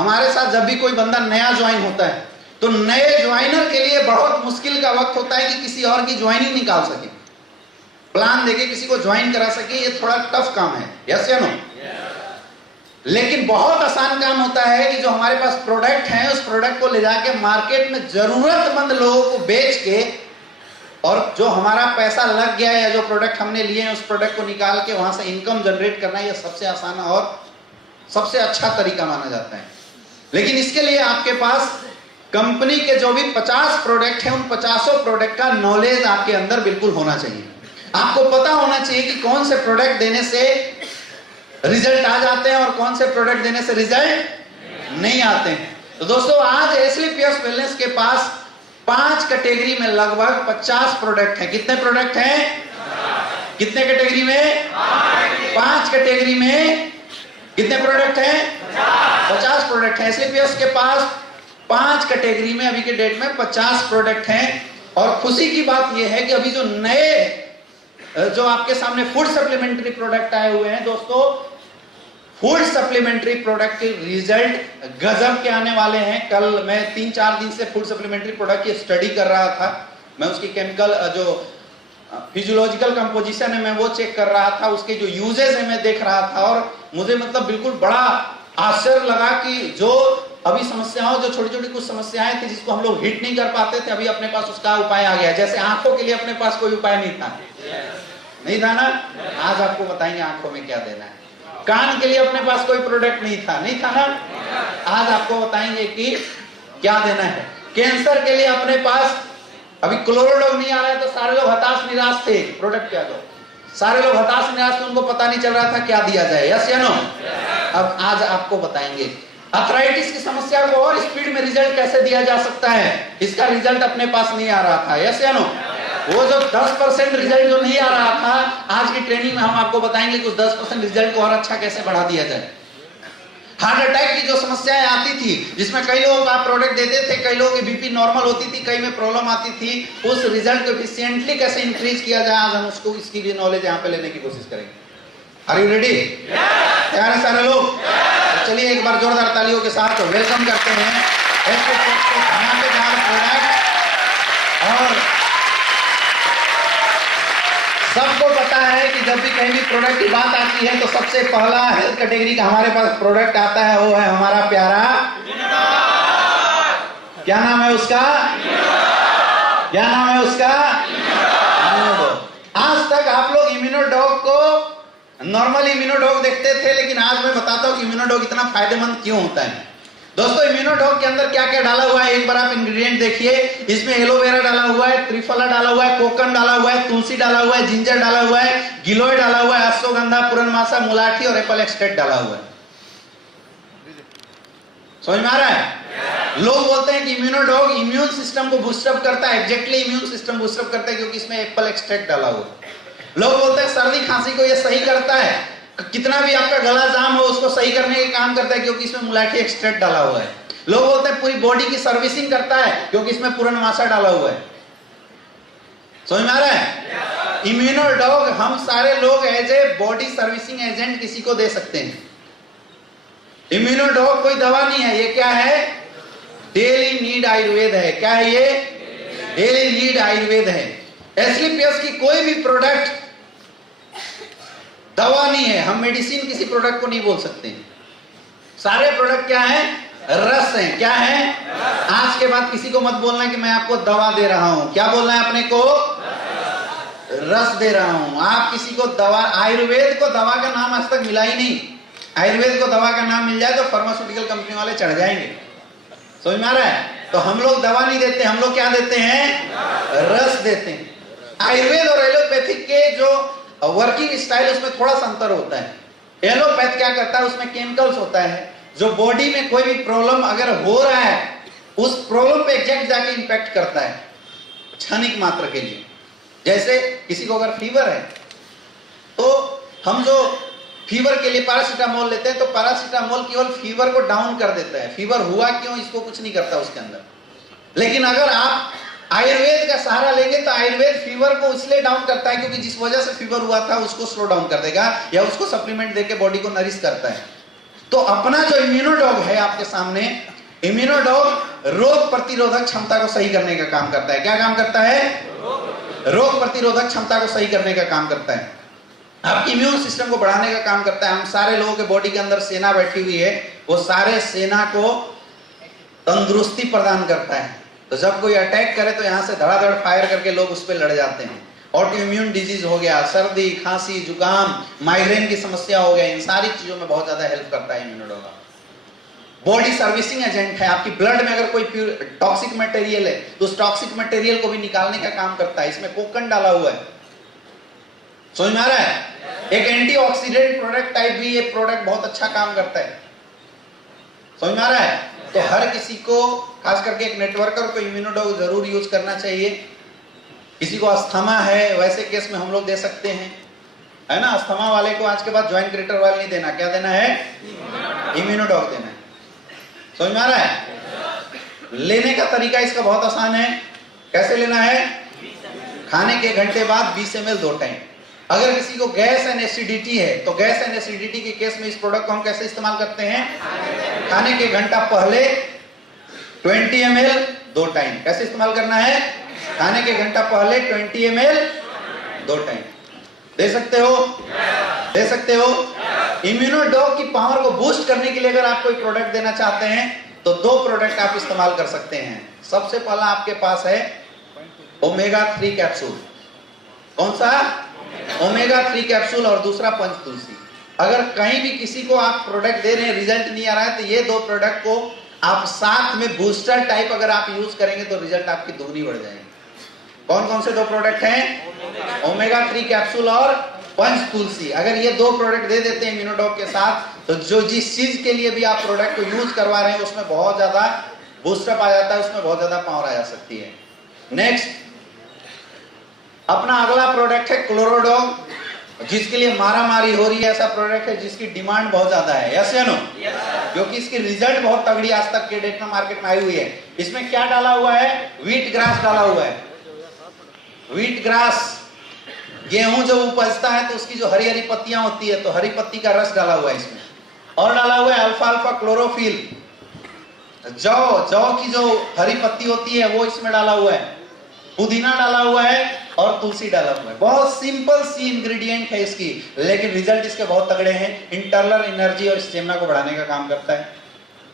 हमारे साथ जब भी कोई बंदा नया ज्वाइन होता है तो नए ज्वाइनर के लिए बहुत मुश्किल का वक्त होता है कि किसी और की ज्वाइनिंग निकाल सके, प्लान देके किसी को ज्वाइन करा सके। ये थोड़ा टफ काम है, यस या नो? लेकिन बहुत आसान काम होता है कि जो हमारे पास प्रोडक्ट है उस प्रोडक्ट को ले जाके मार्केट में जरूरतमंद लोगों को बेच के, और जो हमारा पैसा लग गया है या जो प्रोडक्ट हमने लिए हैं उस प्रोडक्ट को निकाल के वहां से इनकम जनरेट करना, यह सबसे आसान और सबसे अच्छा तरीका माना जाता है। लेकिन इसके लिए आपके पास कंपनी के जो भी 50 प्रोडक्ट हैं उन 50 प्रोडक्ट का नॉलेज आपके अंदर बिल्कुल होना चाहिए। आपको पता होना चाहिए कि कौन से प्रोडक्ट देने से रिजल्ट आ जाते हैं और कौन से प्रोडक्ट देने से रिजल्ट नहीं आते हैं। तो दोस्तों आज एसलीपीएस वेलनेस के पास 5 कैटेगरी में लगभग 50 प्रोडक्ट हैं। कितने प्रोडक्ट हैं? कितने कैटेगरी में? 5 कैटेगरी में कितने प्रोडक्ट हैं? 50 प्रोडक्ट हैं। एसलीपीएस के पास 5 कैटेगरी में अभी के डेट में 50 प्रोडक्ट हैं। और खुशी की बात यह है कि अभी जो नए जो आपके सामने फूड सप्लीमेंट्री प्रोडक्ट आए हुए हैं दोस्तों, फूड सप्लीमेंट्री प्रोडक्ट के रिजल्ट गजब के आने वाले हैं। कल मैं 3-4 दिन से फूड सप्लीमेंट्री प्रोडक्ट की स्टडी कर रहा था। मैं उसकी केमिकल जो फिजियोलॉजिकल कंपोजिशन है मैं वो चेक कर रहा था, उसके जो यूजेस है मैं देख रहा था, और मुझे मतलब बिल्कुल बड़ा आश्चर्य लगा कि जो अभी समस्याओं, जो छोटी छोटी कुछ समस्याएं थी जिसको हम लोग हिट नहीं कर पाते थे, अभी अपने पास उसका उपाय आ गया। जैसे आंखों के लिए अपने पास कोई उपाय नहीं था, नहीं था ना? आज आपको बताएंगे आंखों में क्या देना है। कान के लिए अपने पास कोई प्रोडक्ट नहीं था ना? आज आपको बताएंगे कि क्या देना है। कैंसर के लिए अपने पास अभी क्लोरोडॉग नहीं आ रहा है तो सारे लोग हताश निराश थे। प्रोडक्ट क्या दो, सारे लोग हताश निराश थे, उनको पता नहीं चल रहा था क्या दिया जाए, यस या नो? अब आज आपको बताएंगे अर्थराइटिस की समस्या को और स्पीड में रिजल्ट कैसे दिया जा सकता है। इसका रिजल्ट अपने पास नहीं आ रहा था, यस या नो? वो जो 10% रिजल्ट जो नहीं आ रहा था, आज की ट्रेनिंग में हम आपको बताएंगे कि उस 10% रिजल्ट को और अच्छा कैसे बढ़ा दिया जाए। हार्ट अटैक की जो समस्याएं आती थी, जिसमें कई लोग आप प्रोडक्ट देते थे, कई लोगों की बीपी नॉर्मल होती थी, कई में प्रॉब्लम आती थी, उस रिजल्ट को एफिशिएंटली कैसे इंक्रीज किया जाए, आज हम उसको इसकी भी नॉलेज यहाँ पे लेने की कोशिश करेंगे। Are you ready? तैयार है सारे लोग? तो चलिए एक बार जोरदार तालियों के साथ वेलकम करते हैं धमाकेदार प्रोडक्ट। और सबको पता है कि जब भी कहीं भी प्रोडक्ट की बात आती है तो सबसे पहला हेल्थ कैटेगरी का हमारे पास प्रोडक्ट आता है, वो है हमारा प्यारा, क्या नाम है उसका? क्या नाम है उसका? इम्यूनोडॉग। आज तक आप लोग इम्यूनोडॉग को नॉर्मल इम्यूनोडॉग देखते थे, लेकिन आज मैं बताता हूं कि इम्यूनोडॉग इतना फायदेमंद क्यों होता है। दोस्तों इम्यूनोडॉग के अंदर क्या क्या डाला हुआ है, एक बार आप इंग्रेडिएंट देखिए। इसमें एलोवेरा डाला हुआ है, त्रिफला डाला हुआ है, कोकम डाला हुआ है, तुलसी डाला हुआ है, जिंजर डाला हुआ है, गिलोय डाला हुआ है, अश्वगंधा, पुरनमासा, मुलाठी और एप्पल एक्सट्रैक्ट डाला हुआ है। समझ में आ रहा है? लोग बोलते हैं कि इम्यूनोडॉग इम्यून सिस्टम को बूस्टअप करता है। एग्जैक्टली इम्यून सिस्टम बूस्टअप करता है क्योंकि इसमें एप्पल एक्सट्रैक्ट डाला हुआ है। लोग बोलते हैं सर्दी खांसी को ये सही करता है, कितना भी आपका गला जाम हो उसको सही करने के काम करता है क्योंकि इसमें मुलाठी एक्सट्रैक्ट डाला हुआ है। लोग बोलते हैं पूरी बॉडी की सर्विसिंग करता है क्योंकि इसमें पुरनमासा डाला हुआ है। समझ में आ रहा है? इम्यूनोडॉग हम सारे लोग as a body servicing agent किसी को दे सकते हैं। इम्यूनोडॉग कोई दवा नहीं है, ये क्या है? डेली नीड आयुर्वेद है। क्या है ये? डेली नीड आयुर्वेद है। एसलीपीएस की कोई भी प्रोडक्ट दवा नहीं है। हम मेडिसिन किसी प्रोडक्ट को नहीं बोल सकते। सारे प्रोडक्ट क्या है? रस है। क्या है? आज के बाद किसी को मत बोलना कि मैं आपको दवा दे रहा हूं। क्या बोलना है अपने को? रस दे रहा हूं। आप किसी को दवा, आयुर्वेद को दवा का नाम आज तक मिला ही नहीं। आयुर्वेद को दवा का नाम मिल जाए तो फार्मास्यूटिकल कंपनी वाले चढ़ जाएंगे। समझ में आ रहा है? तो हम लोग दवा नहीं देते, हम लोग क्या देते हैं? रस देते हैं। आयुर्वेद और एलोपैथिक के जो वर्किंग स्टाइल उसमें थोड़ा सा अंतर होता है। एलोपैथ क्या करता है, उसमें केमिकल्स होता है जो बॉडी में कोई भी प्रॉब्लम अगर हो रहा है उस प्रॉब्लम पे एग्जैक्ट जाके इंपैक्ट करता है क्षणिक मात्र के लिए। जैसे किसी को अगर फीवर है तो हम जो फीवर के लिए पैरासीटामोल लेते हैं तो पैरासीटामोल केवल फीवर को डाउन कर देता है। फीवर हुआ क्यों इसको कुछ नहीं करता उसके अंदर। लेकिन अगर आप आयुर्वेद का सहारा लेंगे तो आयुर्वेद फीवर को इसलिए डाउन करता है क्योंकि जिस वजह से फीवर हुआ था उसको स्लो डाउन कर देगा या उसको सप्लीमेंट देके बॉडी को नरिश करता है। तो अपना जो इम्यूनोडॉग है आपके सामने, इम्यूनोडॉग रोग प्रतिरोधक क्षमता को सही करने का काम करता है। क्या काम करता है? रोग प्रतिरोधक क्षमता को सही करने का काम करता है, आपकी इम्यून सिस्टम को बढ़ाने का काम करता है। हम सारे लोगों के बॉडी के अंदर सेना बैठी हुई है, वो सारे सेना को तंदुरुस्ती प्रदान करता है। तो जब कोई अटैक करे तो यहां से धड़ाधड़ फायर करके लोग उस पर लड़ जाते हैं। ऑटो इम्यून डिजीज हो गया, सर्दी, खांसी, जुकाम, माइग्रेन की समस्या हो गया, इन सारी चीजों में बहुत ज्यादा हेल्प करता है इम्यूनोडॉग। बॉडी सर्विसिंग एजेंट है। आपकी ब्लड में अगर कोई टॉक्सिक मटेरियल है तो उस टॉक्सिक मटेरियल को भी निकालने का काम करता है। इसमें कोकन डाला हुआ है, समझ में आ रहा है? एक एंटीऑक्सीडेंट प्रोडक्ट टाइप भी ये प्रोडक्ट बहुत अच्छा काम करता है, समझ में आ रहा है? तो हर किसी को, खास करके एक नेटवर्कर को इम्यूनोडॉग जरूर यूज करना चाहिए। किसी को अस्थमा है, वैसे केस में हम लोग दे सकते हैं, है ना? अस्थमा वाले को आज के बाद ज्वाइन क्रिएटर वाले नहीं देना, क्या देना है? इम्यूनोडॉग देना है, समझ में आ रहा है? लेने का तरीका इसका बहुत आसान है। कैसे लेना है? खाने के घंटे बाद 20 ml 2 टाइम। अगर किसी को गैस एंड एसिडिटी है तो गैस एंड एसिडिटी के केस में इस प्रोडक्ट को हम कैसे इस्तेमाल करते हैं? खाने के घंटा पहले 20 ml 2 टाइम। कैसे इस्तेमाल करना है? खाने के घंटा पहले 20 ml 2 टाइम। दे सकते हो? दे सकते हो? इम्यूनोडॉग की पावर को बूस्ट करने के लिए अगर आप कोई प्रोडक्ट देना चाहते हैं तो 2 प्रोडक्ट आप इस्तेमाल कर सकते हैं। सबसे पहला आपके पास है ओमेगा 3 कैप्सूल। कौन सा? Omega 3 capsule. और दूसरा पंच तुलसी। अगर कहीं भी किसी को आप प्रोडक्ट दे रहे हैं, रिजल्ट नहीं आ रहा है, तो ये 2 प्रोडक्ट को आप साथ में बूस्टर टाइप अगर आप यूज करेंगे तो रिजल्ट आपकी दुगनी बढ़ जाएगी। कौन कौन से 2 प्रोडक्ट हैं? ओमेगा 3 कैप्सूल और पंच तुलसी। अगर ये 2 प्रोडक्ट दे देते हैं इम्यूनोडॉग के साथ, तो जो जिस चीज के लिए भी आप प्रोडक्ट को यूज करवा रहे हैं उसमें बहुत ज्यादा बूस्टअप आ जाता है, उसमें बहुत ज्यादा पावर आ जा सकती है। नेक्स्ट, अपना अगला प्रोडक्ट है क्लोरोडॉग, जिसके लिए मारामारी हो रही है। ऐसा प्रोडक्ट है जिसकी डिमांड बहुत ज्यादा है, यस या नो? क्योंकि इसकी रिजल्ट बहुत तगड़ी आज तक के डेट में मार्केट में आई हुई है। इसमें क्या डाला हुआ है? व्हीट ग्रास डाला हुआ है। व्हीट ग्रास, गेहूं जब उपजता है तो उसकी जो हरी हरी पत्तियां होती है, तो हरी पत्ती का रस डाला हुआ है इसमें। और डाला हुआ है अल्फा अल्फा क्लोरोफिल, जौ की जो हरी पत्ती होती है वो इसमें डाला हुआ है। पुदीना डाला हुआ है और तुलसी डाला हुआ है। बहुत सिंपल सी इंग्रेडिएंट है इसकी, लेकिन रिजल्ट इसके बहुत तगड़े हैं। इंटरनल एनर्जी और स्टेमिना को बढ़ाने का काम करता है।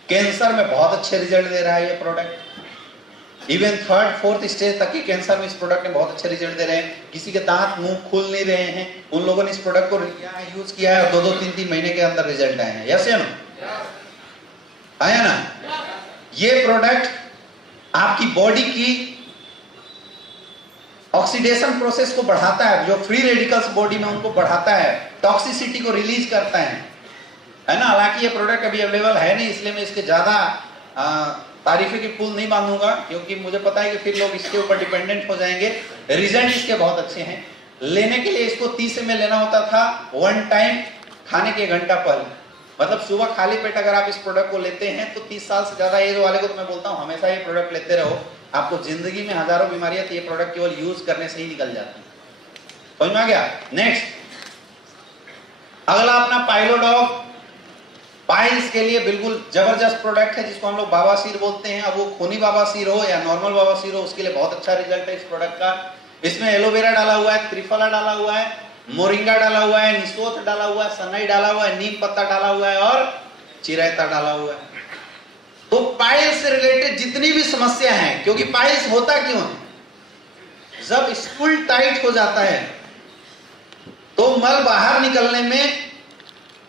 कैंसर में बहुत अच्छे रिजल्ट दे रहा है ये product. Even 3rd 4th stage तक की कैंसर में इस प्रोडक्ट ने बहुत अच्छे रिजल्ट दे रहे हैं। किसी के दांत मुंह खुल नहीं रहे हैं, उन लोगों ने इस प्रोडक्ट को यूज किया है और 2-2 3-3 महीने के अंदर रिजल्ट आए हैं, यस या नो? आया ना? ये प्रोडक्ट आपकी बॉडी की ऑक्सीडेशन प्रोसेस को बढ़ाता है, जो फ्री रेडिकल्स बॉडी में उनको बढ़ाता है, टॉक्सिसिटी को रिलीज करता है ना? हालांकि ये प्रोडक्ट अभी अवेलेबल है नहीं, इसलिए मैं इसके ज्यादा तारीफे की पुल नहीं बांधूंगा, क्योंकि मुझे पता है कि फिर लोग इसके ऊपर डिपेंडेंट हो जाएंगे। रिजल्ट इसके बहुत अच्छे हैं। लेने के लिए इसको 30 ml लेना होता था 1 टाइम खाने के घंटा पहले। मतलब सुबह खाली पेट अगर आप इस प्रोडक्ट को लेते हैं तो 30 साल से ज्यादा एज वाले को तो मैं बोलता हूँ हमेशा ये प्रोडक्ट लेते रहो। आपको जिंदगी में हजारों बीमारियां तो ये प्रोडक्ट केवल यूज करने से ही निकल जाती है। समझ में आ गया? नेक्स्ट, अगला अपना पाइलोडॉग। पाइल्स के लिए बिल्कुल जबरदस्त प्रोडक्ट है, जिसको हम लोग बाबासीर बोलते हैं। अब वो खूनी बाबासीर हो या नॉर्मल बाबासीर हो, उसके लिए बहुत अच्छा रिजल्ट है इस प्रोडक्ट का। इसमें एलोवेरा डाला हुआ है, त्रिफला डाला हुआ है, मोरिंगा डाला हुआ है, निसोथ डाला हुआ है, सनई डाला हुआ है, नीम पत्ता डाला हुआ है और चिरैता डाला हुआ है। तो पाइल्स से रिलेटेड जितनी भी समस्या है, क्योंकि पाइल्स होता क्यों है? जब स्टूल टाइट हो जाता है तो मल बाहर निकलने में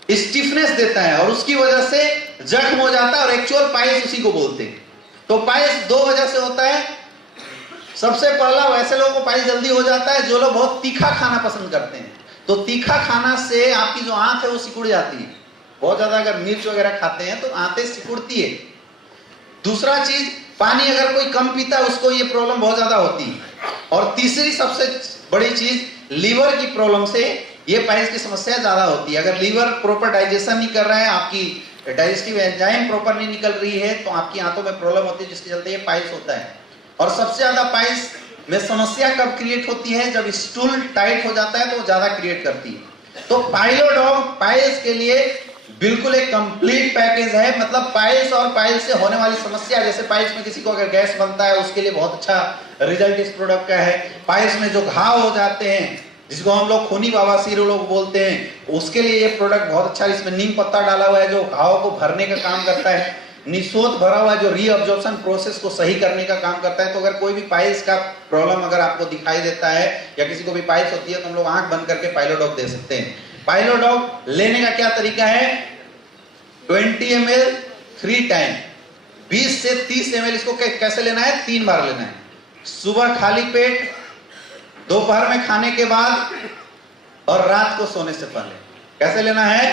स्टिफनेस देता है और उसकी वजह से जख्म हो जाता है, और एक्चुअल पाइल्स उसी को बोलते हैं। तो पाइल्स 2 वजह से होता है। सबसे पहला, वैसे लोगों को पाइल्स जल्दी हो जाता है जो लोग बहुत तीखा खाना पसंद करते हैं। तो तीखा खाना से आपकी जो आंत है वो सिकुड़ जाती है। बहुत ज्यादा अगर मिर्च वगैरह खाते हैं तो आंतें सिकुड़ती है। दूसरा चीज, पानी अगर कोई कम पीता है उसको ये प्रॉब्लम बहुत ज्यादा होती है। और तीसरी सबसे बड़ी चीज, लीवर की प्रॉब्लम से ये पाइल्स की समस्या ज्यादा होती है। अगर लीवर प्रॉपर डाइजेशन नहीं कर रहा है, आपकी डाइजेस्टिव एंजाइम प्रॉपर नहीं निकल रही है, तो आपकी आंतों में प्रॉब्लम होती है, जिसके चलते ये पाइल्स होता है। और सबसे ज्यादा पाइल्स में समस्या कब क्रिएट होती है? जब स्टूल टाइट हो जाता है तो वो ज्यादा क्रिएट करती है। तो पाइलोडॉग पाइल्स के लिए बिल्कुल एक कंप्लीट पैकेज है। मतलब पाइल्स और पाइल्स से होने वाली समस्या, जैसे पाइल्स में किसी को अगर गैस बनता है उसके लिए बहुत अच्छा रिजल्ट इस प्रोडक्ट का है। पाइल्स में जो घाव हो जाते हैं जिसको हम लोग खूनी बवासीर लोग बोलते हैं, उसके लिए ये प्रोडक्ट बहुत अच्छा। इसमें नीम पत्ता डाला हुआ है जो घाव को भरने का काम करता है। निसोत भरा हुआ जो रीअब्जॉर्प्शन प्रोसेस को सही करने का काम करता है। तो अगर कोई भी पाइल्स का प्रॉब्लम अगर आपको दिखाई देता है या किसी को भी पाइल्स होती है तो हम लोग आंख बंद करके पाइलोडॉग दे सकते हैं। पाइलोडॉग लेने का क्या तरीका है? 20 ml 3 टाइम, 20 से 30 ml इसको कैसे लेना है? 3 बार लेना है। सुबह खाली पेट, दोपहर में खाने के बाद और रात को सोने से पहले। कैसे लेना है?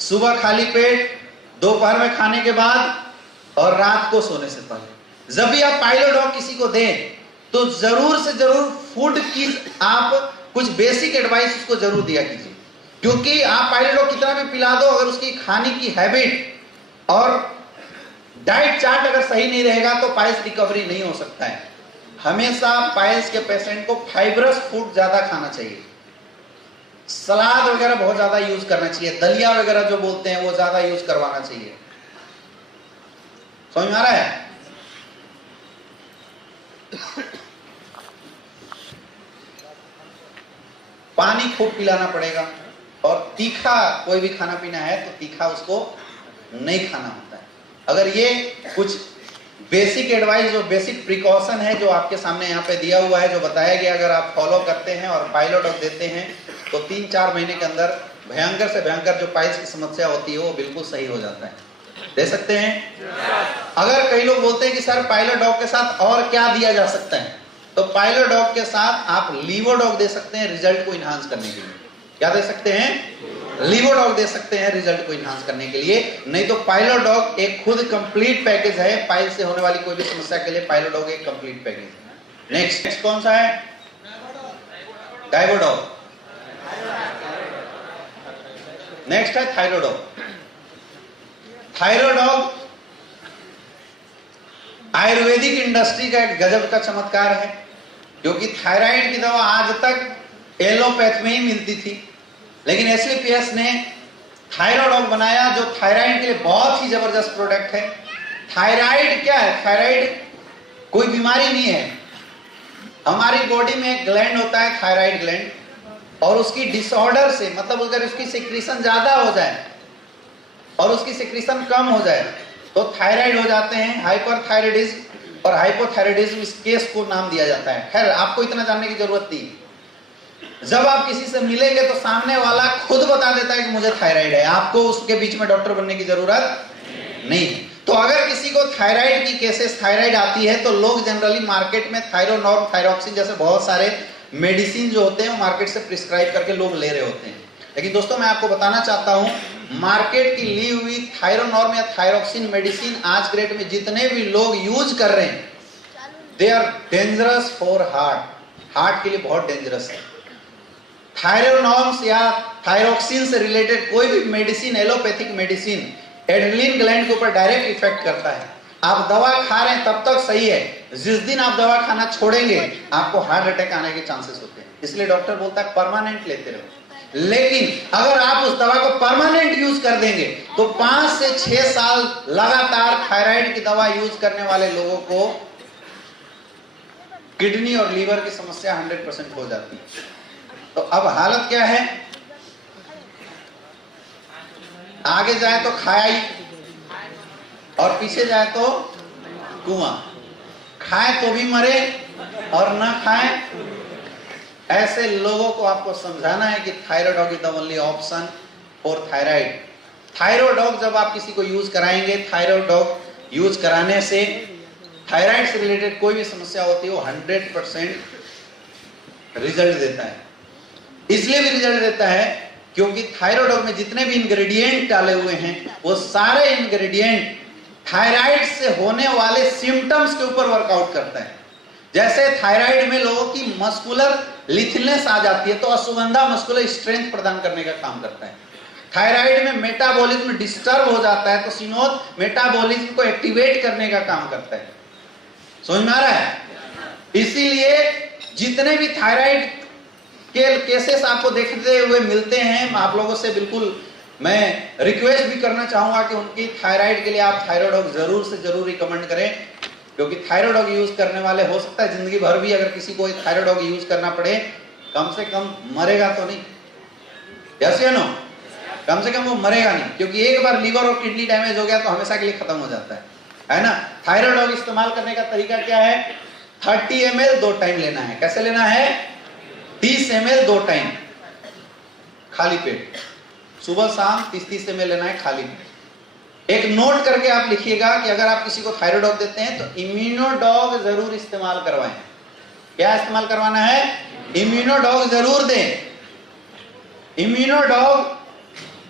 सुबह खाली पेट, दोपहर में खाने के बाद और रात को सोने से पहले। जब भी आप पाइलोडॉग किसी को दें तो जरूर से जरूर फूड की आप कुछ बेसिक एडवाइस उसको जरूर दिया कीजिए, क्योंकि आप पाइलोडॉग कितना भी पिला दो, अगर उसकी खाने की हैबिट और डाइट चार्ट अगर सही नहीं रहेगा तो पाइल्स रिकवरी नहीं हो सकता है। हमेशा पाइल्स के पेशेंट को फाइबरस फूड ज्यादा खाना चाहिए, सलाद वगैरह बहुत ज्यादा यूज करना चाहिए, दलिया वगैरह जो बोलते हैं वो ज्यादा यूज करवाना चाहिए। समझ में आ रहा है? पानी खूब पिलाना पड़ेगा और तीखा कोई भी खाना पीना है तो तीखा उसको नहीं खाना होता है। अगर ये कुछ बेसिक एडवाइस जो बेसिक प्रिकॉशन है जो आपके सामने यहाँ पे दिया हुआ है, जो बताया गया, अगर आप फॉलो करते हैं और पाइलोडॉग देते हैं तो 3-4 महीने के अंदर भयंकर से भयंकर जो पाइल्स की समस्या होती है वो बिल्कुल सही हो जाता है। दे सकते हैं। अगर कई लोग बोलते हैं कि सर पाइलोडॉग के साथ और क्या दिया जा सकता है, तो पाइलोडॉग के साथ आप लीवोडॉग दे सकते हैं रिजल्ट को इनहांस करने के लिए। क्या दे सकते हैं? लीवोडॉग दे सकते हैं रिजल्ट को इनहांस करने के लिए। नहीं तो पाइलोडॉग एक खुद कंप्लीट पैकेज है। पाइल्स से होने वाली कोई भी समस्या के लिए पाइलोडॉग एक कंप्लीट पैकेज है। नेक्स्ट कौन सा है? डाइवोडॉग। नेक्स्ट है थायरोडॉग। थायरोडॉग आयुर्वेदिक इंडस्ट्री का एक गजब का चमत्कार है, क्योंकि थायराइड की दवा आज तक एलोपैथ में ही मिलती थी, लेकिन एसलीपीएस ने थायरोडॉग बनाया जो थायराइड के लिए बहुत ही जबरदस्त प्रोडक्ट है। थायराइड क्या है? थायराइड कोई बीमारी नहीं है। हमारी बॉडी में एक ग्लैंड होता है थायराइड ग्लैंड, और उसकी डिसऑर्डर से, मतलब अगर उसकी सिक्रीशन ज्यादा हो जाए और उसकी सिक्रीशन कम हो जाए तो थायराइड हो जाते हैं। हाइपरथायराइडिज्म और हाइपोथायराइडिज्म इस केस को नाम दिया जाता है। खैर आपको इतना जानने की जरूरत नहीं। जब आप किसी से मिलेंगे तो सामने वाला खुद बता देता है कि मुझे थायराइड है, आपको उसके बीच में डॉक्टर बनने की जरूरत नहीं है। तो अगर किसी को थायराइड की केसेस थायराइड आती है तो लोग जनरली मार्केट में थायरोनॉर्म, थायरोक्सिन जैसे बहुत सारे मेडिसिन जो होते हैं वो मार्केट से प्रिस्क्राइब करके लोग ले रहे होते हैं। लेकिन दोस्तों मैं आपको बताना चाहता हूं, मार्केट की ली हुई थायरोनॉर्म या थायरोक्सिन मेडिसिन आज के डेट में जितने भी लोग यूज कर रहे हैं, they are dangerous for heart के लिए बहुत डेंजरस है। थायरोनॉर्म्स या थायरोक्सिन से रिलेटेड कोई भी medicine, allopathic medicine adrenaline gland के ऊपर डायरेक्ट इफेक्ट करता है। आप दवा खा रहे हैं तब तक सही है, जिस दिन आप दवा खाना छोड़ेंगे आपको हार्ट अटैक आने के चांसेस होते हैं। इसलिए डॉक्टर बोलता है परमानेंट लेते रहो। लेकिन अगर आप उस दवा को परमानेंट यूज कर देंगे तो 5 से 6 साल लगातार थायराइड की दवा यूज करने वाले लोगों को किडनी और लीवर की समस्या 100% हो जाती है। तो अब हालत क्या है? आगे जाए तो खाई और पीछे जाए तो कुआं। खाए तो भी मरे और ना खाए। ऐसे लोगों को आपको समझाना है कि Thyrodog is the only option for thyroid. Thyrodog जब आप किसी को यूज कराएंगे, थायरोडॉग यूज कराने से थायराइड से रिलेटेड कोई भी समस्या होती है वो 100% रिजल्ट देता है। इसलिए भी रिजल्ट देता है क्योंकि थायरोडॉग में जितने भी इंग्रेडिएंट डाले हुए हैं वो सारे इंग्रेडिएंट थायराइड से होने वाले सिम्टम्स के ऊपर वर्कआउट करता है। जैसे थायराइड में लोगों की मस्कुलर लिथनेस आ जाती है तो अश्वगंधा मस्कुलर स्ट्रेंथ प्रदान करने का काम करता है। थायराइड में मेटाबॉलिज्म डिस्टर्ब हो जाता है तो सिनोद मेटाबॉलिज्म को एक्टिवेट करने का काम करता है। समझ में आ रहा है? इसीलिए जितने भी थायराइड के केसेस आपको देखते हुए मिलते हैं, आप लोगों से बिल्कुल मैं रिक्वेस्ट भी करना चाहूंगा कि उनकी थायराइड के लिए आप थायराइड जरूर से जरूर रिकमेंड करें, क्योंकि थायराइड यूज करने वाले हो सकता है जिंदगी भर भी अगर किसी को थायराइड यूज करना पड़े, कम से कम मरेगा तो नहीं, यस या नो, कम से कम वो मरेगा नहीं, क्योंकि एक बार लीवर और किडनी डैमेज हो गया तो हमेशा के लिए खत्म हो जाता है ना। थायराइड इस्तेमाल करने का तरीका क्या है? 30 ml 2 टाइम लेना है। कैसे लेना है? 30 ml 2 टाइम खाली पेट, सुबह शाम 30 ml लेना है खाली पेट। एक नोट करके आप लिखिएगा कि अगर आप किसी को थायराइड देते हैं तो इम्यूनोडॉग जरूर इस्तेमाल करवाएं। क्या इस्तेमाल करवाना है? इम्यूनोडॉग जरूर दें। इम्यूनोडॉग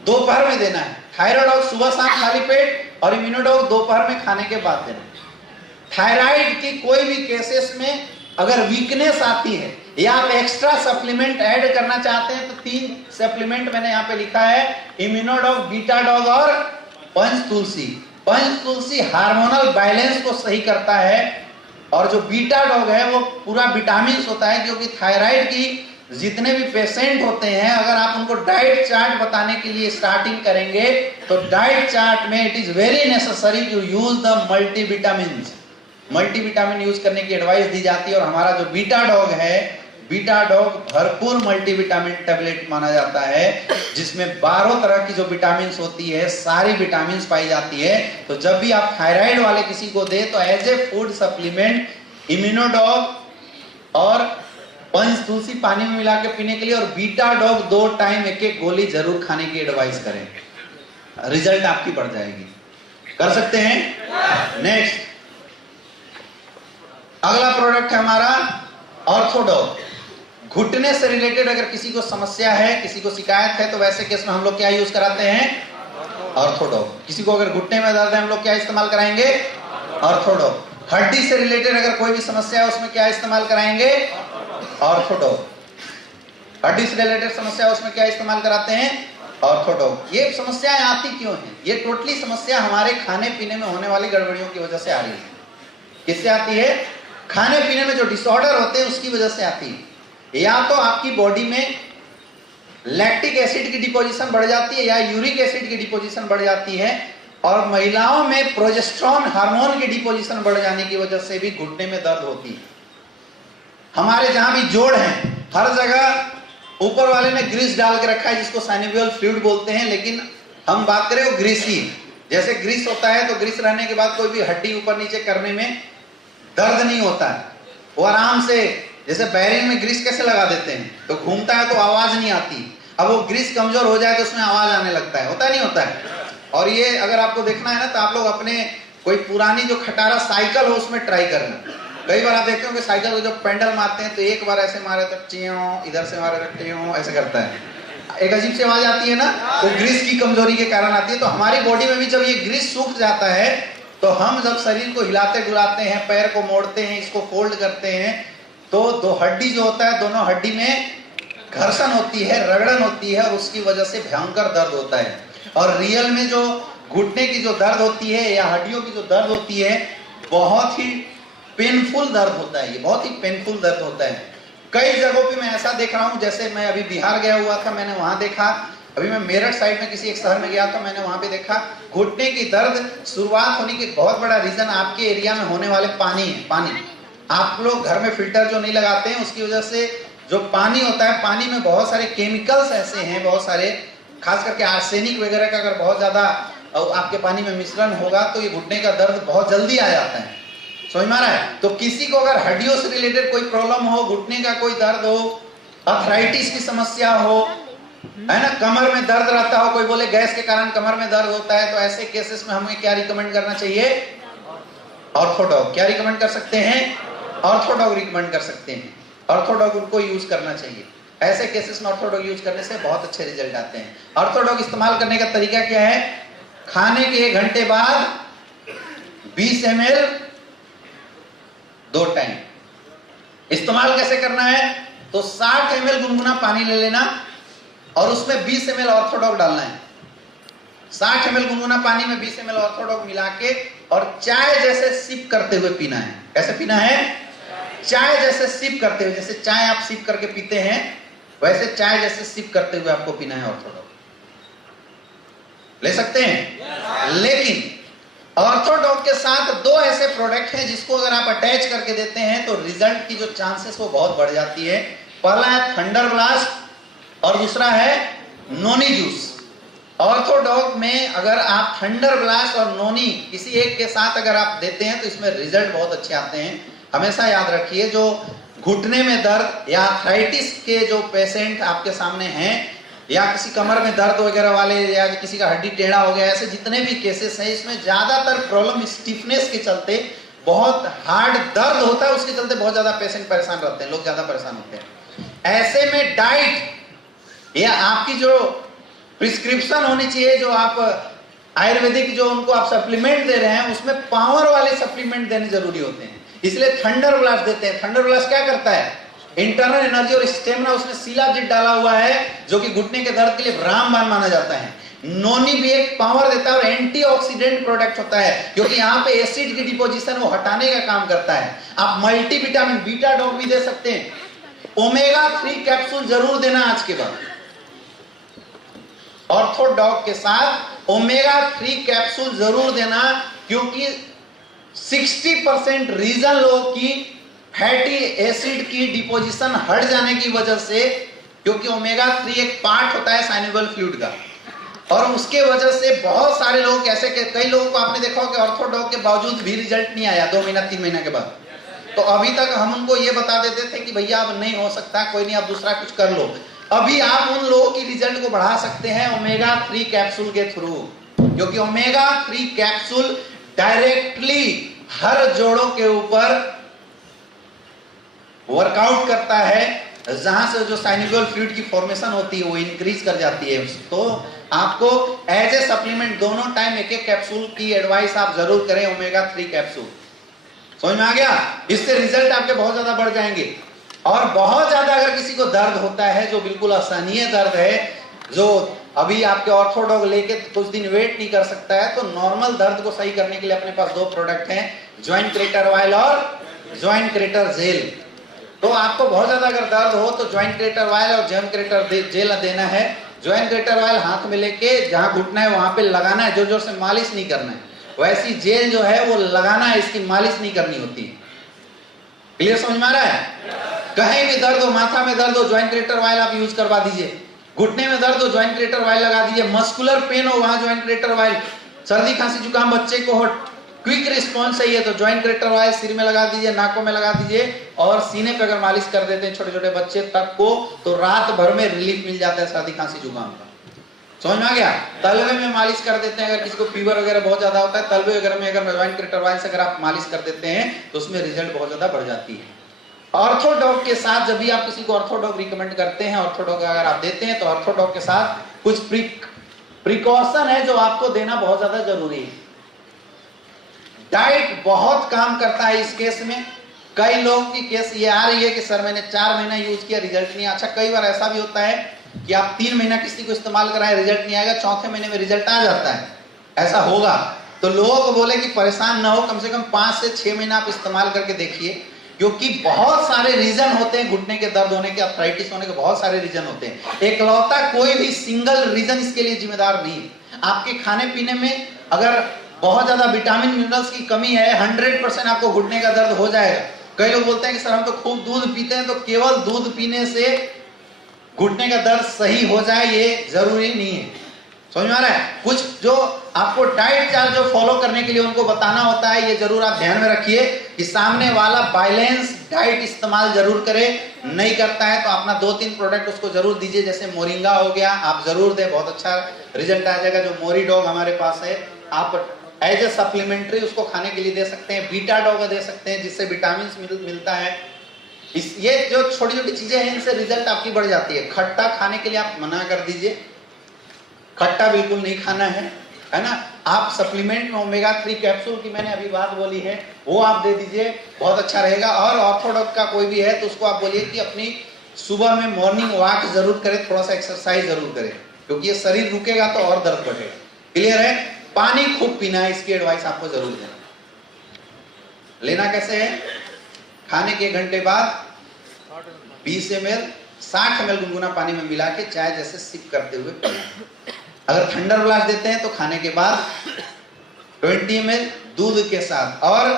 दोपहर में देना है। थायराइड सुबह शाम खाली पेट और इम्यूनोडॉग दोपहर में खाने के बाद देना है। थायराइड की कोई भी केसेस में अगर वीकनेस आती है या आप एक्स्ट्रा सप्लीमेंट ऐड करना चाहते हैं तो 3 सप्लीमेंट मैंने यहाँ पे लिखा है, इम्यूनोडॉग, बीटाडॉग और पंचतुलसी। पंचतुलसी हार्मोनल बैलेंस को सही करता है और जो बीटाडॉग है वो पूरा विटामिन होता है, क्योंकि थायराइड की जितने भी पेशेंट होते हैं अगर आप उनको डाइट चार्ट बताने के लिए स्टार्टिंग करेंगे तो डाइट चार्ट में it is very necessary to use the multivitamin. Multivitamin use करने की एडवाइस दी जाती है और हमारा जो बीटाडॉग है, बीटाडॉग भरपूर मल्टीविटामिन टैबलेट माना जाता है, जिसमें 12 तरह की जो विटामिन होती है, सारी विटामिन पाई जाती है। तो जब भी आप थायराइड वाले किसी को दे तो एज ए फूड सप्लीमेंट इम्यूनोडॉग और पंचतुलसी पानी में मिला के पीने के लिए और बीटाडॉग 2 टाइम एक गोली जरूर खाने की एडवाइस करें, रिजल्ट आपकी बढ़ जाएगी। कर सकते हैं? नेक्स्ट, अगला प्रोडक्ट है हमारा ऑर्थोडॉग। घुटने से रिलेटेड अगर किसी को समस्या है, किसी को शिकायत है, तो वैसे केस में हम लोग क्या यूज कराते हैं? ऑर्थोडॉग। किसी को अगर घुटने में दर्द है हम लोग क्या इस्तेमाल कराएंगे? ऑर्थोडॉग। हड्डी से रिलेटेड अगर कोई भी समस्या है उसमें क्या इस्तेमाल कराएंगे? ऑर्थोडॉग। हड्डी से रिलेटेड समस्या है उसमें क्या इस्तेमाल कराते हैं? ऑर्थोडॉग। ये समस्याएं आती क्यों हैं? ये टोटली समस्या हमारे खाने पीने में होने वाली गड़बड़ियों की वजह से आ रही है। किससे आती है? खाने पीने में जो डिसऑर्डर होते हैं उसकी वजह से आती है। या तो आपकी बॉडी में लैक्टिक एसिड की डिपोजिशन बढ़ जाती है या यूरिक एसिड की डिपोजिशन बढ़ जाती है, और महिलाओं में प्रोजेस्टेरोन हार्मोन की डिपोजिशन बढ़ जाने की वजह से भी घुटने में दर्द होती है। हमारे जहां भी जोड़ हैं हर जगह ऊपर वाले ने ग्रीस डाल के रखा है जिसको साइनोवियल फ्लूइड बोलते हैं, लेकिन हम बात करें वो ग्रीस ही, जैसे ग्रीस होता है तो ग्रीस रहने के बाद कोई भी हड्डी ऊपर नीचे करने में दर्द नहीं होता है, वो आराम से, जैसे बैरिंग में ग्रीस कैसे लगा देते हैं तो घूमता है तो आवाज नहीं आती। अब वो ग्रीस कमजोर हो जाए तो उसमें आवाज आने लगता है, होता नहीं होता है। और ये अगर आपको देखना है ना तो आप लोग अपने कोई पुरानी जो खटारा साइकिल हो उसमें ट्राई करना। कई बार आप देखते हो कि साइकिल को जब पेंडल मारते हैं तो एक बार ऐसे मारे तो टियों, इधर से मारे तो टियों, ऐसे करता है, एक अजीब सी आवाज आती है ना, वो ग्रीस की कमजोरी के कारण आती है। तो हमारी बॉडी में भी जब ये ग्रीस सूख जाता है तो हम जब शरीर को हिलाते डुलाते हैं, पैर को मोड़ते हैं, इसको फोल्ड करते हैं, तो दो हड्डी जो होता है दोनों हड्डी में घर्षण होती है, रगड़न होती है और उसकी वजह से भयंकर दर्द होता है। और रियल में जो घुटने की जो दर्द होती है या हड्डियों की जो दर्द होती है बहुत ही पेनफुल दर्द होता है, ये बहुत ही पेनफुल दर्द होता है। कई जगहों पे मैं ऐसा देख रहा हूँ, जैसे मैं अभी बिहार गया हुआ था, मैंने वहां देखा, अभी मैं मेरठ साइड में किसी एक शहर में गया था, मैंने वहां पे देखा घुटने की दर्द शुरुआत होने की बहुत बड़ा रीजन आपके एरिया में होने वाले पानी है। पानी, आप लोग घर में फिल्टर जो नहीं लगाते हैं उसकी वजह से जो पानी होता है, पानी में बहुत सारे केमिकल्स ऐसे हैं, बहुत सारे, खास करके आर्सेनिक वगैरह का अगर बहुत ज्यादा आपके पानी में मिश्रण होगा तो ये घुटने का दर्द बहुत जल्दी आ जाता है। समझ में आ रहा है? तो किसी को अगर हड्डियों से रिलेटेड कोई प्रॉब्लम हो, घुटने का कोई दर्द हो, अर्थराइटिस की समस्या हो, है ना, कमर में दर्द रहता हो, कोई बोले गैस के कारण कमर में दर्द होता है, तो ऐसे केसेस में हमें क्या रिकमेंड करना चाहिए? ऑर्थोडॉग। क्या रिकमेंड कर सकते हैं? ऑर्थोडॉग रिकमेंड कर सकते हैं। ऑर्थोडॉग उनको यूज करना चाहिए। ऐसे केसेस में ऑर्थोडॉग यूज करने से बहुत अच्छे रिजल्ट आते हैं। ऑर्थोडॉग इस्तेमाल करने का तरीका क्या है? खाने के 1 घंटे बाद 20 ml 2 टाइम। इस्तेमाल कैसे करना है? तो 60 ml गुनगुना पानी ले लेना और उसमें 20 ml ऑर्थोडॉग डालना है। 60 ml गुनगुना पानी में 20 ml ऑर्थोडॉग मिला के और चाय जैसे सिप करते हुए पीना है। कैसे पीना है? चाय जैसे सिप करते हुए, जैसे चाय आप सिप करके पीते हैं वैसे चाय जैसे सिप करते हुए आपको पीना है ऑर्थोडॉग। ले सकते हैं। लेकिन ऑर्थोडॉक के साथ दो ऐसे प्रोडक्ट हैं जिसको अगर आप अटैच करके देते हैं तो रिजल्ट की जो चांसेस वो बहुत बढ़ जाती है। पहला है थंडर ब्लास्ट और दूसरा है नोनी जूस। ऑर्थोडॉक में अगर आप थंडर ब्लास्ट और नोनी किसी एक के साथ अगर आप देते हैं तो इसमें रिजल्ट बहुत अच्छे आते हैं। हमेशा याद रखिए, जो घुटने में दर्द या आर्थराइटिस के जो पेशेंट आपके सामने हैं या किसी कमर में दर्द वगैरह वाले या किसी का हड्डी टेढ़ा हो गया, ऐसे जितने भी केसेस हैं इसमें ज्यादातर प्रॉब्लम स्टिफनेस के चलते, बहुत हार्ड दर्द होता है उसके चलते बहुत ज्यादा पेशेंट परेशान रहते हैं, लोग ज्यादा परेशान होते हैं। ऐसे में डाइट या आपकी जो प्रिस्क्रिप्शन होनी चाहिए, जो आप आयुर्वेदिक जो उनको आप सप्लीमेंट दे रहे हैं उसमें पावर वाले सप्लीमेंट देने जरूरी होते हैं, इसलिए थंडर ब्लास्ट देते हैं। थंडर ब्लास्ट क्या करता है, इंटरनल एनर्जी और स्टेमिना, उसमें शिलाजीत डाला हुआ है जो कि घुटने के दर्द के लिए रामबाण माना जाता है। नोनी भी एक पावर देता है और एंटीऑक्सीडेंट प्रोडक्ट होता है क्योंकि यहाँ पे एसिड की डिपोजिशन वो हटाने का काम करता है। आप मल्टीविटामिन बीटा डॉग भी दे सकते हैं। ओमेगा 3 कैप्सूल जरूर देना आज के बाद। ऑर्थोडॉक के साथ ओमेगा 3 कैप्सूल जरूर देना क्योंकि 60% रीजन लोगों की फैटी एसिड की डिपोजिशन हट जाने की वजह से, क्योंकि ओमेगा 3 एक पार्ट होता है साइनेबल फ्लूइड का, और उसके वजह से बहुत सारे लोग ऐसे कई लोगों को आपने देखा होगा ऑर्थोडॉक के बावजूद भी रिजल्ट नहीं आया 2 महीना 3 महीना के बाद। तो अभी तक हम उनको ये बता देते थे कि भैया अब नहीं हो सकता, कोई नहीं, आप दूसरा कुछ कर लो। अभी आप उन लोगों की रिजल्ट को बढ़ा सकते हैं ओमेगा 3 कैप्सूल के थ्रू, क्योंकि ओमेगा 3 कैप्सूल डायरेक्टली हर जोड़ों के ऊपर वर्कआउट करता है, जहां से जो साइनेबल फ्लूइड की फॉर्मेशन होती है वो इंक्रीज कर जाती है। तो आपको एज ए सप्लीमेंट दोनों टाइम एक एक कैप्सूल की एडवाइस आप जरूर करें, ओमेगा 3 कैप्सूल। समझ में आ गया? इससे रिजल्ट आपके बहुत ज्यादा बढ़ जाएंगे। और बहुत ज्यादा अगर किसी को दर्द होता है जो बिल्कुल असहनीय दर्द है, जो अभी आपके ऑर्थोडॉक लेके कुछ दिन वेट नहीं कर सकता है, तो नॉर्मल दर्द को सही करने के लिए अपने पास 2 प्रोडक्ट हैं, जॉइंट क्रेटर ऑयल और जॉइंट क्रेटर जेल। तो आपको बहुत ज्यादा अगर दर्द हो तो जॉइंट क्रेटर ऑयल और जॉइंट क्रेटर जेल देना है। जॉइंट क्रेटर ऑयल हाथ में लेके जहां घुटना है वहां पे लगाना है, जोर जोर से मालिश नहीं करना है। वैसी जेल जो है वो लगाना है, इसकी मालिश नहीं करनी होती है। क्लियर समझ में आ रहा है? कहीं भी दर्द हो, माथा में दर्द हो, जॉइंट क्रेटर ऑयल आप यूज करवा दीजिए। घुटने में दर्द हो, जॉइंट क्रेटर ऑयल लगा दीजिए। मस्कुलर पेन हो, वहां जॉइंट क्रेटर ऑयल। सर्दी खांसी जुकाम बच्चे को हो, क्विक रिस्पॉन्स चाहिए तो जॉइंट क्रेटर ऑयल सिर में लगा दीजिए, नाकों में लगा दीजिए, और सीने पे अगर मालिश कर देते हैं छोटे छोटे बच्चे तक को, तो रात भर में रिलीफ मिल जाता है सर्दी खांसी जुकाम का। समझ में आ गया? तलवे में मालिश कर देते हैं, अगर किसी को फीवर वगैरह बहुत ज्यादा होता है, तलवे वगैरह में अगर जॉइंट क्रेटर ऑयल से अगर आप मालिश कर देते हैं तो उसमें रिजल्ट बहुत ज्यादा बढ़ जाती है। ऑर्थोडॉक के साथ जब भी आप किसी को ऑर्थोडॉक रिकमेंड करते हैं, ऑर्थोडॉक अगर आप देते हैं तो ऑर्थोडॉक के साथ कुछ प्रिकॉशन है जो आपको देना बहुत ज्यादा जरूरी है। डाइट बहुत काम करता है इस केस में। कई लोगों की केस ये आ रही है कि सर मैंने 4 महीना यूज किया, रिजल्ट नहीं। अच्छा, कई बार ऐसा भी होता है कि आप 3 महीना किसी को इस्तेमाल कराएं, रिजल्ट नहीं आएगा, चौथे महीने में रिजल्ट आ जाता है। ऐसा होगा तो लोगों को बोले कि परेशान ना हो, कम से कम 5 से 6 महीना आप इस्तेमाल करके देखिए, क्योंकि बहुत सारे रीजन होते हैं घुटने के दर्द होने के, अर्थराइटिस होने के बहुत सारे रीजन होते हैं। एकलौता कोई भी सिंगल रीजन इसके लिए जिम्मेदार नहीं है। आपके खाने पीने में अगर बहुत ज्यादा विटामिन मिनरल्स की कमी है, 100% आपको घुटने का दर्द हो जाएगा। कई लोग बोलते हैं कि सर हम तो खूब दूध पीते हैं, तो केवल दूध पीने से घुटने का दर्द सही हो जाए ये जरूरी नहीं है। समझ में आ रहा है? कुछ जो आपको डाइट चार्ट जो फॉलो करने के लिए उनको बताना होता है, ये जरूर आप ध्यान में रखिए कि सामने वाला बैलेंस डाइट इस्तेमाल जरूर करे। नहीं करता है तो अपना 2-3 प्रोडक्ट उसको जरूर दीजिए, जैसे मोरिंगा हो गया, आप जरूर दें, बहुत अच्छा रिजल्ट आ जाएगा। जो मोरी डॉग हमारे पास है, आप एज ए सप्लीमेंट्री उसको खाने के लिए दे सकते हैं। बीटा डॉग दे सकते हैं जिससे विटामिन मिलता है। ये जो छोटी छोटी चीजें हैं इनसे रिजल्ट आपकी बढ़ जाती है। खट्टा खाने के लिए आप मना कर दीजिए, खट्टा बिल्कुल नहीं खाना है ना। आप सप्लीमेंट में ओमेगा 3 कैप्सूल की मैंने अभी बात बोली है, वो आप दे दीजिए, बहुत अच्छा रहेगा। और ऑर्थोडॉक का कोई भी है तो उसको आप बोलिए कि अपनी सुबह में मॉर्निंग वॉक जरूर करे, थोड़ा सा एक्सरसाइज जरूर करे, क्योंकि ये शरीर रुकेगा तो और दर्द बढ़ेगा। क्लियर है? पानी खूब पीना है, इसकी एडवाइस आपको जरूर देना। लेना कैसे है? खाने के 1 घंटे बाद 20 ml 60 ml गुनगुना पानी में मिला के चाय जैसे सिप करते हुए पीना। अगर थंडर ब्लास्ट देते हैं तो खाने के बाद 20 ml दूध के साथ। और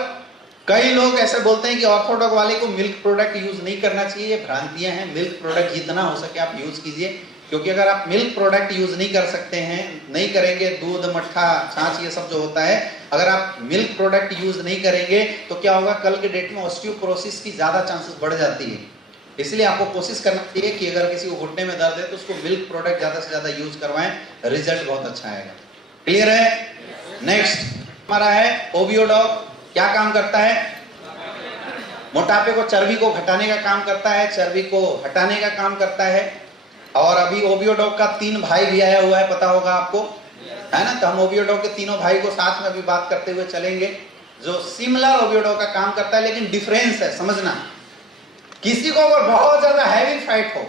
कई लोग ऐसे बोलते हैं कि ऑर्थोडॉक वाले को मिल्क प्रोडक्ट यूज नहीं करना चाहिए, ये भ्रांतियां हैं। मिल्क प्रोडक्ट जितना हो सके आप यूज कीजिए, क्योंकि अगर आप मिल्क प्रोडक्ट यूज नहीं कर सकते हैं, नहीं करेंगे, दूध, मट्ठा, छाछ, ये सब जो होता है, अगर आप मिल्क प्रोडक्ट यूज नहीं करेंगे तो क्या होगा, कल के डेट में ऑस्टियोपोरोसिस की ज्यादा चांसेस बढ़ जाती है। इसलिए आपको कोशिश करना चाहिए कि अगर किसी को घुटने में दर्द है तो उसको मिल्क प्रोडक्ट ज्यादा से ज्यादा यूज करवाएं, रिजल्ट बहुत अच्छा आएगा। क्लियर है? नेक्स्ट हमारा है ओबियोडॉग। क्या काम करता है? मोटापे को, चर्बी को घटाने का काम करता है, चर्बी को हटाने का काम करता है। और अभी ओबियोडॉग का 3 भाई भी आया हुआ है, पता होगा आपको, है ना? तो हम ओबियोडॉग के तीनों भाई को साथ में भी बात करते हुए चलेंगे, जो सिमिलर ओबियोडॉग का काम करता है, लेकिन डिफरेंस है, समझना। किसी को अगर बहुत ज्यादा हैवी फैट हो,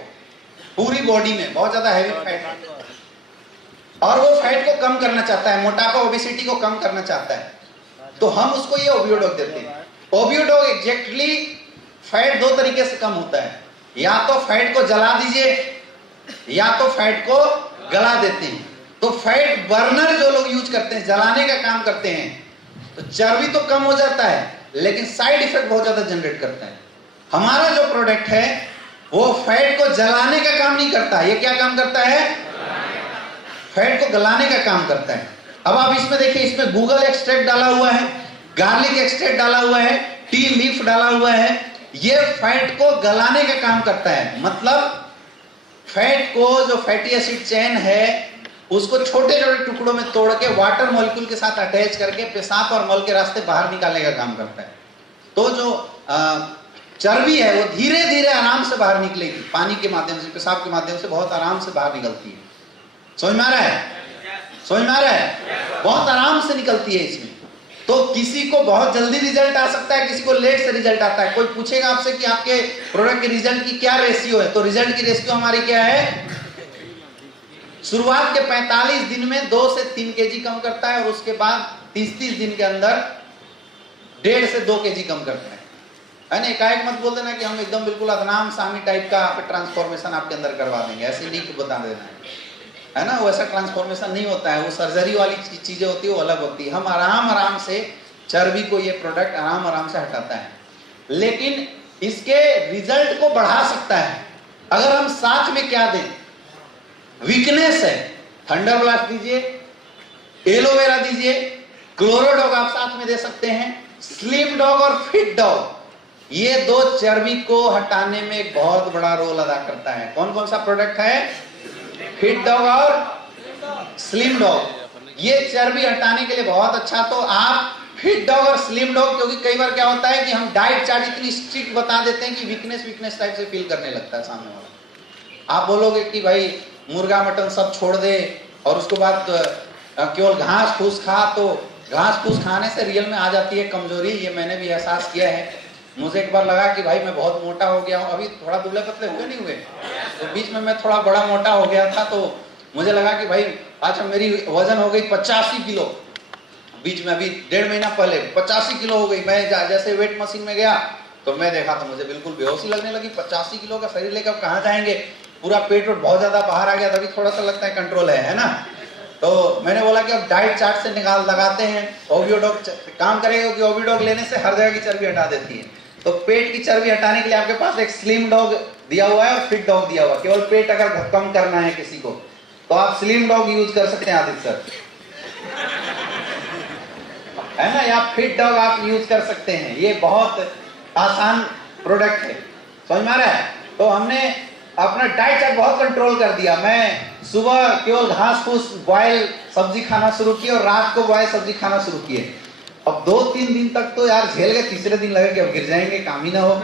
पूरी बॉडी में बहुत ज्यादा हैवी फैट हो और वो फैट को कम करना चाहता है, मोटापा, ओबेसिटी को कम करना चाहता है, तो हम उसको ये ओबियोडॉग देते हैं। ओबियोडॉग एग्जैक्टली फैट 2 तरीके से कम होता है, या तो फैट को जला दीजिए या तो फैट को गला देते हैं। तो फैट बर्नर जो लोग यूज करते हैं, जलाने का काम करते हैं, तो चर्बी तो कम हो जाता है लेकिन साइड इफेक्ट बहुत ज्यादा जनरेट करता है। हमारा जो प्रोडक्ट है वो फैट को जलाने का काम नहीं करता, ये क्या काम करता है? फैट को गलाने का काम करता है। अब आप इसमें देखिए, इसमें गूगल एक्सट्रैक्ट डाला हुआ है, गार्लिक एक्सट्रैक्ट डाला हुआ है, टी लीफ डाला हुआ है। ये फैट को गलाने का काम करता है, मतलब फैट को, जो फैटी एसिड चेन है, उसको छोटे छोटे टुकड़ों में तोड़ के वाटर मॉलिक्यूल के साथ अटैच करके पेशाब और मल के रास्ते बाहर निकालने का काम करता है। तो जो चर्बी है वो धीरे धीरे आराम से बाहर निकलेगी, पानी के माध्यम से, पेशाब के माध्यम से बहुत आराम से बाहर निकलती है। समझ में आ रहा है? समझ में आ रहा है? बहुत आराम से निकलती है इसमें। तो किसी को बहुत जल्दी रिजल्ट आ सकता है, किसी को लेट से रिजल्ट आता है। कोई पूछेगा आपसे कि आपके प्रोडक्ट के रिजल्ट की क्या रेशियो है, तो रिजल्ट की रेशियो हमारी क्या है? शुरुआत के 45 दिन में 2 से 3 केजी कम करता है और उसके बाद 30 दिन के अंदर 1.5 से 2 केजी कम करता है ना? एकाएक मत बोल देना कि हम एकदम बिल्कुल अदनाम सामी टाइप का ट्रांसफॉर्मेशन आपके अंदर करवा देंगे, ऐसे नहीं बता देना है ना? वैसा ट्रांसफॉर्मेशन नहीं होता है, वो सर्जरी वाली चीजें होती है, वो अलग होती है। हम आराम आराम से चर्बी को ये प्रोडक्ट आराम आराम से हटाता है, लेकिन इसके रिजल्ट को बढ़ा सकता है अगर हम साथ में क्या दें। वीकनेस है, थंडर ब्लास्ट दीजिए, एलोवेरा दीजिए, क्लोरोडॉग आप साथ में दे सकते हैं, स्लिम डॉग और फिट डॉग, ये 2 चर्बी को हटाने में एक बहुत बड़ा रोल अदा करता है। कौन कौन सा प्रोडक्ट है? फिट डॉग और स्लिम डॉग। ये चर्बी हटाने के लिए बहुत अच्छा। तो आप फिट डॉग और स्लिम डॉग, क्योंकि कई बार क्या होता है कि हम डाइट चार्ट इतनी स्ट्रिक्ट बता देते हैं कि वीकनेस टाइप से फील करने लगता है सामने वाला। आप बोलोगे कि भाई मुर्गा मटन सब छोड़ दे और उसके बाद केवल घास फूस खा, तो घास फूस खाने से रियल में आ जाती है कमजोरी। ये मैंने भी एहसास किया है। मुझे एक बार लगा कि भाई मैं बहुत मोटा हो गया हूँ, अभी थोड़ा दुबले पतले हुए नहीं हुए, तो बीच में मैं थोड़ा बड़ा मोटा हो गया था, तो मुझे लगा कि भाई अच्छा मेरी वजन हो गई 85 किलो। बीच में अभी 1.5 महीना पहले 85 किलो हो गई। मैं जैसे वेट मशीन में गया तो मैं देखा तो मुझे बिल्कुल बेहोशी लगने लगी। 85 किलो का शरीर लेकर कहाँ जाएंगे? पूरा पेट बहुत ज्यादा बाहर आ गया, तभी थोड़ा सा लगता है कंट्रोल है ना? तो मैंने बोला कि अब डाइट चार्ट से लगाते हैं, ओबियोडॉग काम करेगा, क्योंकि ओबियोडॉग लेने से हर जगह की चर्बी हटा देती है। तो पेट की चर्बी हटाने के लिए आपके पास एक स्लिम डॉग दिया हुआ है और फिट डॉग दिया हुआ है। केवल पेट अगर कम करना है किसी को तो आप स्लिम डॉग यूज कर सकते हैं आदित्य सर, है ना? या फिट डॉग आप यूज कर सकते हैं। ये बहुत आसान प्रोडक्ट है, समझ में आ रहा है? तो हमने अपना डाइट चार्ट बहुत कंट्रोल कर दिया। मैं सुबह केवल घास फूस बॉयल सब्जी खाना शुरू किए और रात को बॉयल सब्जी खाना शुरू किए। अब 2-3 दिन तक तो यार झेल गए, तीसरे दिन लगे कि अब गिर जाएंगे, काम ही ना हो।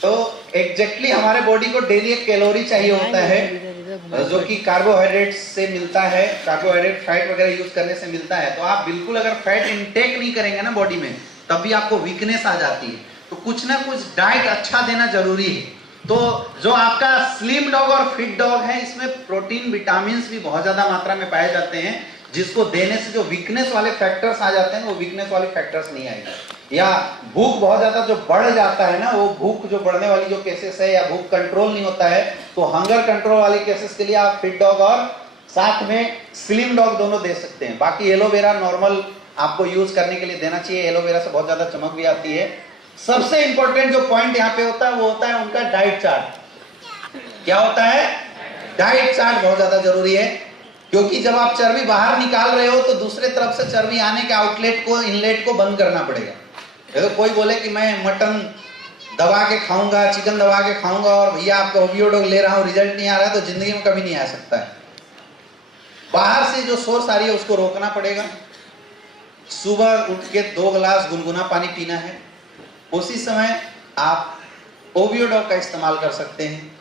तो एग्जैक्टली हमारे बॉडी को डेली एक कैलोरी चाहिए होता है जो कि कार्बोहाइड्रेट से मिलता है, कार्बोहाइड्रेट फैट वगैरह यूज करने से मिलता है। तो आप बिल्कुल अगर फैट इनटेक नहीं करेंगे ना बॉडी में, तभी आपको वीकनेस आ जाती है। तो कुछ ना कुछ डाइट अच्छा देना जरूरी है। तो जो आपका स्लिम डॉग और फिट डॉग है, इसमें प्रोटीन विटामिन भी बहुत ज्यादा मात्रा में पाए जाते हैं, जिसको देने से जो वीकनेस वाले फैक्टर्स आ जाते हैं वो वीकनेस वाले फैक्टर्स नहीं आएंगे। या भूख बहुत ज्यादा जो बढ़ जाता है ना, वो भूख जो बढ़ने वाली जो केसेस है, या भूख कंट्रोल नहीं होता है, तो हंगर कंट्रोल वाले केसेस के लिए आप फिट डॉग और साथ में स्लिम डॉग दोनों दे सकते हैं। बाकी एलोवेरा नॉर्मल आपको यूज करने के लिए देना चाहिए, एलोवेरा से बहुत ज्यादा चमक भी आती है। सबसे इंपॉर्टेंट जो पॉइंट यहाँ पे होता है वो होता है उनका डाइट चार्ट। क्या होता है? डाइट चार्ट बहुत ज्यादा जरूरी है, क्योंकि जब आप चर्बी बाहर निकाल रहे हो तो दूसरे तरफ से चर्बी आने के आउटलेट को, इनलेट को बंद करना पड़ेगा। तो कोई बोले कि मैं मटन दबा के खाऊंगा, चिकन दबा के खाऊंगा और भैया आपका ओवियोडॉग ले रहा हूं, रिजल्ट नहीं आ रहा है, तो जिंदगी में कभी नहीं आ सकता है। बाहर से जो सोर्स आ रही है उसको रोकना पड़ेगा। सुबह उठ के 2 गिलास गुनगुना पानी पीना है। उसी समय आप ओवियोडॉग का इस्तेमाल कर सकते हैं।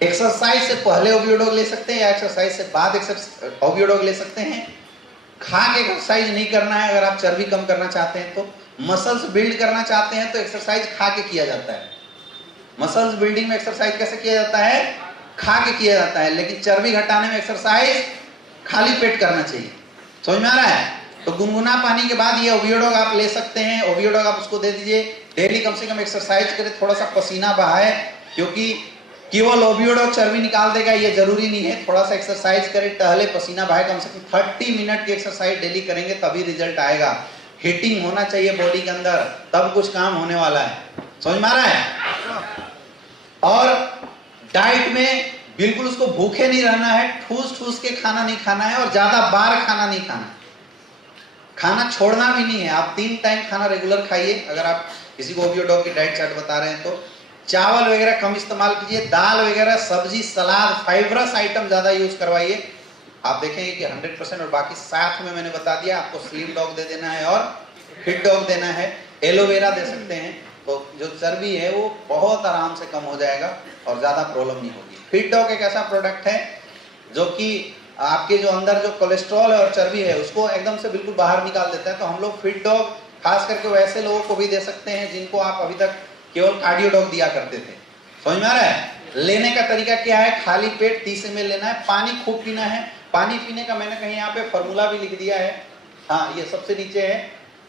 एक्सरसाइज से पहले ओवियोडॉग ले सकते हैं या एक्सरसाइज से बाद ओवियोडॉग ले सकते हैं। खा के एक्सरसाइज नहीं करना है। अगर आप चर्बी कम करना चाहते हैं, तो मसल्स बिल्ड करना चाहते हैं, तो एक्सरसाइज खा के किया जाता है। मसल्स बिल्डिंग में एक्सरसाइज कैसे किया जाता है? खा के किया जाता है। लेकिन चर्बी घटाने में एक्सरसाइज खाली पेट करना चाहिए। समझ में आ रहा है? तो गुनगुना पानी के बाद ये ओवियोडॉग आप ले सकते हैं। ओवियोडॉग आप उसको दे दीजिए। डेली कम से कम एक्सरसाइज करें, थोड़ा सा पसीना बहाए, क्योंकि केवल ओवियोडॉग चर्बी निकाल देगा ये जरूरी नहीं है। थोड़ा सा एक्सरसाइज करें, टहले, पसीना बहाए। कम से कम 30 मिनट की एक्सरसाइज डेली करेंगे तभी रिजल्ट आएगा। हीटिंग होना चाहिए बॉडी के अंदर, तब कुछ काम होने वाला है। समझ में आ रहा है? और डाइट में बिल्कुल उसको भूखे नहीं रहना है, ठूस ठूस के खाना नहीं खाना है और ज्यादा बार खाना नहीं खाना है। खाना छोड़ना भी नहीं है। आप 3 टाइम खाना रेगुलर खाइए। अगर आप किसी को ओवियोडॉग की डाइट चार्ट बता रहे हैं तो चावल वगैरह कम इस्तेमाल कीजिए। दाल वगैरह, सब्जी, सलाद, फाइबरस आइटम ज्यादा यूज करवाइए। आप देखेंगे कि 100%। और बाकी साथ में मैंने बता दिया, आपको स्लिम डॉग दे देना है और फिट डॉग देना है। एलोवेरा दे सकते हैं, तो जो चर्बी है वो बहुत आराम से कम हो जाएगा और ज्यादा प्रॉब्लम नहीं होगी। फिट डॉग एक ऐसा प्रोडक्ट है जो कि आपके जो अंदर जो कोलेस्ट्रॉल है और चर्बी है उसको एकदम से बिल्कुल बाहर निकाल देता है। तो हम लोग फिट डॉग खास करके वैसे लोगों को भी दे सकते हैं जिनको आप अभी तक केवल कार्डियो डॉग दिया करते थे। समझ में आ रहा है? लेने का तरीका क्या है? खाली पेट 30 ml लेना है। पानी खूब पीना है। पानी पीने का मैंने कहीं यहाँ पे फॉर्मूला भी लिख दिया है। हाँ, ये सबसे नीचे है।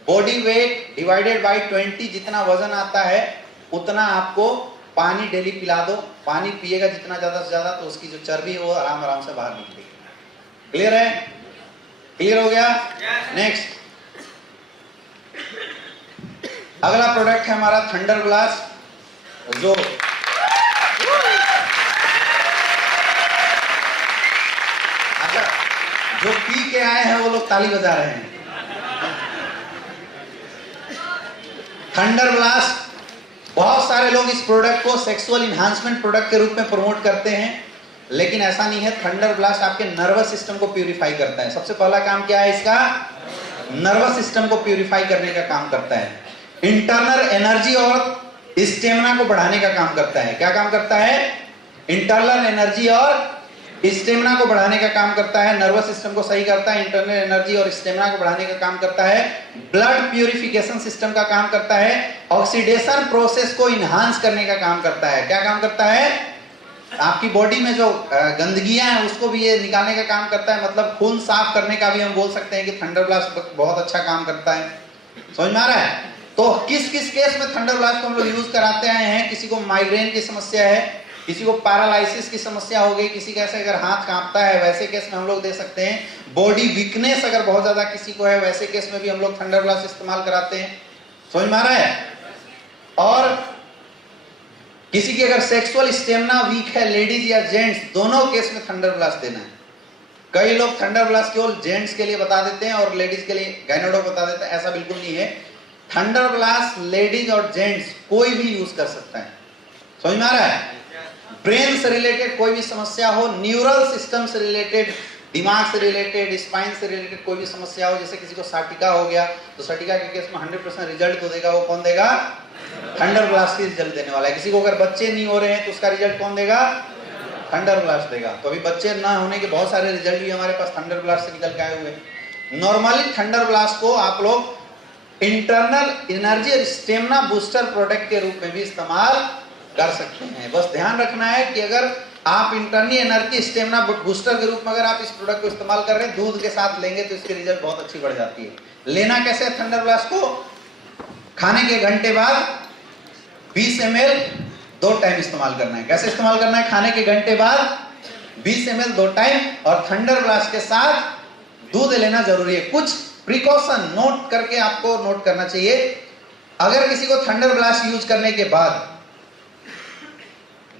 बॉडी वेट डिवाइडेड बाई 20, जितना वजन आता है उतना आपको पानी डेली पिला दो। पानी पिएगा जितना ज्यादा से ज्यादा, तो उसकी जो चर्बी है वो आराम आराम से बाहर निकलेगी। क्लियर है? क्लियर हो गया? नेक्स्ट, अगला प्रोडक्ट है हमारा थंडर ब्लास्ट। जो अच्छा, जो पी के आए हैं वो लोग ताली बजा रहे हैं। थंडर ब्लास्ट, बहुत सारे लोग इस प्रोडक्ट को सेक्सुअल इन्हांसमेंट प्रोडक्ट के रूप में प्रमोट करते हैं, लेकिन ऐसा नहीं है। थंडर ब्लास्ट आपके नर्वस सिस्टम को प्यूरिफाई करता है। सबसे पहला काम क्या है इसका? नर्वस सिस्टम को प्यूरिफाई करने का काम करता है। इंटरनल एनर्जी और स्टेमिना को बढ़ाने का काम करता है। क्या काम करता है? इंटरनल एनर्जी और स्टेमिना को बढ़ाने का काम करता है। नर्वस सिस्टम को सही करता है, इंटरनल एनर्जी और स्टेमिना को बढ़ाने का काम करता है। ब्लड प्यूरिफिकेशन सिस्टम का काम करता है। ऑक्सीडेशन प्रोसेस को इनहांस करने का काम करता है। क्या काम करता है? आपकी बॉडी में जो गंदगियां हैं उसको भी ये निकालने का काम करता है। मतलब खून साफ करने का भी हम बोल सकते हैं कि थंडर ब्लास्ट बहुत अच्छा काम करता है। समझ में आ रहा है? तो किस किस केस में थंडर ब्लास्ट को हम लोग यूज कराते आए हैं? किसी को माइग्रेन की समस्या है, किसी को पैरालिसिस की समस्या हो गई, किसी का ऐसे अगर हाथ कांपता है वैसे केस में हम लोग दे सकते हैं। बॉडी वीकनेस अगर बहुत ज्यादा किसी को है वैसे केस में भी हम लोग थंडर ब्लास्ट इस्तेमाल कराते हैं। समझ में आ रहा है? और किसी की अगर सेक्सुअल स्टेमिना वीक है, लेडीज या जेंट्स, दोनों केस में थंडर ब्लास्ट देना है। कई लोग थंडर ब्लास्ट केवल जेंट्स के लिए बता देते हैं और लेडीज के लिए गायनेकोलॉजिस्ट बता देते हैं। ऐसा बिल्कुल नहीं है। थंडर ब्लास्ट लेडीज और जेंट्स कोई भी यूज कर सकता है। समझ में आ रहा है? ब्रेन से रिलेटेड कोई भी समस्या हो, न्यूरल सिस्टम से रिलेटेड, दिमाग से रिलेटेड, स्पाइन से रिलेटेड कोई भी समस्या हो, जैसे किसी को साटिका हो गया तो साटिका के केस में 100% रिजल्ट तो देगा वो कौन देगा? थंडर ब्लास्ट की रिजल्ट देने वाला है। किसी को अगर बच्चे नहीं हो रहे हैं तो उसका रिजल्ट कौन देगा? थंडर ब्लास्ट देगा। तो अभी बच्चे ना होने के बहुत सारे रिजल्ट भी हमारे पास थंडर ब्लास्ट से निकल के आए हुए। नॉर्मली थंडर ब्लास्ट को आप लोग इंटरनल एनर्जी और स्टेमिना बूस्टर प्रोडक्ट के रूप में भी इस्तेमाल कर सकते हैं। बस ध्यान रखना है कि अगर आप इंटरनल एनर्जी स्टेमिना बूस्टर के रूप में अगर आप इस प्रोडक्ट को इस्तेमाल कर रहे हैं, दूध के साथ लेंगे तो इसकी रिजल्ट बहुत अच्छी बढ़ जाती है। लेना कैसे है थंडर ब्लास्ट को? खाने के घंटे बाद 20 ml 2 टाइम इस्तेमाल करना है। कैसे इस्तेमाल करना है? खाने के घंटे बाद 20 ml 2 टाइम और थंडर ब्लास्ट के साथ दूध लेना जरूरी है। कुछ प्रिकॉशन नोट करके आपको नोट करना चाहिए। अगर किसी को थंडर ब्लास्ट यूज करने के बाद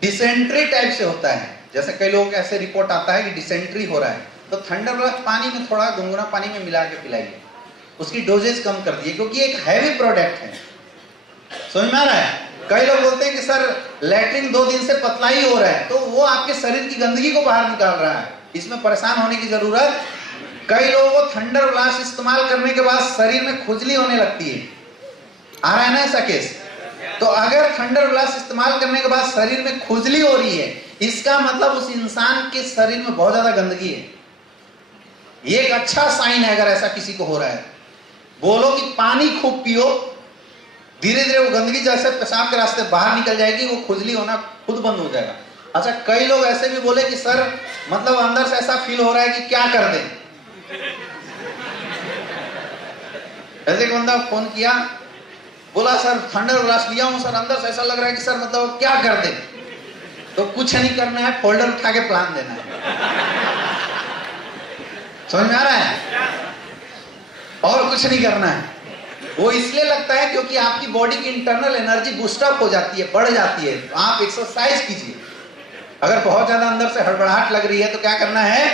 डिसेंट्री टाइप से होता है, जैसे कई लोगों को ऐसे रिपोर्ट आता है कि डिसेंट्री हो रहा है, तो थंडर ब्लास्ट पानी में थोड़ा गुनगुना पानी में मिला के पिलाइए, उसकी डोजेज कम कर दिए, क्योंकि एक हैवी प्रोडक्ट है। समझ में आ रहा है? कई लोग बोलते हैं कि सर लैट्रिन 2 दिन से पतला ही हो रहा है, तो वो आपके शरीर की गंदगी को बाहर निकाल रहा है, इसमें परेशान होने की जरूरत। कई लोगों को थंडर ब्लास्ट इस्तेमाल करने के बाद शरीर में खुजली होने लगती है, आ रहा है ना ऐसा केस? तो अगर थंडर ब्लास्ट इस्तेमाल करने के बाद शरीर में खुजली हो रही है, इसका मतलब उस इंसान के शरीर में बहुत ज्यादा गंदगी है। ये एक अच्छा साइन है अगर ऐसा किसी को हो रहा है। बोलो कि पानी खूब पियो, धीरे धीरे वो गंदगी जैसे पेशाब के रास्ते बाहर निकल जाएगी, वो खुजली होना खुद बंद हो जाएगा। अच्छा, कई लोग ऐसे भी बोले कि सर मतलब अंदर से ऐसा फील हो रहा है कि क्या कर दें। ऐसे एक बंदा फोन किया, बोला सर थंडर ब्लास्ट लिया हूं सर, अंदर से ऐसा लग रहा है कि सर मतलब क्या कर दें। तो कुछ नहीं करना है, फोल्डर उठा के प्लान देना है। समझ में आ रहा है? और कुछ नहीं करना है। वो इसलिए लगता है क्योंकि आपकी बॉडी की इंटरनल एनर्जी बूस्टअप हो जाती है, बढ़ जाती है। तो आप एक्सरसाइज कीजिए। अगर बहुत ज्यादा अंदर से हड़बड़ाहट लग रही है तो क्या करना है?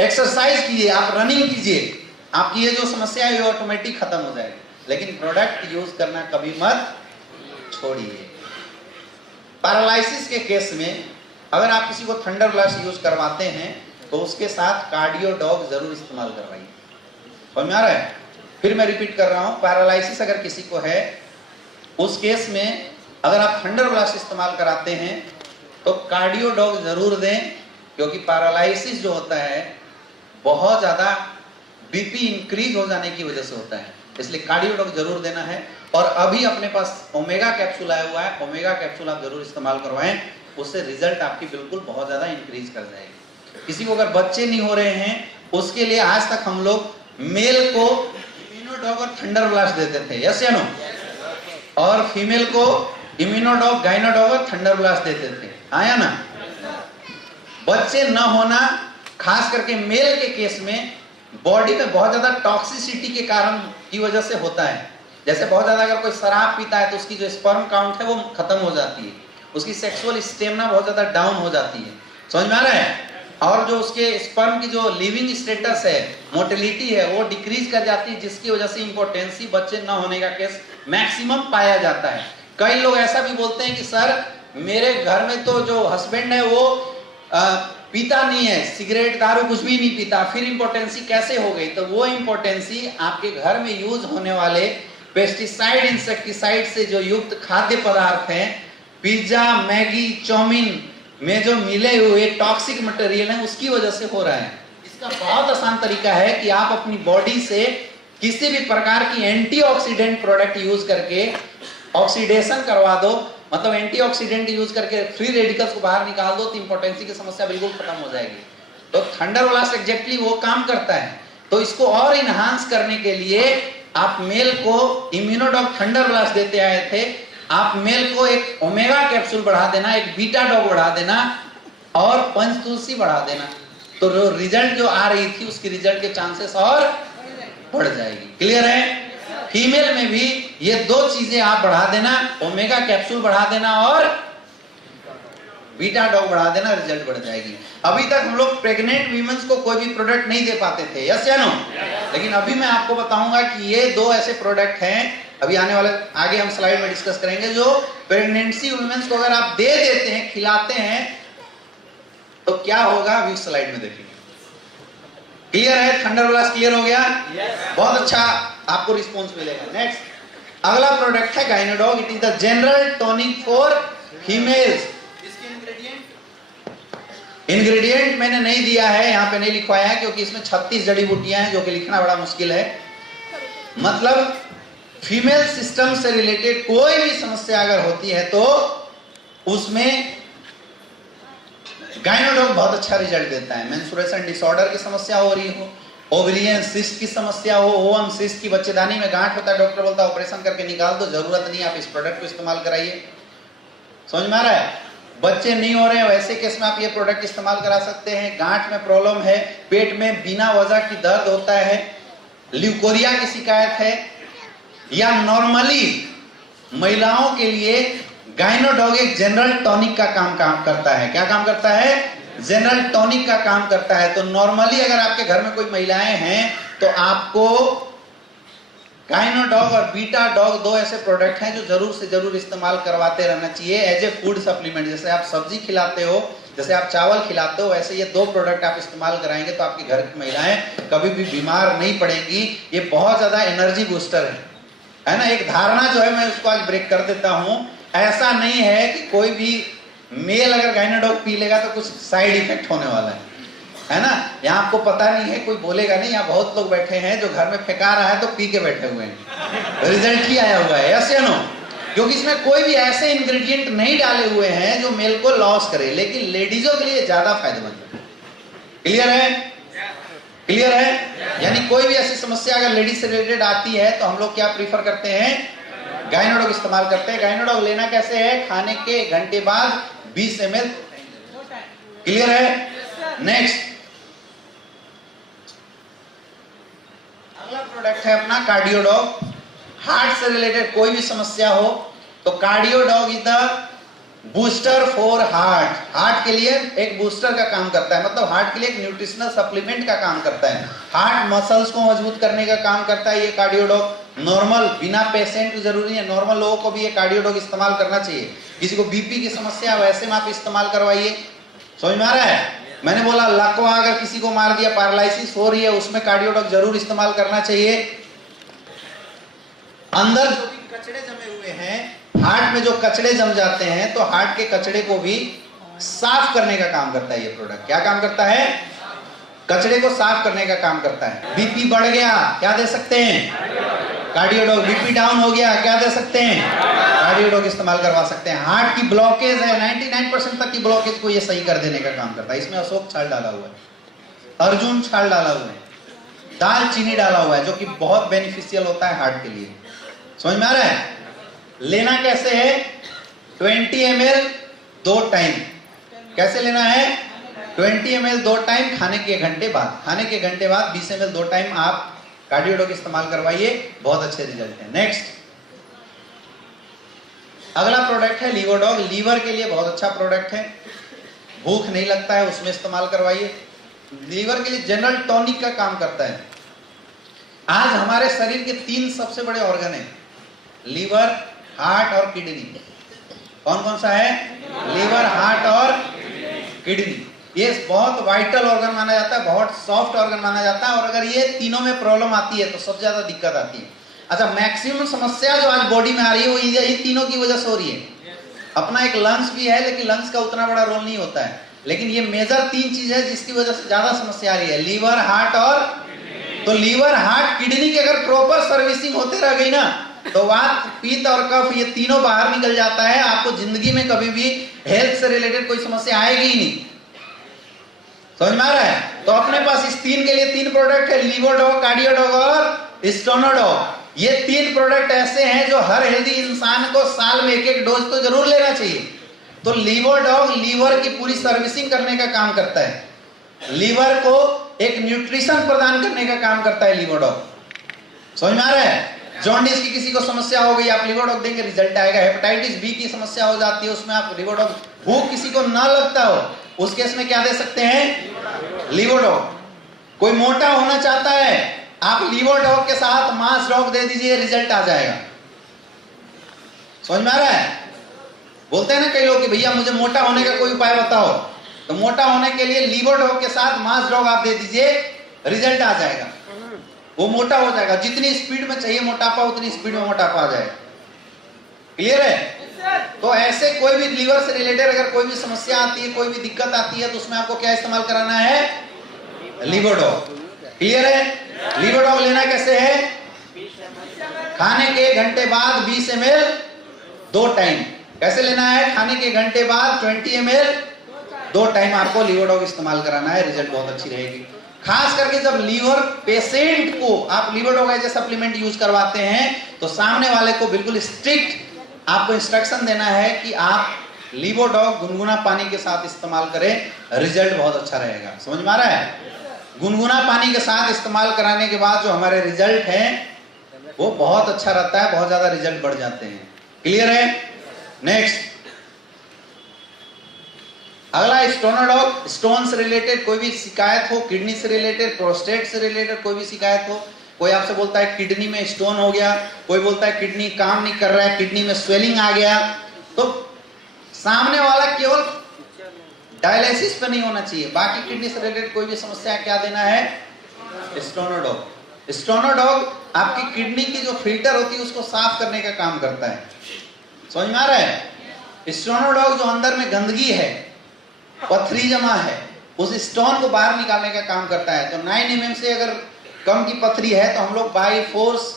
एक्सरसाइज कीजिए, आप रनिंग कीजिए, आपकी ये जो समस्या है ये ऑटोमेटिक खत्म हो जाएगी। लेकिन प्रोडक्ट यूज करना कभी मत छोड़िए। पैरालिसिस के केस में अगर आप किसी को थंडर ब्लास्ट यूज करवाते हैं तो उसके साथ कार्डियो डॉग जरूर इस्तेमाल करवाइए। समझ में आ रहा है? फिर मैं रिपीट कर रहा हूं, पैरालिसिस अगर किसी को है उस केस में अगर आप थंडर ब्लास्ट इस्तेमाल कराते हैं तो कार्डियो डॉग जरूर दें, क्योंकि पैरालिसिस जो होता है बहुत ज्यादा बीपी इंक्रीज हो जाने की वजह से होता है, इसलिए कार्डियो डॉग जरूर देना है। और अभी अपने पास ओमेगा कैप्सूल आया हुआ है, ओमेगा कैप्सूल आप जरूर इस्तेमाल करवाएं, उससे रिजल्ट आपकी बिल्कुल बहुत ज्यादा इंक्रीज कर जाएगी। किसी को अगर बच्चे नहीं हो रहे हैं उसके लिए आज तक हम लोग मेल को इम्यूनोडॉग और थंडर ब्लास्ट देते थे, यस या नो, और फीमेल को इम्यूनोडॉग, गाइनोडॉग और थंडर ब्लास्ट देते थे, आया ना? बच्चे न होना खास करके मेल के केस में बॉडी में बहुत ज्यादा टॉक्सिसिटी के कारण की वजह से होता है। जैसे बहुत ज्यादा अगर कोई शराब पीता है तो उसकी जो स्पर्म काउंट है वो खत्म हो जाती है, उसकी सेक्सुअल स्टेमिना बहुत ज्यादा डाउन हो जाती है। समझ में आ रहा है? और जो उसके स्पर्म की जो लिविंग स्टेटस है, मोटिलिटी है, वो डिक्रीज कर जाती है, जिसकी वजह से इंपोर्टेंसी, बच्चे न होने का केस मैक्सिमम पाया जाता है। कई लोग ऐसा भी बोलते हैं कि सर मेरे घर में तो जो हस्बैंड है वो पीता नहीं है, सिगरेट दारू कुछ भी नहीं पीता, फिर इंपोर्टेंसी कैसे हो गई? तो वो इंपोर्टेंसी आपके घर में यूज होने वाले पेस्टिसाइड, इंसेक्टिसाइड से जो युक्त खाद्य पदार्थ हैं, पिज्जा, मैगी, चाउमीन में जो मिले हुए टॉक्सिक मटेरियल है, उसकी वजह से हो रहा है। इसका बहुत आसान तरीका है कि आप अपनी बॉडी से किसी भी प्रकार की एंटीऑक्सीडेंट प्रोडक्ट यूज करके ऑक्सीडेशन करवा दो, मतलब एंटीऑक्सीडेंट यूज करके फ्री रेडिकल्स को बाहर निकाल दो, तो इंपोर्टेंसी की समस्या बिल्कुल खत्म हो जाएगी। तो थंडर ब्लास्ट एग्जैक्टली वो काम करता है। तो इसको और इनहांस करने के लिए आप मेल को इम्यूनोडॉग थंडर ब्लास्ट देते आए थे, आप मेल को एक ओमेगा कैप्सूल बढ़ा देना, एक बीटा डॉग बढ़ा देना और पंचतुलसी बढ़ा देना, तो रिजल्ट जो आ रही थी उसकी रिजल्ट के चांसेस और बढ़ जाएगी। क्लियर है? फीमेल में भी ये 2 चीजें आप बढ़ा देना, ओमेगा कैप्सूल बढ़ा देना और बीटा डॉग बढ़ा देना, रिजल्ट बढ़ जाएगी। अभी तक हम लोग प्रेग्नेंट वीमेंस को कोई भी प्रोडक्ट नहीं दे पाते थे, यस या नो? लेकिन अभी मैं आपको बताऊंगा कि ये 2 ऐसे प्रोडक्ट हैं, अभी आने वाले आगे हम स्लाइड में डिस्कस करेंगे, जो प्रेगनेंसी वुमेन्स को अगर आप दे देते हैं, खिलाते हैं, तो क्या होगा अभी स्लाइड में देखेंगे। क्लियर है? थंडर ब्लास्ट क्लियर हो गया? बहुत अच्छा आपको रिस्पॉन्स मिलेगा। नेक्स्ट अगला प्रोडक्ट है Gynodog. It is the general tonic for females. Ingredient मैंने नहीं दिया है, यहाँ पे नहीं लिखवाया है, क्योंकि इसमें 36 जड़ी बूटियां हैं जो कि लिखना बड़ा मुश्किल है। मतलब फीमेल सिस्टम से रिलेटेड कोई भी समस्या अगर होती है तो उसमें गाइनोडॉग बहुत अच्छा रिजल्ट देता है। मेंस्ट्रुएशन डिसऑर्डर की समस्या हो रही हो, ओवरियन सिस्ट की समस्या हो, ओवम सिस्ट की बच्चेदानी में गांठ होता है, डॉक्टर बोलता है ऑपरेशन करके निकाल दो, जरूरत नहीं, आप इस प्रोडक्ट को इस्तेमाल कराइए। समझ में आ रहा है? बच्चे नहीं हो रहे हैं, वैसे केस में आप ये प्रोडक्ट इस्तेमाल करा सकते हैं। गांठ में प्रॉब्लम है, पेट में बिना वजह की दर्द होता है, ल्यूकोरिया की शिकायत है, या नॉर्मली महिलाओं के लिए गाइनोडॉग एक जनरल टॉनिक का काम करता है। क्या काम करता है? जनरल टॉनिक का काम करता है। तो नॉर्मली अगर आपके घर में कोई महिलाएं हैं तो आपको गाइनोडॉग और बीटा डॉग, दो ऐसे प्रोडक्ट हैं जो जरूर से जरूर इस्तेमाल करवाते रहना चाहिए एज ए फूड सप्लीमेंट। जैसे आप सब्जी खिलाते हो, जैसे आप चावल खिलाते हो, वैसे ये दो प्रोडक्ट आप इस्तेमाल कराएंगे तो आपके घर की महिलाएं कभी भी बीमार नहीं पड़ेंगी। ये बहुत ज्यादा एनर्जी बूस्टर है ना। एक धारणा जो है मैं उसको आज ब्रेक कर देता हूं। ऐसा नहीं है कि कोई भी मेल अगर गाइनोडॉग पी लेगा तो कुछ साइड इफेक्ट होने वाला है ना। यहाँ आपको पता नहीं है, कोई बोलेगा नहीं। यहाँ बहुत लोग बैठे हैं जो घर में फेंका रहा है तो पी के बैठे हुए हैं, रिजल्ट ही आया हुआ है, यस या नो? क्योंकि इसमें कोई भी ऐसे इंग्रेडिएंट नहीं डाले हुए हैं जो मेल को लॉस करे, लेकिन लेडीजों के लिए ज्यादा फायदेमंद है। क्लियर है? क्लियर है? यानी कोई भी ऐसी समस्या अगर लेडीज से रिलेटेड आती है तो हम लोग क्या प्रीफर करते हैं? गाइनोडॉग इस्तेमाल करते हैं। गाइनोडॉग लेना कैसे है? खाने के घंटे बाद 20 ml। क्लियर है? नेक्स्ट अगला प्रोडक्ट है अपना कार्डियोडॉग। हार्ट से रिलेटेड कोई भी समस्या हो तो Cardiodog is the booster for heart. Heart के लिए एक बूस्टर का काम करता है, मतलब हार्ट के लिए एक न्यूट्रिशनल सप्लीमेंट का काम करता है। हार्ट मसल्स को मजबूत करने का काम करता है ये कार्डियोडॉग। नॉर्मल, बिना पेशेंट जरूरी है, नॉर्मल लोगों को भी ये कार्डियोडॉग इस्तेमाल करना चाहिए। किसी को बीपी की समस्या वैसे में आप इस्तेमाल करवाइए। समझ में आ रहा है? मैंने बोला लकवा अगर किसी को मार दिया, पैरालिसिस हो रही है, उसमें कार्डियोडॉग जरूर इस्तेमाल करना चाहिए। अंदर जो भी कचड़े जमे हुए हैं, हार्ट में जो कचड़े जम जाते हैं तो हार्ट के कचड़े को भी साफ करने का काम करता है ये प्रोडक्ट। क्या काम करता है? कचड़े को साफ करने का काम करता है। बीपी बढ़ गया, क्या दे सकते हैं? कार्डियोडॉग। बीपी डाउन हो गया, क्या दे सकते हैं? कार्डियोडॉग इस्तेमाल करवा सकते हैं। हार्ट की ब्लॉकेज है, 99% तक की ब्लॉकेज को ये सही कर देने का काम करता है। इसमें अशोक छाल डाला हुआ है, अर्जुन छाल डाला हुआ है, दालचीनी डाला हुआ है, जो कि बहुत बेनिफिशियल होता है हार्ट के लिए। समझ में आ रहा है? लेना कैसे है? 20 ml 2 टाइम। कैसे लेना है? 20 ml 2 टाइम, खाने के घंटे बाद। खाने के घंटे बाद 20 ml 2 टाइम आप कार्डियोडॉग इस्तेमाल करवाइए, बहुत अच्छे रिजल्ट है। नेक्स्ट अगला प्रोडक्ट है लीवोडॉग। लीवर के लिए बहुत अच्छा प्रोडक्ट है, भूख नहीं लगता है उसमें इस्तेमाल करवाइए। लीवर के लिए जनरल टॉनिक का काम करता है। आज हमारे शरीर के 3 सबसे बड़े ऑर्गन हैं, लीवर, हार्ट और किडनी। कौन कौन सा है? लीवर, हार्ट और किडनी। ये बहुत वाइटल ऑर्गन माना जाता है, बहुत सॉफ्ट ऑर्गन माना जाता है। और अगर ये तीनों में प्रॉब्लम आती है तो सबसे ज्यादा दिक्कत आती है। अच्छा, मैक्सिमम समस्या जो आज बॉडी में आ रही है वो ये तीनों की वजह से हो रही है। अपना एक लंग्स भी है, लेकिन लंग्स का उतना बड़ा रोल नहीं होता है, लेकिन ये मेजर 3 चीज है जिसकी वजह से ज्यादा समस्या आ रही है, लीवर, हार्ट और। तो लीवर, हार्ट, किडनी की अगर प्रॉपर सर्विसिंग होते रह गई ना तो वात, पित्त और कफ ये तीनों बाहर निकल जाता है। आपको जिंदगी में कभी भी हेल्थ से रिलेटेड कोई समस्या आएगी ही नहीं। समझ में आ रहा है? तो अपने पास इस 3 के लिए 3 प्रोडक्ट है, लीवोडॉग, कार्डियोडॉग और स्टोनोडॉग। ये 3 प्रोडक्ट ऐसे हैं जो हर हेल्दी इंसान को साल में 1-1 डोज तो जरूर लेना चाहिए। तो लीवोडॉग लीवर की पूरी सर्विसिंग करने का काम करता है, लीवर को एक न्यूट्रिशन प्रदान करने का काम करता है लीवोडॉग। समझ में आ रहा है? जॉन्डिस की किसी को समस्या हो गई, आप लीवोडॉग देंगे, रिजल्ट आएगा। हेपेटाइटिस बी की समस्या हो जाती है, उसमें आप लीवोडॉग। भूख किसी को ना लगता हो उस केस में क्या दे सकते हैं? लीवोडॉग। कोई मोटा होना चाहता है, आप लीवोडॉग के साथ मास डॉग दे दीजिए, रिजल्ट आ जाएगा। समझ में आ रहा है? बोलते हैं ना कई लोग कि भैया मुझे मोटा होने का कोई उपाय बताओ, तो मोटा होने के लिए लीवोडॉग के साथ मास डॉग आप दे दीजिए, रिजल्ट आ जाएगा, वो मोटा हो जाएगा। जितनी स्पीड में चाहिए मोटापा उतनी स्पीड में मोटापा आ जाएगा। क्लियर है? तो ऐसे कोई भी लीवर से रिलेटेड अगर कोई भी समस्या आती है, कोई भी दिक्कत आती है, तो उसमें आपको क्या इस्तेमाल कराना है? लीवोडॉग। क्लियर है? लीवोडॉग लेना कैसे है? खाने के घंटे बाद 20 ml 2 टाइम। कैसे लेना है? खाने के घंटे बाद 20 ml 2 टाइम आपको लीवोडॉग इस्तेमाल कराना है, रिजल्ट बहुत अच्छी रहेगी। खास करके जब लीवर पेशेंट को आप लीवोडॉग एज ए सप्लीमेंट यूज करवाते हैं तो सामने वाले को बिल्कुल स्ट्रिक्ट आपको इंस्ट्रक्शन देना है कि आप लीवोडॉग गुनगुना पानी के साथ इस्तेमाल करें, रिजल्ट बहुत अच्छा रहेगा। समझ में आ रहा है? गुनगुना पानी के साथ इस्तेमाल कराने के बाद जो हमारे रिजल्ट हैं वो बहुत अच्छा रहता है, बहुत ज्यादा रिजल्ट बढ़ जाते हैं। क्लियर है? नेक्स्ट, अगला स्टोनोडॉग, स्टोन से रिलेटेड कोई भी शिकायत हो, किडनी से रिलेटेड, प्रोस्टेट से रिलेटेड कोई भी शिकायत हो, कोई आपसे बोलता है किडनी में स्टोन हो गया, कोई बोलता है किडनी काम नहीं कर रहा है, किडनी में स्वेलिंग आ गया, तो सामने वाला केवल डायलिसिस पे नहीं होना चाहिए, बाकी किडनी से रिलेटेड कोई भी समस्या क्या देना है? स्टोनोडॉग। स्टोनोडॉग आपकी किडनी की जो फिल्टर होती है उसको साफ करने का काम करता है। समझ में आ रहा है? स्टोनोडॉग जो अंदर में गंदगी है, पथरी जमा है, उस स्टोन को बाहर निकालने का काम करता है। तो 9 mm से अगर कम की पथरी है तो हम लोग बाई फोर्स,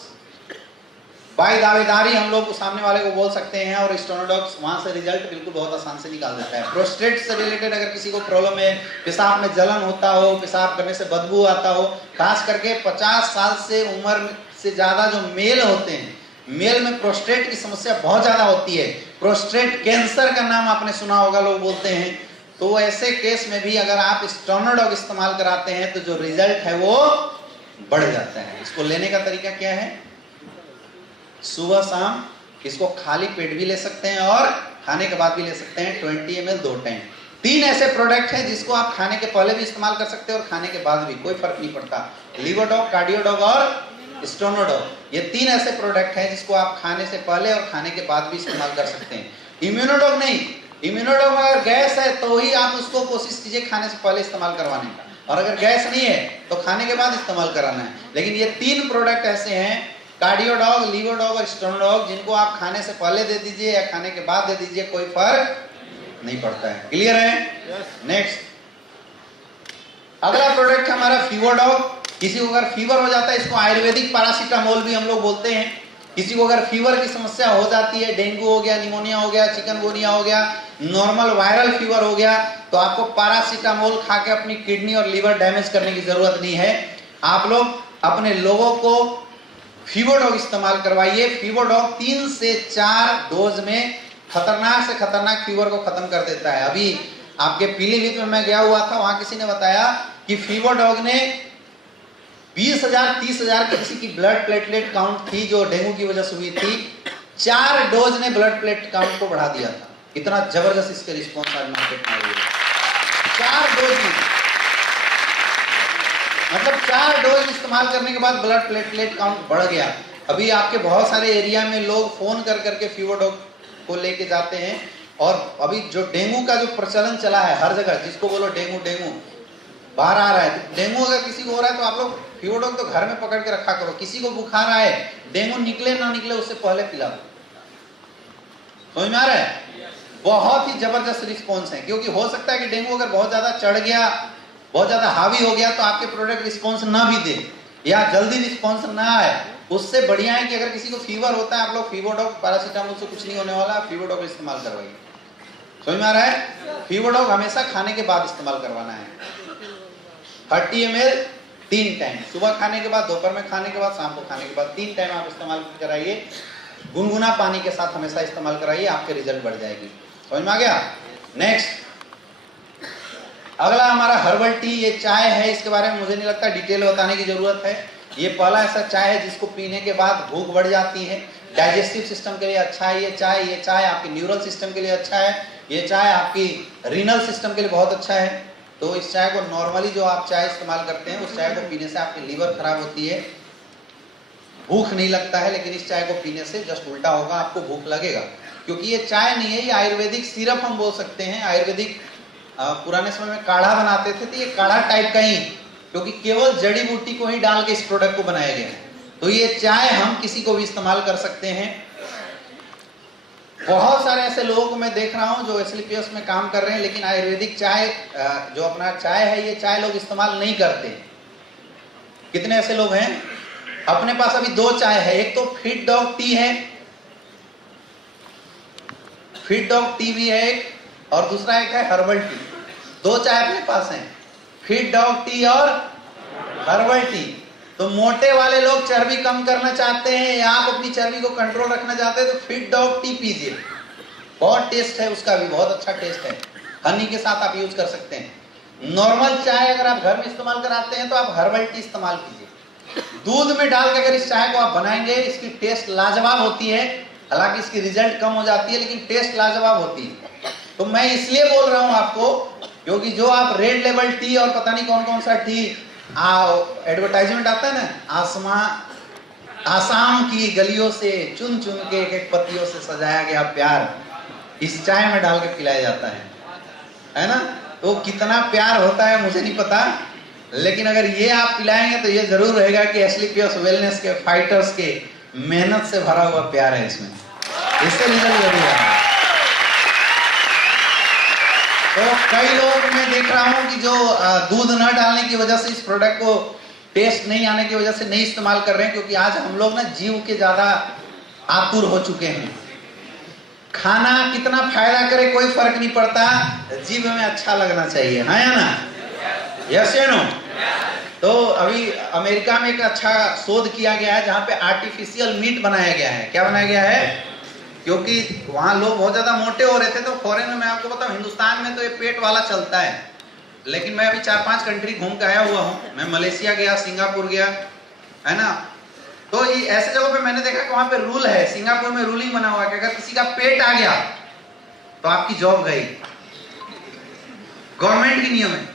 बाई दावेदारी हम लोग सामने वाले को बोल सकते हैं और स्टोनोडॉग वहां से रिजल्ट बिल्कुल बहुत आसान से निकाल देता है। प्रोस्टेट से रिलेटेड अगर किसी को प्रॉब्लम है, पेशाब में जलन होता हो, पेशाब करने से बदबू आता हो, खास करके 50 साल से उम्र से ज्यादा जो मेल होते हैं, मेल में प्रोस्टेट की समस्या बहुत ज्यादा होती है। प्रोस्टेट कैंसर का नाम आपने सुना होगा, लोग बोलते हैं। तो ऐसे केस में भी अगर आप स्टोनोडॉग इस्तेमाल कराते हैं तो जो रिजल्ट है वो बढ़ जाता है। इसको लेने का तरीका क्या है? सुबह शाम इसको खाली पेट भी ले सकते हैं और खाने के बाद भी ले सकते हैं, 20 ml 2 टाइम। 3 ऐसे प्रोडक्ट हैं जिसको आप खाने के पहले भी इस्तेमाल कर सकते हैं और खाने के बाद भी, कोई फर्क नहीं पड़ता। लीवोडॉग, कार्डियोडॉग और स्टोनोडॉग, ये 3 ऐसे प्रोडक्ट हैं जिसको आप खाने से पहले और खाने के बाद भी इस्तेमाल कर सकते हैं। इम्यूनोडॉग नहीं, इम्यूनोडॉग में अगर गैस है तो ही आप उसको कोशिश कीजिए खाने से पहले इस्तेमाल करवाने का, और अगर गैस नहीं है तो खाने के बाद इस्तेमाल कराना है। लेकिन ये 3 प्रोडक्ट ऐसे हैं, कार्डियोडॉग, लीवोडॉग और स्टोनोडॉग, जिनको आप खाने से पहले दे दीजिए या खाने के बाद दे दीजिए, कोई फर्क नहीं पड़ता है। क्लियर है? नेक्स्ट, अगला प्रोडक्ट है हमारा फीवरडॉग। किसी को अगर फीवर हो जाता है, इसको आयुर्वेदिक पैरासीटामोल भी हम लोग बोलते हैं। किसी को अगर फीवर की समस्या हो जाती है, डेंगू हो गया, निमोनिया हो गया, चिकनगुनिया हो गया, नॉर्मल वायरल फीवर हो गया, तो आपको पैरासीटामोल खा के अपनी किडनी और लीवर डैमेज करने की जरूरत नहीं है। आप लोग अपने लोगों को फीवरडॉग इस्तेमाल करवाइए। फीवरडॉग 3 से 4 डोज में खतरनाक से खतरनाक फीवर को खत्म कर देता है। अभी आपके पीलीभीत में मैं गया हुआ था, वहां किसी ने बताया कि फीवरडॉग ने 20,000 30,000 की किसी की ब्लड प्लेटलेट काउंट थी जो डेंगू की वजह से हुई थी, 4 डोज ने ब्लड प्लेट काउंट को बढ़ा दिया था। इतना जबरदस्त इसके रिस्पॉन्स आज मार्केट में हुआ, 4 डोज में, मतलब 4 डोज इस्तेमाल करने के बाद ब्लड प्लेटलेट काउंट बढ़ गया। अभी आपके बहुत सारे एरिया में लोग फोन कर करके फीवरडॉग को लेके जाते हैं, और अभी जो डेंगू का जो प्रचलन चला है हर जगह, जिसको बोलो डेंगू डेंगू बाहर आ रहा है, तो डेंगू अगर किसी को हो रहा है तो आप लोग फीवरडॉग तो घर में पकड़ के रखा करो। किसी को बुखार आए, डेंगू निकले ना निकले उससे पहले पिला दो। समझ में आ रहा है? बहुत ही जबरदस्त रिस्पॉन्स है, क्योंकि हो सकता है कि डेंगू अगर बहुत ज्यादा चढ़ गया, बहुत ज्यादा हावी हो गया, तो आपके प्रोडक्ट रिस्पॉन्स ना भी दे या जल्दी रिस्पॉन्स ना आए। उससे बढ़िया है कि अगर किसी को फीवर होता है, आप लोग फीवरडॉग, पैरासीटामोल से कुछ नहीं होने वाला, फीवरडॉग इस्तेमाल करवाइए। समझ में आ रहा है? फीवरडॉग हमेशा खाने के बाद इस्तेमाल करवाना है। 30 ml 3 टाइम, सुबह खाने के बाद, दोपहर में खाने के बाद, शाम को खाने के बाद, 3 टाइम आप इस्तेमाल कराइए। गुनगुना पानी के साथ हमेशा इस्तेमाल कराइए, आपके रिजल्ट बढ़ जाएगी। समझ में आ गया? नेक्स्ट, अगला हमारा हर्बल टी। ये चाय है, इसके बारे में मुझे नहीं लगता डिटेल बताने की जरूरत है। ये पहला ऐसा चाय है जिसको पीने के बाद भूख बढ़ जाती है। डाइजेस्टिव सिस्टम के लिए अच्छा है ये चाय। ये चाय आपके न्यूरल सिस्टम के लिए अच्छा है। ये चाय आपकी रीनल सिस्टम के लिए बहुत अच्छा है। तो इस चाय को नॉर्मली जो आप चाय इस्तेमाल करते हैं, उस चाय को पीने से आपकी लीवर खराब होती है, भूख नहीं लगता है। लेकिन इस चाय को पीने से जस्ट उल्टा होगा, आपको भूख लगेगा, क्योंकि ये चाय नहीं है, ये आयुर्वेदिक सिरप हम बोल सकते हैं। आयुर्वेदिक पुराने समय में काढ़ा बनाते थे, तो ये काढ़ा टाइप का ही, क्योंकि केवल जड़ी बूटी को ही डाल के इस प्रोडक्ट को बनाया गया है। तो ये चाय हम किसी को भी इस्तेमाल कर सकते हैं। बहुत सारे ऐसे लोगों को मैं देख रहा हूं जो एसलीपीएस में काम कर रहे हैं, लेकिन आयुर्वेदिक चाय जो अपना चाय है, ये चाय लोग इस्तेमाल नहीं करते। कितने ऐसे लोग हैं? अपने पास अभी 2 चाय है। एक तो फिट डॉग टी है, फिट डॉग टी भी है एक, और दूसरा एक है हर्बल टी। 2 चाय अपने पास हैं, फिट डॉग टी और हर्बल टी। तो मोटे वाले लोग चर्बी कम करना चाहते हैं या आप अपनी चर्बी को कंट्रोल रखना चाहते हैं, तो फिट डॉग टी पीजिए। बहुत टेस्ट है उसका भी, बहुत अच्छा टेस्ट है। हनी के साथ आप यूज कर सकते हैं। नॉर्मल चाय अगर आप घर में इस्तेमाल कराते हैं तो आप हर्बल टी इस्तेमाल कीजिए। दूध में डाल के अगर इस चाय को आप बनाएंगे, इसकी टेस्ट लाजवाब होती है। हालांकि इसकी रिजल्ट कम हो जाती है, लेकिन टेस्ट लाजवाब होती है। तो मैं इसलिए बोल रहा हूं आपको, क्योंकि जो आप रेड लेबल टी और पता नहीं कौन कौन सा टी एडवर्टाइजमेंट आता है ना, आसाम की गलियों से चुन चुन के एक एक पत्तियों से सजाया गया प्यार इस चाय में डाल के पिलाया जाता है ना। तो कितना प्यार होता है मुझे नहीं पता, लेकिन अगर ये आप पिलाएंगे तो ये जरूर रहेगा कि एस्क्लेपियस वेलनेस के फाइटर्स के मेहनत से भरा हुआ प्यार है इसमें, इससे रिजल्ट जरूर है। तो कई लोग मैं देख रहा हूं कि जो दूध न डालने की वजह से इस प्रोडक्ट को टेस्ट नहीं आने की वजह से नहीं इस्तेमाल कर रहे हैं, क्योंकि आज हम लोग ना जीव के ज्यादा आतुर हो चुके हैं। खाना कितना फायदा करे कोई फर्क नहीं पड़ता, जीव में अच्छा लगना चाहिए, हाँ या ना? यस या नो? तो अभी अमेरिका में एक अच्छा शोध किया गया है जहां पे आर्टिफिशियल मीट बनाया गया है। क्या बनाया गया है? क्योंकि वहां लोग बहुत ज्यादा मोटे हो रहे थे, तो फॉरेन में मैं आपको बताऊं, हिंदुस्तान में तो ये पेट वाला चलता है, लेकिन मैं अभी 4-5 कंट्री घूम के आया हुआ हूँ। मैं मलेशिया गया, सिंगापुर गया, है ना। तो ये ऐसे जगहों पे मैंने देखा कि वहां पे रूल है, सिंगापुर में रूलिंग बना हुआ है कि अगर किसी का पेट आ गया तो आपकी जॉब गई, गवर्नमेंट की नियम है।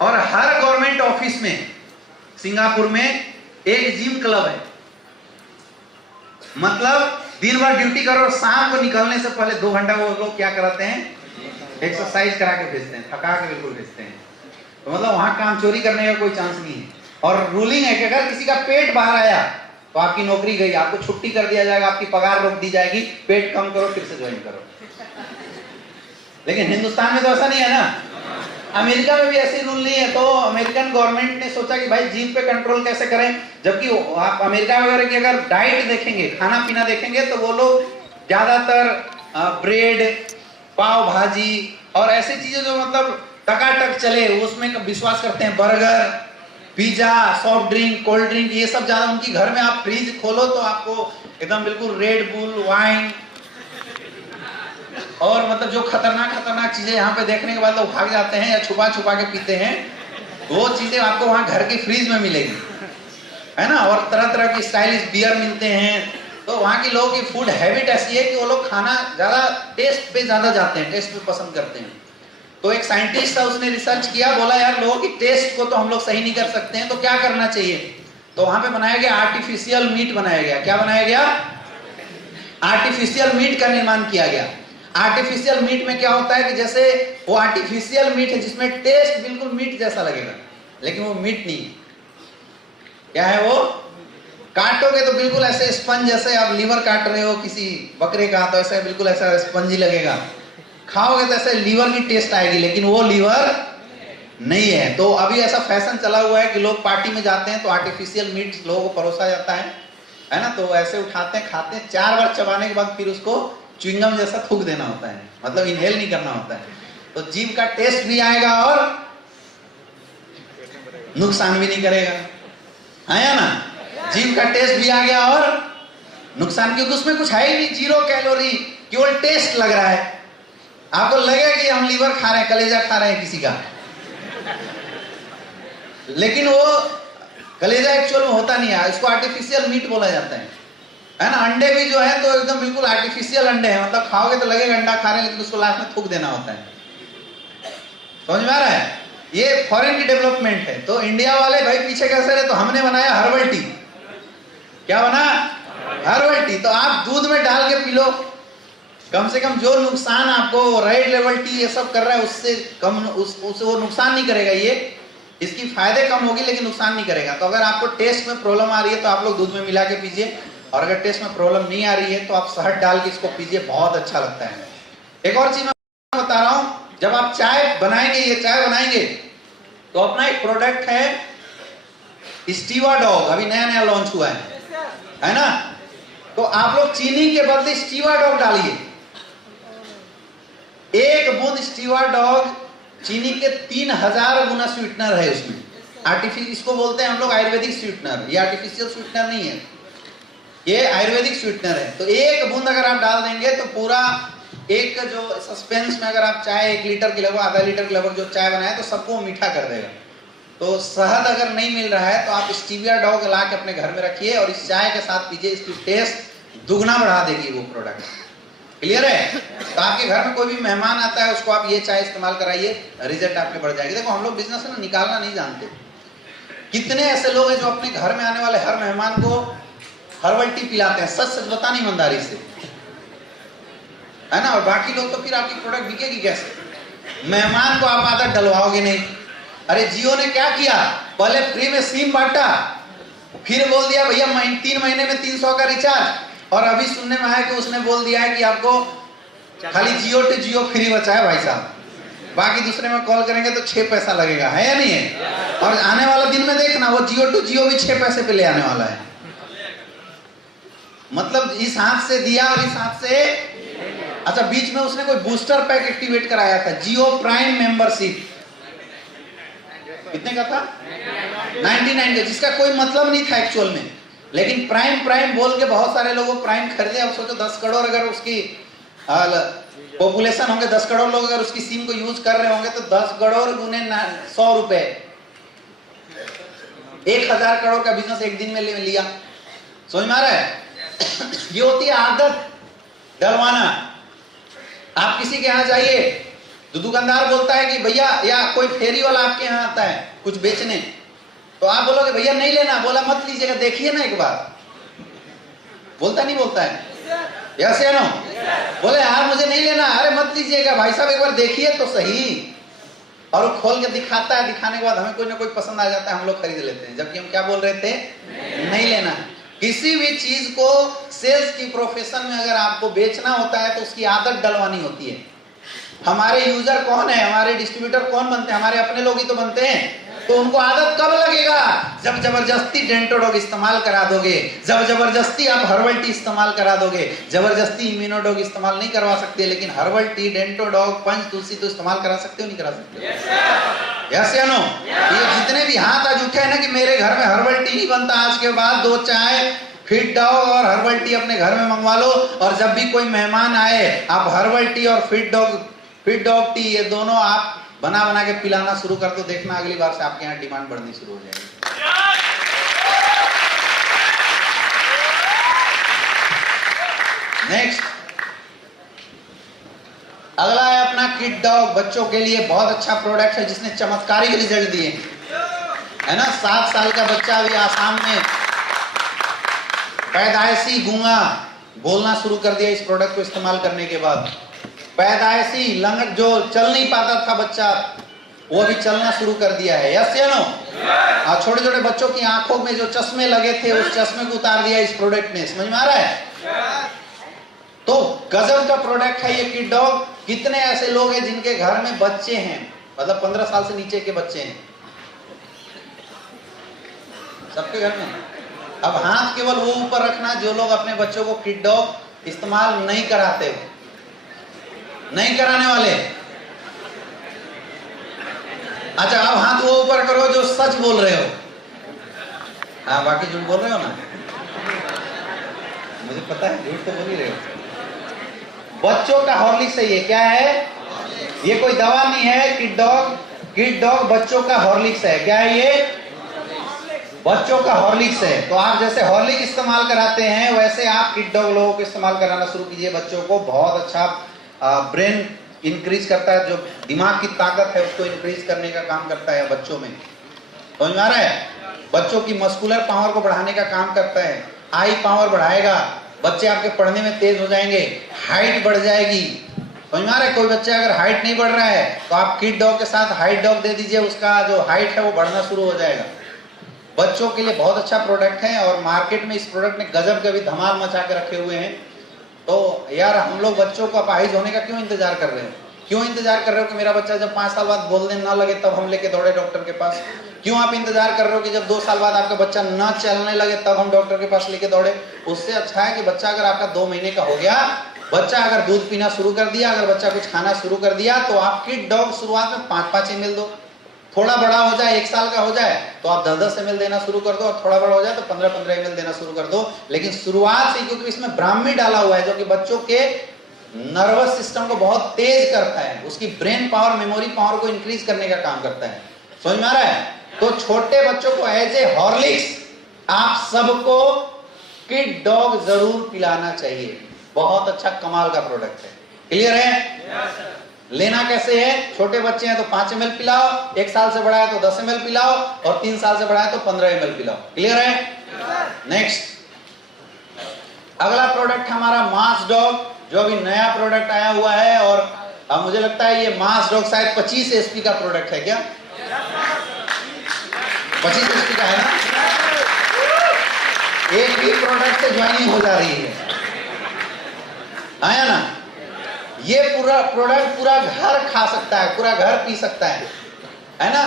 और हर गवर्नमेंट ऑफिस में सिंगापुर में एक जिम क्लब है। मतलब दिन भर ड्यूटी करो और शाम को निकलने से पहले 2 घंटा वो लोग क्या कराते हैं? एक्सरसाइज करा के भेजते हैं, थका के बिल्कुल भेजते हैं। तो मतलब वहां काम चोरी करने का कोई चांस नहीं है। और रूलिंग है कि अगर किसी का पेट बाहर आया तो आपकी नौकरी गई, आपको छुट्टी कर दिया जाएगा, आपकी पगार रोक दी जाएगी, पेट कम करो फिर से ज्वाइन करो। लेकिन हिंदुस्तान में तो ऐसा नहीं है ना। अमेरिका में भी ऐसे रूल नहीं है। तो अमेरिकन गवर्नमेंट ने सोचा कि भाई जीभ पे कंट्रोल कैसे करें, जबकि आप अमेरिका वगैरह की अगर डाइट देखेंगे, खाना पीना देखेंगे, तो वो लोग ज्यादातर ब्रेड, पाव भाजी और ऐसी चीजें जो मतलब टकाटक चले उसमें विश्वास करते हैं। Burger, pizza, soft drink, cold drink, ये सब ज्यादा उनकी घर में आप फ्रिज खोलो तो आपको एकदम बिल्कुल रेड बुल, वाइन और मतलब जो खतरनाक चीजें यहाँ पे देखने के बाद लोग भाग जाते हैं या छुपा छुपा के पीते हैं, वो चीजें आपको वहां घर की फ्रिज में मिलेगी, है ना। और तरह तरह की स्टाइलिश बियर मिलते हैं। तो वहां के लोगों की फूड हैबिट ऐसी है कि वो लोग खाना ज्यादा टेस्ट पे ज्यादा जाते हैं, टेस्ट पे पसंद करते हैं। तो एक साइंटिस्ट था, उसने रिसर्च किया, बोला यार लोगों की टेस्ट को तो हम लोग सही नहीं कर सकते हैं, तो क्या करना चाहिए? तो वहां पे बनाया गया आर्टिफिशियल मीट बनाया गया। क्या बनाया गया? आर्टिफिशियल मीट का निर्माण किया गया। आर्टिफिशियल मीट में क्या होता है कि जैसे वो आर्टिफिशियल मीट है जिसमें टेस्ट बिल्कुल मीट जैसा लगेगा, लेकिन वो मीट नहीं है। क्या है वो? काटोगे तो बिल्कुल ऐसे स्पंज, जैसे आप लीवर काट रहे हो किसी बकरे का, तो ऐसा बिल्कुल ऐसा स्पंजी लगेगा। खाओगे तो ऐसे लीवर की टेस्ट आएगी, लेकिन वो लीवर नहीं है। तो अभी ऐसा फैशन चला हुआ है कि लोग पार्टी में जाते हैं तो आर्टिफिशियल मीट लोगों को परोसा जाता है ना। तो ऐसे उठाते हैं, खाते हैं, 4 बार चबाने के बाद फिर उसको च्युइंगम जैसा थूक देना होता है, मतलब इनहेल नहीं करना होता है। तो जीभ का टेस्ट भी आएगा और नुकसान भी नहीं करेगा, है या ना। जीभ का टेस्ट भी आ गया और नुकसान, क्योंकि उसमें कुछ है ही नहीं, 0 कैलोरी, केवल टेस्ट लग रहा है। आपको लगेगा कि हम लीवर खा रहे हैं, कलेजा खा रहे हैं किसी का, लेकिन वो कलेजा एक्चुअल में होता नहीं है। इसको आर्टिफिशियल मीट बोला जाता है ना। अंडे भी जो है तो एकदम बिल्कुल आर्टिफिशियल अंडे हैं, मतलब खाओगे तो लगेगा अंडा खा रहे हैं, लेकिन उसको लास्ट में थूक देना होता है। समझ में आ रहा है? ये फॉरेन की डेवलपमेंट है। तो इंडिया वाले भाई पीछे कैसे रहे? तो हमने बनाया हर्बल टी। क्या बना? Herbal tea. तो आप दूध में डाल के पी लो, कम से कम जो नुकसान आपको रेड लेवल टी ये सब कर रहा है उससे कम, उससे वो नुकसान नहीं करेगा। ये इसकी फायदे कम होगी लेकिन नुकसान नहीं करेगा। तो अगर आपको टेस्ट में प्रॉब्लम आ रही है तो आप लोग दूध में मिला के पीजिए, और अगर टेस्ट में प्रॉब्लम नहीं आ रही है तो आप शहद डाल के इसको पीजिए, बहुत अच्छा लगता है। एक और चीज मैं बता रहा हूं, जब आप चाय बनाएंगे, ये चाय बनाएंगे तो अपना एक प्रोडक्ट है स्टीवा डॉग, अभी नया नया लॉन्च हुआ है ना। तो आप लोग चीनी के बदले स्टीवा डॉग डालिए। 1 बूंद स्टीवा डॉग चीनी के 3000 गुना स्वीटनर है उसमें। आर्टिफिशियल, इसको बोलते हैं हम लोग आयुर्वेदिक स्वीटनर। ये आर्टिफिशियल स्वीटनर नहीं है, ये आयुर्वेदिक स्वीटनर है। तो 1 बूंद अगर आप डाल देंगे तो पूरा एक जो सस्पेंस में अगर आप चाय 1 लीटर की लगभग आधा लीटर की लगभग जो चाय बनाए तो सबको मीठा कर देगा। तो शहद अगर नहीं मिल रहा है तो आप स्टीविया डॉग ला के अपने घर में रखिए और इस चाय के साथ पीजिए, इसकी टेस्ट दुगना बढ़ा देगी वो प्रोडक्ट। क्लियर है? तो आपके घर में कोई भी मेहमान आता है उसको आप ये चाय इस्तेमाल कराइए, रिजल्ट आपके बढ़ जाएगी। देखो हम लोग बिजनेस है ना निकालना नहीं जानते। कितने ऐसे लोग हैं जो अपने घर में आने वाले हर मेहमान को हर्बल टी पिलाते हैं, सच सच बताना ईमानदारी से, है ना? और बाकी लोग तो फिर आपकी प्रोडक्ट बिकेगी कैसे? मेहमान को आप आदत डलवाओगे नहीं। अरे जियो ने क्या किया, पहले फ्री में सिम बांटा, फिर बोल दिया भैया 3 महीने में 300 का रिचार्ज, और अभी सुनने में आया कि उसने बोल दिया है कि आपको खाली जियो टू जियो फ्री बचा है भाई साहब, बाकी दूसरे में कॉल करेंगे तो 6 पैसा लगेगा, है या नहीं है? और आने वाला दिन में देखना वो जियो टू जियो भी 6 पैसे पे ले आने वाला है। मतलब इस हाथ से दिया और इस हाथ से। अच्छा, बीच में उसने कोई बूस्टर पैक एक्टिवेट कराया था, जियो प्राइम मेंबरशिप, कितने का था? 99, जिसका कोई मतलब नहीं था एक्चुअल में, लेकिन प्राइम बोल के बहुत सारे लोगों प्राइम खरीदे। अब सोचो 10 करोड़ अगर उसकी पॉपुलेशन होंगे, 10 करोड़ लोग अगर उसकी सिम को यूज कर रहे होंगे तो 10 करोड़ गुने 100 रुपए, 1000 करोड़ का बिजनेस एक दिन में लिया। समझ में आ रहा है? ये होती है आदत डलवाना। आप किसी के यहाँ जाइए तो दुकानदार बोलता है कि भैया, या कोई फेरी वाला आपके यहाँ आता है कुछ बेचने, तो आप बोलोगे भैया नहीं लेना, बोला मत लीजिएगा, देखिए ना एक बार, बोलता नहीं बोलता है? यस या नो? बोले यार मुझे नहीं लेना, अरे मत लीजिएगा भाई साहब, एक बार देखिए तो सही। और वो खोल के दिखाता है, दिखाने के बाद हमें कोई ना कोई पसंद आ जाता है, हम लोग खरीद लेते हैं, जबकि हम क्या बोल रहे थे? नहीं लेना। किसी भी चीज को सेल्स की प्रोफेशन में अगर आपको बेचना होता है तो उसकी आदत डलवानी होती है। हमारे यूजर कौन है, हमारे डिस्ट्रीब्यूटर कौन बनते हैं? हमारे अपने लोग ही तो बनते हैं। तो उनको आदत कब लगेगा? जब जबरदस्ती डेंटोडॉग इस्तेमाल करा दोगे, जब जबरदस्ती आप हर्बल टी इस्तेमाल करा दोगे। जबरदस्ती इम्यूनोडॉग इस्तेमाल नहीं करवा सकते, लेकिन हर्बल टी, डेंटोडॉग, पंच तुलसी तो इस्तेमाल करा सकते हो, नहीं करा सकते? यस या नो? ये जितने भी हाथ आज उठे हैं ना कि मेरे घर में हर्बल टी नहीं बनता, आज के बाद 2 चाय फिट डॉग और हर्बल टी अपने घर में मंगवा लो, और जब भी कोई मेहमान आए आप हर्बल टी और फिट डॉग टी ये दोनों आप बना के पिलाना शुरू कर दो, देखना अगली बार से आपके यहाँ डिमांड बढ़नी शुरू हो जाएगी। नेक्स्ट, अगला है अपना किड डॉग। बच्चों के लिए बहुत अच्छा प्रोडक्ट है जिसने चमत्कारिक रिजल्ट दिए, है ना? 7 साल का बच्चा भी आसाम में पैदाइशी गूंगा बोलना शुरू कर दिया इस प्रोडक्ट को इस्तेमाल करने के बाद। पैदाइशी लंगट जो चल नहीं पाता था बच्चा, वो भी चलना शुरू कर दिया है। यस या नो? और छोटे छोटे बच्चों की आंखों में जो चश्मे लगे थे उस चश्मे को उतार दिया इस प्रोडक्ट ने। समझ में आ रहा है? तो गजब का प्रोडक्ट है ये किड डॉग। कितने ऐसे लोग हैं जिनके घर में बच्चे हैं, मतलब 15 साल से नीचे के बच्चे हैं? सबके घर में। अब हाथ केवल वो ऊपर रखना जो लोग अपने बच्चों को किड डॉग इस्तेमाल नहीं कराते हो, नहीं कराने वाले। अच्छा, अब हाथ वो ऊपर करो जो सच बोल रहे हो। हाँ, बाकी झूठ बोल रहे हो ना? मुझे पता है झूठ तो बोल ही रहे हो। बच्चों का हॉर्लिक्स है ये। क्या है ये? कोई दवा नहीं है। किड डॉग बच्चों का हॉर्लिक्स है। क्या है ये? बच्चों का हॉर्लिक्स है। तो आप जैसे हॉर्लिक्स इस्तेमाल कराते हैं वैसे आप किड डॉग लोगों को इस्तेमाल कराना शुरू कीजिए। बच्चों को बहुत अच्छा ब्रेन इंक्रीज करता है, जो दिमाग की ताकत है उसको इंक्रीज करने का काम करता है बच्चों में। समझ में आ रहा है? बच्चों की मस्कुलर पावर को बढ़ाने का काम करता है। आई पावर बढ़ाएगा, बच्चे आपके पढ़ने में तेज हो जाएंगे, हाइट बढ़ जाएगी। समझ में आ रहा है? कोई बच्चा अगर हाइट नहीं बढ़ रहा है तो आप किड डॉग के साथ हाइट डॉग दे दीजिए, उसका जो हाइट है वो बढ़ना शुरू हो जाएगा। बच्चों के लिए बहुत अच्छा प्रोडक्ट है और मार्केट में इस प्रोडक्ट ने गजब के भी धमाल मचा के रखे हुए हैं। तो यार हम लोग बच्चों को अपाहिज होने का क्यों इंतजार कर रहे हो? क्यों इंतजार कर रहे हो कि मेरा बच्चा जब 5 साल बाद बोलने ना लगे तब हम लेके दौड़े डॉक्टर के पास? क्यों आप इंतजार कर रहे हो कि जब 2 साल बाद आपका बच्चा ना चलने लगे तब हम डॉक्टर के पास लेके दौड़े? उससे अच्छा है कि बच्चा अगर आपका 2 महीने का हो गया, बच्चा अगर दूध पीना शुरू कर दिया, अगर बच्चा कुछ खाना शुरू कर दिया, तो आप किड डॉग शुरुआत में 5-5 ml दो। थोड़ा बड़ा हो जाए, 1 साल का हो जाए तो आप 10-10 ml देना शुरू कर दो, और थोड़ा बड़ा हो जाए तो 15-15 ml देना शुरू कर दो। लेकिन शुरुआत से, क्योंकि इसमें ब्राह्मी डाला हुआ है जो कि बच्चों के नर्वस सिस्टम को बहुत तेज करता है, उसकी ब्रेन पावर, मेमोरी पावर को इंक्रीज करने का काम करता है। समझ में आ रहा है? तो छोटे बच्चों को एज ए हॉर्लिक्स आप सबको किड डॉग जरूर पिलाना चाहिए। बहुत अच्छा कमाल का प्रोडक्ट है। क्लियर है? लेना कैसे है? छोटे बच्चे हैं तो 5 ml पिलाओ, 1 साल से बड़ा है तो 10 ml पिलाओ, और 3 साल से बड़ा है तो 15 ml पिलाओ। क्लियर है? नेक्स्ट, अगला प्रोडक्ट हमारा मास डॉग, जो अभी नया प्रोडक्ट आया हुआ है, और अब मुझे लगता है ये मास डॉग शायद 25 एसपी का प्रोडक्ट है। क्या 25 एसपी का है ना? एक ही प्रोडक्ट से ज्वाइनिंग हो जा रही है, आया ना? ये पूरा प्रोडक्ट पूरा घर खा सकता है, पूरा घर पी सकता है ना?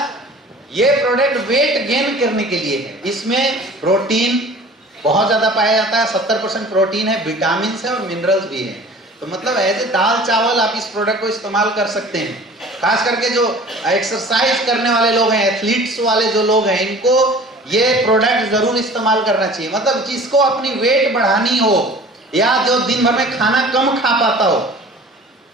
ये प्रोडक्ट वेट गेन करने के लिए है। इसमें प्रोटीन बहुत ज्यादा पाया जाता है, 70% प्रोटीन है, विटामिन है और मिनरल्स भी है। तो मतलब ऐसे दाल चावल आप इस प्रोडक्ट को इस्तेमाल कर सकते हैं। खास करके जो एक्सरसाइज करने वाले लोग हैं, एथलीट्स वाले जो लोग हैं, इनको ये प्रोडक्ट जरूर इस्तेमाल करना चाहिए। मतलब जिसको अपनी वेट बढ़ानी हो, या जो दिन भर में खाना कम खा पाता हो,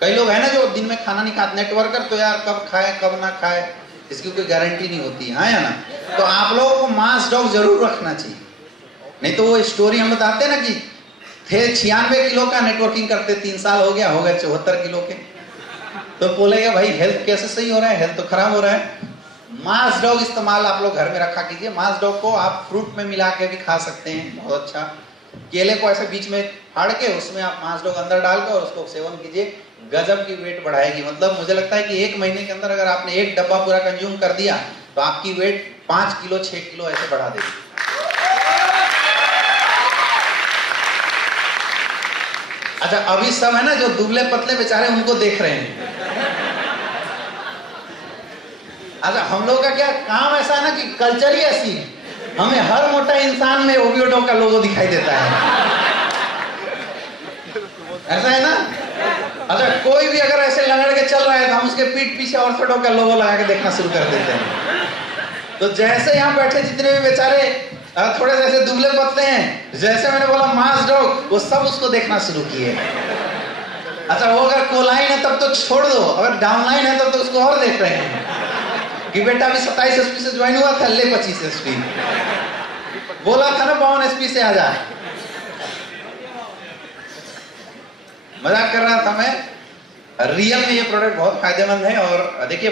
कई लोग है ना जो दिन में खाना नहीं खाते, नेटवर्कर, तो यार कब खाए कब ना खाए इसकी कोई गारंटी नहीं होती है, या ना? तो आप लोगों को मास डॉग जरूर रखना चाहिए। नहीं तो वो स्टोरी हम बताते ना कि थे 96 किलो का, नेटवर्किंग करते 3 साल हो गया, हो गए 74 किलो के, तो बोलेगा भाई हेल्थ कैसे सही हो रहा है, हेल्थ तो खराब हो रहा है। मास डॉग इस्तेमाल आप लोग घर में रखा कीजिए। मास डॉग को आप फ्रूट में मिला के भी खा सकते हैं, बहुत अच्छा। केले को ऐसे बीच में फाड़ के उसमें आप मास डॉग अंदर डाल के और उसको सेवन कीजिए, गजब की वेट बढ़ाएगी। मतलब मुझे लगता है कि 1 महीने के अंदर अगर आपने 1 डब्बा पूरा कंज्यूम कर दिया तो आपकी वेट 5 किलो 6 किलो ऐसे बढ़ा देगी। अच्छा, अभी सब है ना जो दुबले पतले बेचारे, उनको देख रहे हैं। अच्छा, हम लोग का क्या काम ऐसा है ना कि कल्चर ही ऐसी है, हमें हर मोटा इंसान में ओवियोडो का लोगो दिखाई देता है, ऐसा है ना? अच्छा, कोई भी अगर ऐसे लंगड़ के चल रहा है तो हम उसके पीठ पीछे ऑर्थोडॉक्स का लोगो लगा के देखना शुरू कर देते हैं। तो जैसे यहाँ बैठे जितने भी बेचारे थोड़े से ऐसे दुबले पतले हैं, जैसे मैंने बोला मास डॉग, वो सब उसको देखना शुरू किए। अच्छा, वो अगर कोलाइन है तब तो छोड़ दो, अगर डाउनलाइन है तब तो उसको और देख रहे हैं कि बेटा अभी 27 एसपी से ज्वाइन हुआ था, ले 25 एसपी, बोला था ना 52 एसपी से आ जा। मजाक कर रहा था मैं, रियल में ये प्रोडक्ट बहुत फायदेमंद है। और देखिए,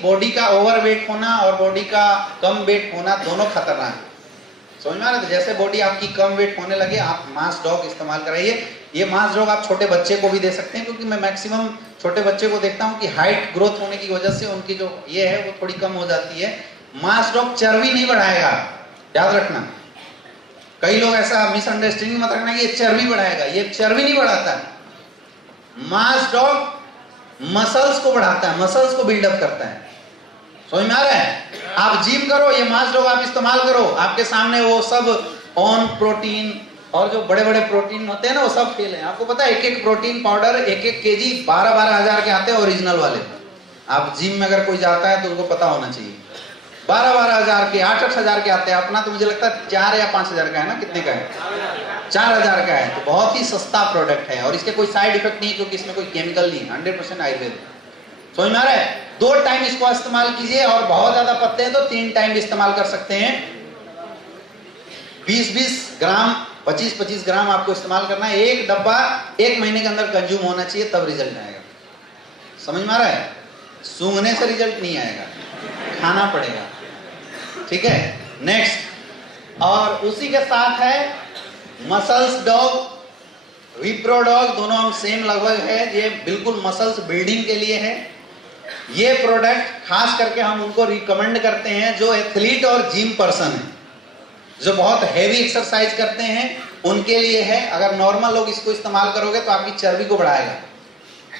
बॉडी का ओवरवेट होना और बॉडी का कम वेट होना दोनों खतरनाक है। समझ में आ रहा है? जैसे बॉडी आपकी कम वेट होने लगे, आप मास डॉग इस्तेमाल कराइए। ये मास डॉग आप छोटे बच्चे को भी दे सकते हैं, क्योंकि मैं मैक्सिमम छोटे बच्चे को देखता हूँ कि हाइट ग्रोथ होने की वजह से उनकी जो ये है वो थोड़ी कम हो जाती है। मास डॉग चर्बी नहीं बढ़ाएगा, याद रखना। कई लोग ऐसा मिसअंडरस्टैंडिंग मत रखना कि ये चर्बी बढ़ाएगा, ये चर्बी नहीं बढ़ाता। मास डॉग मसल्स को बढ़ाता है, मसल्स को बिल्डअप करता है। समझ में आ रहा है? आप जिम करो, ये मास डॉग आप इस्तेमाल करो, आपके सामने वो सब ऑन प्रोटीन और जो बड़े बड़े प्रोटीन होते हैं ना, वो सब फेल है। आपको पता है, एक प्रोटीन पाउडर 1 केजी 12-12 हजार के आते हैं, ओरिजिनल वाले। आप जिम में अगर कोई जाता है तो उसको पता होना चाहिए, 12-12 हजार के, 8-8 हजार के आते हैं। अपना तो मुझे लगता है 4 या 5 हजार का है ना, कितने का है? 4 हजार का है। तो बहुत ही सस्ता प्रोडक्ट है और इसके कोई साइड इफेक्ट नहीं, क्योंकि इसमें कोई केमिकल नहीं, 100% आयुर्वेद। समझ में आ रहा है? 2 टाइम इसको इस्तेमाल कीजिए, और बहुत ज्यादा पत्ते हैं तो 3 टाइम भी इस्तेमाल कर सकते हैं। 20-20 ग्राम 25-25 ग्राम आपको इस्तेमाल करना है। 1 डब्बा 1 महीने के अंदर कंज्यूम होना चाहिए, तब रिजल्ट आएगा। समझ में आ रहा है? सूंघने से रिजल्ट नहीं आएगा, खाना पड़ेगा। ठीक है, नेक्स्ट। और उसी के साथ है मसल्स डॉग, विप्रो डॉग, दोनों हम सेम लगभग है। ये बिल्कुल मसल्स बिल्डिंग के लिए है। ये प्रोडक्ट खास करके हम उनको रिकमेंड करते हैं जो एथलीट और जिम पर्सन है, जो बहुत हैवी एक्सरसाइज करते हैं, उनके लिए है। अगर नॉर्मल लोग इसको इस्तेमाल करोगे तो आपकी चर्बी को बढ़ाएगा।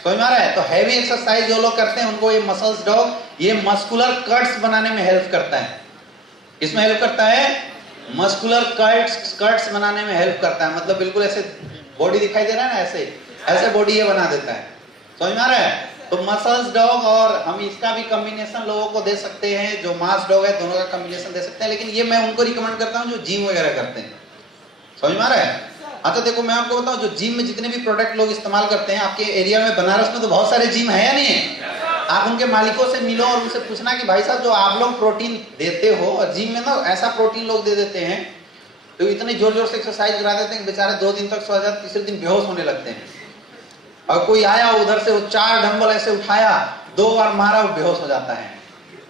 समझ में आ रहा है? तो हैवी एक्सरसाइज जो लोग करते हैं उनको ये मसल्स डॉग, ये मस्कुलर कट्स बनाने में हेल्प करता है। इसमें हेल्प करता है, मस्कुलर कट्स बनाने में हेल्प करता है। मतलब बिल्कुल ऐसे बॉडी दिखाई दे रहा है ना, ऐसे बॉडी ये बना देता है। समझ में आ रहा है? तो मसल्स डॉग, और हम इसका भी कॉम्बिनेशन लोगों को दे सकते हैं, जो मास डॉग है, दोनों का कॉम्बिनेशन दे सकते हैं। लेकिन ये मैं उनको रिकमेंड करता हूं जो जिम वगैरह करते हैं। समझ में आ रहा है? अच्छा देखो मैं आपको बताऊं, जो जिम में जितने भी प्रोडक्ट लोग इस्तेमाल करते हैं, आपके एरिया में बनारस में तो बहुत सारे जिम है या नहीं है? आप उनके मालिकों से मिलो और उनसे पूछना कि भाई साहब जो आप लोग प्रोटीन देते हो, और जिम में ना ऐसा प्रोटीन लोग दे देते हैं तो इतनी जोर जोर से एक्सरसाइज करा देते हैं कि बेचारे 2 दिन तक सो जाते, तीसरे दिन बेहोश होने लगते हैं। और कोई आया उधर से, वो 4 डंबल ऐसे उठाया, 2 बार मारा, वो बेहोश हो जाता है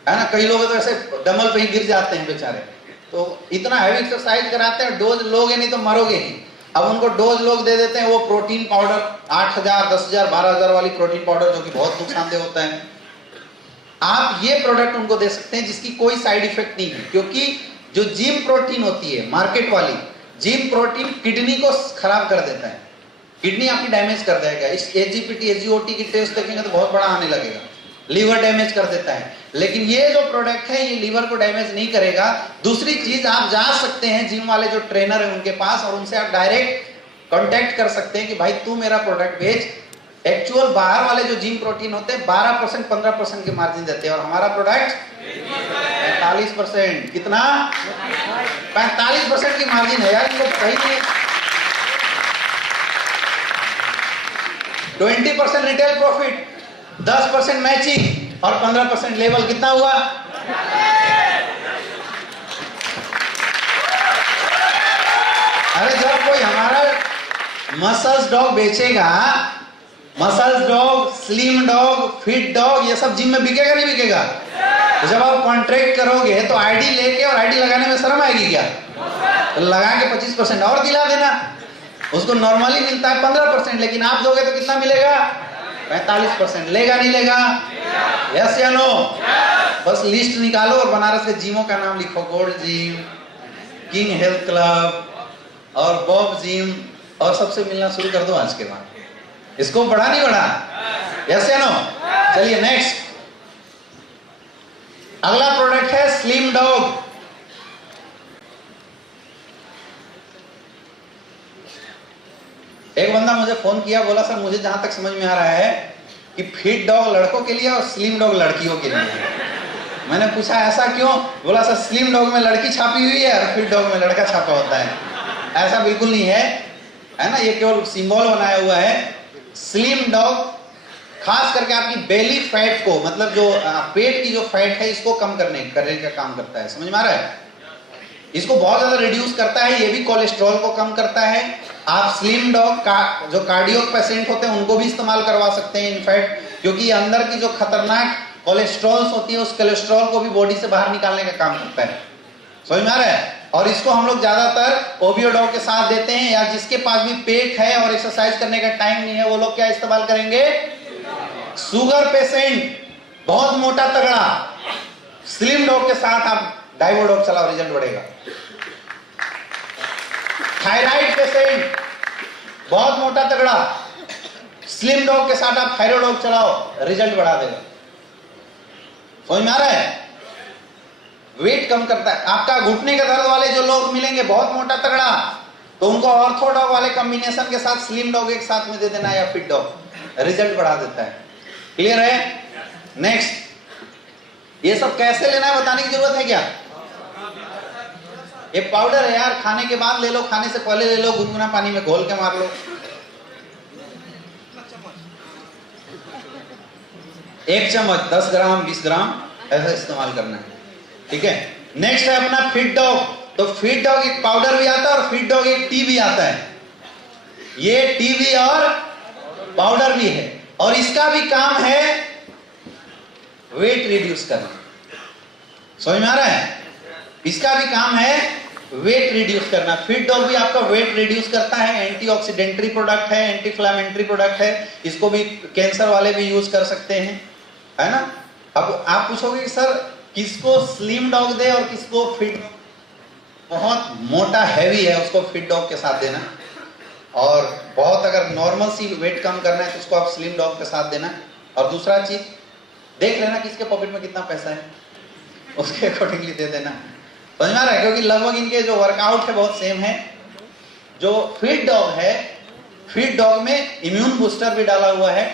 ना। कई लोग तो ऐसे डंबल पे ही गिर जाते हैं बेचारे। तो इतना हैवी एक्सरसाइज कराते हैं, डोज लोगे नहीं तो मरोगे ही। अब उनको डोज लोग दे देते हैं, वो प्रोटीन पाउडर 8,000, 10,000, 12,000 वाली प्रोटीन पाउडर, जो कि बहुत नुकसानदेह होता है। आप ये प्रोडक्ट उनको दे सकते हैं जिसकी कोई साइड इफेक्ट नहीं है, क्योंकि जो जिम प्रोटीन होती है मार्केट वाली, जिम प्रोटीन किडनी को खराब कर देता है, किडनी आपकी डैमेज कर देगा। इस एजीपीटी एजीओटी की टेस्ट देखेंगे तो बहुत बड़ा आने लगेगा, लीवर डैमेज कर देता है। लेकिन ये जो प्रोडक्ट है ये लीवर को डैमेज नहीं करेगा। दूसरी चीज, आप जा सकते हैं जिम वाले जो ट्रेनर है उनके पास, और उनसे आप डायरेक्ट कांटेक्ट कर सकते हैं कि भाई तू मेरा प्रोडक्ट बेच। एक्चुअल बाहर वाले जो जिम प्रोटीन होते हैं 12%, 15% के मार्जिन देते हैं, और हमारा प्रोडक्ट 45%। कितना? 45% की मार्जिन है यार, इनको सही नहीं। 20% रिटेल प्रॉफिट, 10% मैचिंग और 15% लेवल। कितना हुआ? अरे जब कोई हमारा मसल्स डॉग बेचेगा, muscles dog, slim dog, fit dog, ये सब जिम में बिकेगा नहीं बिकेगा? तो जब आप कॉन्ट्रैक्ट करोगे तो आईडी लेके और आईडी लगाने में शर्म आएगी क्या? तो लगा के 25% और दिला देना। उसको नॉर्मली मिलता है 15%, लेकिन आप दोगे तो कितना मिलेगा? 45%। लेगा नहीं लेगा? यस या नो? बस लिस्ट निकालो और बनारस के जिमों का नाम लिखो, gold gym, king health club और बॉब जिम, और सबसे मिलना शुरू कर दो आज के बाद। इसको बढ़ा नहीं बढ़ा? यस या नो? चलिए नेक्स्ट, अगला प्रोडक्ट है स्लिम डॉग। एक बंदा मुझे फोन किया, बोला सर मुझे जहां तक समझ में आ रहा है कि फिट डॉग लड़कों के लिए और स्लिम डॉग लड़कियों के लिए। मैंने पूछा ऐसा क्यों? बोला सर स्लिम डॉग में लड़की छापी हुई है और फिट डॉग में लड़का छापा होता है। ऐसा बिल्कुल नहीं है, है ना, ये केवल सिंबल बनाया हुआ है। स्लिम डॉग खास करके आपकी बेली फैट को, मतलब जो पेट की जो फैट है, इसको कम करने का काम करता है। समझ में आ रहा है? इसको बहुत ज्यादा रिड्यूस करता है। ये भी कोलेस्ट्रॉल को कम करता है। आप स्लिम डॉग का जो कार्डियो पेशेंट होते हैं उनको भी इस्तेमाल करवा सकते हैं इनफैक्ट, क्योंकि अंदर की जो खतरनाक कोलेस्ट्रॉल होती है उस कोलेस्ट्रॉल को भी बॉडी से बाहर निकालने का काम करता है। समझ में आ रहा है? और इसको हम लोग ज्यादातर ओबियो डॉग के साथ देते हैं, या जिसके पास भी पेट है और एक्सरसाइज करने का टाइम नहीं है, वो लोग क्या इस्तेमाल करेंगे? शुगर पेशेंट, बहुत मोटा तगड़ा, स्लिम डॉग के साथ आप डाइवो डॉग चलाओ, रिजल्ट बढ़ेगा। थायराइड पेशेंट, बहुत मोटा तगड़ा, स्लिम डॉग के साथ आप थायराइड डॉग चलाओ, रिजल्ट बढ़ा देगा। समझ में आ रहा है? वेट कम करता है। आपका घुटने के दर्द वाले जो लोग मिलेंगे बहुत मोटा तगड़ा, तो उनको ऑर्थो डॉग वाले कॉम्बिनेशन के साथ स्लिम डॉग एक साथ में दे देना, या फिट डॉग, रिजल्ट बढ़ा देता है। क्लियर है? नेक्स्ट, ये सब कैसे लेना है बताने की जरूरत है क्या? ये पाउडर है यार, खाने के बाद ले लो, खाने से पहले ले लो, गुनगुना पानी में घोल के मार लो। एक चम्मच 10 ग्राम 20 ग्राम ऐसा इस्तेमाल करना है। ठीक है? नेक्स्ट है अपना फिट डॉग। तो फिट डॉग एक पाउडर भी आता है और फिट डॉग एक टी भी आता है। ये टी भी और पाउडर भी है, और इसका भी काम है वेट रिड्यूस करना। समझ में आ रहा है? इसका भी काम है वेट रिड्यूस करना। फिट डॉग भी आपका वेट रिड्यूस करता है, एंटीऑक्सीडेंटरी प्रोडक्ट है, एंटी इन्फ्लेमेटरी प्रोडक्ट है। इसको भी कैंसर वाले भी यूज कर सकते हैं, है ना। अब आप पूछोगे कि सर किसको स्लिम डॉग दे और किसको फिट? बहुत मोटा हैवी है उसको फिट डॉग के साथ देना, और बहुत अगर नॉर्मल सी वेट कम करना है तो उसको आप स्लिम डॉग के साथ देना। और दूसरा चीज देख लेना किसके पॉकेट में कितना पैसा है, उसके अकॉर्डिंगली दे देना। समझ में आ रहा है? क्योंकि लगभग इनके जो वर्कआउट है बहुत सेम है। जो फिट डॉग है, फिट डॉग में इम्यून बूस्टर भी डाला हुआ है,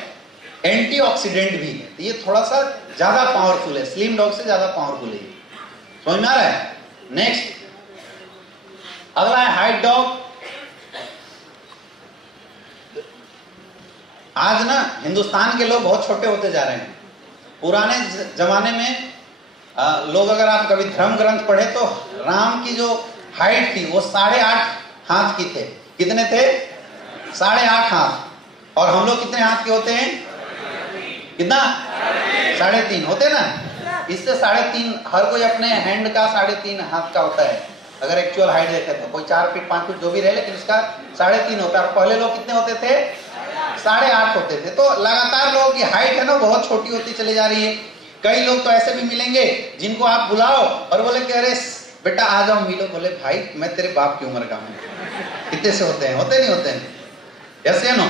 एंटीऑक्सीडेंट भी है, तो ये थोड़ा सा ज्यादा पावरफुल है, स्लिम डॉग से ज्यादा पावरफुल है। समझ में आ रहा है? नेक्स्ट, अगला है हाइट डॉग। आज ना हिंदुस्तान के लोग बहुत छोटे होते जा रहे हैं। पुराने जमाने में लोग, अगर आप कभी धर्म ग्रंथ पढ़े तो राम की जो हाइट थी वो 8.5 हाथ की थे। कितने थे? 8.5 हाथ। और हम लोग कितने हाथ के होते हैं? कितना? 3.5 होते ना। इससे 3.5, हर कोई अपने हैंड का 3.5 हाथ का होता है। अगर एक्चुअल हाइट देखे तो कोई 4 फीट 5 फीट जो भी रहे, लेकिन इसका 3.5 होता है। और पहले लोग कितने होते थे? 8.5 होते थे। तो लगातार लोगों की हाइट है ना बहुत छोटी होती चली जा रही है। कई लोग तो ऐसे भी मिलेंगे जिनको आप बुलाओ और बोले कि अरे बेटा आ जाओ मिलो, बोले भाई मैं तेरे बाप की उम्र का हूँ। कितने से होते हैं? होते नहीं होते हैं? ऐसे नो।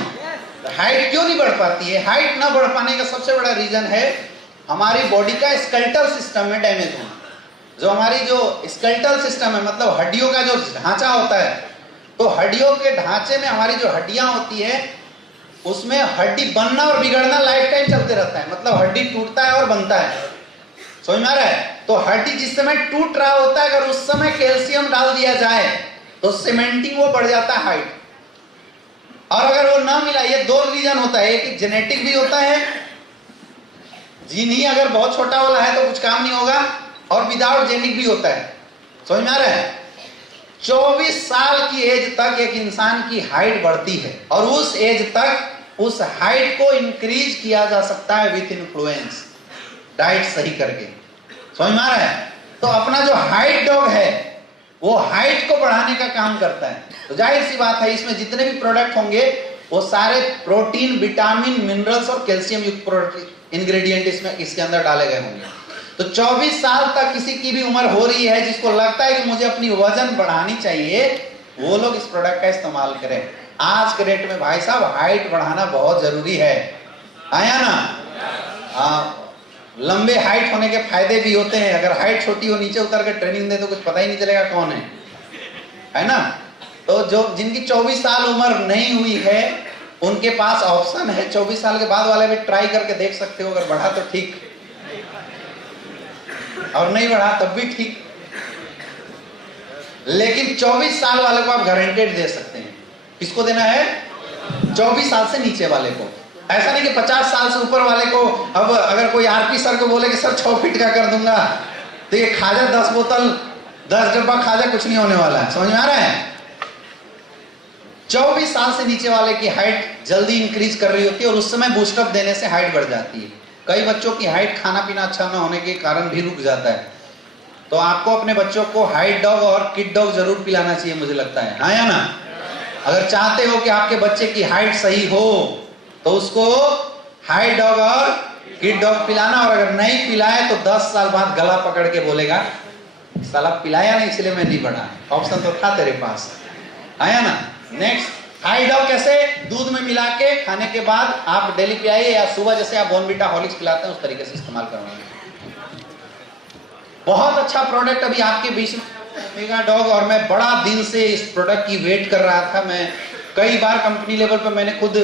हाइट क्यों नहीं बढ़ पाती है? हाइट ना बढ़ पाने का सबसे बड़ा रीजन है हमारी बॉडी का स्केलेटल सिस्टम में डैमेज होना। जो हमारी जो स्केलेटल सिस्टम है, मतलब हड्डियों का जो ढांचा होता है, तो हड्डियों के ढांचे में हमारी जो हड्डियां होती है उसमें हड्डी बनना और बिगड़ना लाइफ टाइम चलते रहता है। मतलब हड्डी टूटता है और बनता है। समझ में आ रहा है? तो हड्डी जिस समय टूट रहा होता है, अगर उस समय कैल्शियम डाल दिया जाए तो सीमेंटिंग वो बढ़ जाता है हाइट। और अगर वो ना मिला, ये 2 रीजन होता है। एक जेनेटिक भी होता है, जीन ही अगर बहुत छोटा वाला है तो कुछ काम नहीं होगा, और विदाउट जेनेटिक भी होता है। समझ में आ रहा है? 24 साल की एज तक एक इंसान की हाइट बढ़ती है, और उस एज तक उस हाइट को इंक्रीज किया जा सकता है विथ इन्फ्लुएंस, डाइट सही करके। समझ में आ रहा है? तो अपना जो हाइट डॉग है वो हाइट को बढ़ाने का काम करता है। तो जाहिर सी बात है इसमें जितने भी प्रोडक्ट होंगे वो सारे प्रोटीन, विटामिन, मिनरल्स और कैल्शियम युक्त इंग्रेडिएंट इसमें इसके अंदर डाले गए होंगे। तो 24 साल तक किसी की भी उम्र हो रही है जिसको लगता है कि मुझे अपनी वजन बढ़ानी चाहिए, वो लोग इस प्रोडक्ट का इस्तेमाल करें। आज के डेट में भाई साहब हाइट बढ़ाना बहुत जरूरी है। आया ना? लंबे हाइट होने के फायदे भी होते हैं। अगर हाइट छोटी हो, नीचे उतर कर ट्रेनिंग दे तो कुछ पता ही नहीं चलेगा कौन है ना? तो जो जिनकी 24 साल उम्र नहीं हुई है उनके पास ऑप्शन है। 24 साल के बाद वाले भी ट्राई करके देख सकते हो। अगर बढ़ा तो ठीक, और नहीं बढ़ा तब भी ठीक। लेकिन 24 साल वाले को आप गारंटेड दे सकते हैं। किसको देना है? 24 साल से नीचे वाले को। ऐसा नहीं कि 50 साल से ऊपर वाले को। अब अगर कोई आरपी सर को बोले कि सर 6 फीट का कर दूंगा, तो ये खाजा 10 बोतल 10 डब्बा खाजा कुछ नहीं होने वाला है। समझ में आ रहा है? 24 साल से नीचे वाले की हाइट जल्दी इंक्रीज कर रही होती है, और उस समय बूस्टअप देने से हाइट बढ़ जाती है। कई बच्चों की हाइट खाना पीना अच्छा न होने के कारण भी रुक जाता है। तो आपको अपने बच्चों को हाइट डॉग और किड डॉग जरूर पिलाना चाहिए, मुझे लगता है। हाँ या ना? अगर चाहते हो कि आपके बच्चे की हाइट सही हो तो उसको हाइट डॉग और किड डॉग पिलाना। और अगर नहीं पिलाए तो 10 साल बाद गला पकड़ के बोलेगा साला पिलाया नहीं इसलिए मैं नहीं बढ़ा। ऑप्शन तो था तेरे पास। आया ना? नेक्स्ट, हाइट डॉग कैसे? दूध में मिला के खाने के बाद आप डेली पिलाइए, या सुबह जैसे आप बॉर्नविटा हॉर्लिक्स पिलाते हैं उस तरीके से इस्तेमाल करवाइए। बहुत अच्छा प्रोडक्ट अभी आपके बीच में ओमेगा डॉग, और मैं बड़ा दिन से इस प्रोडक्ट की वेट कर रहा था। मैं कई बार कंपनी लेवल पर मैंने खुद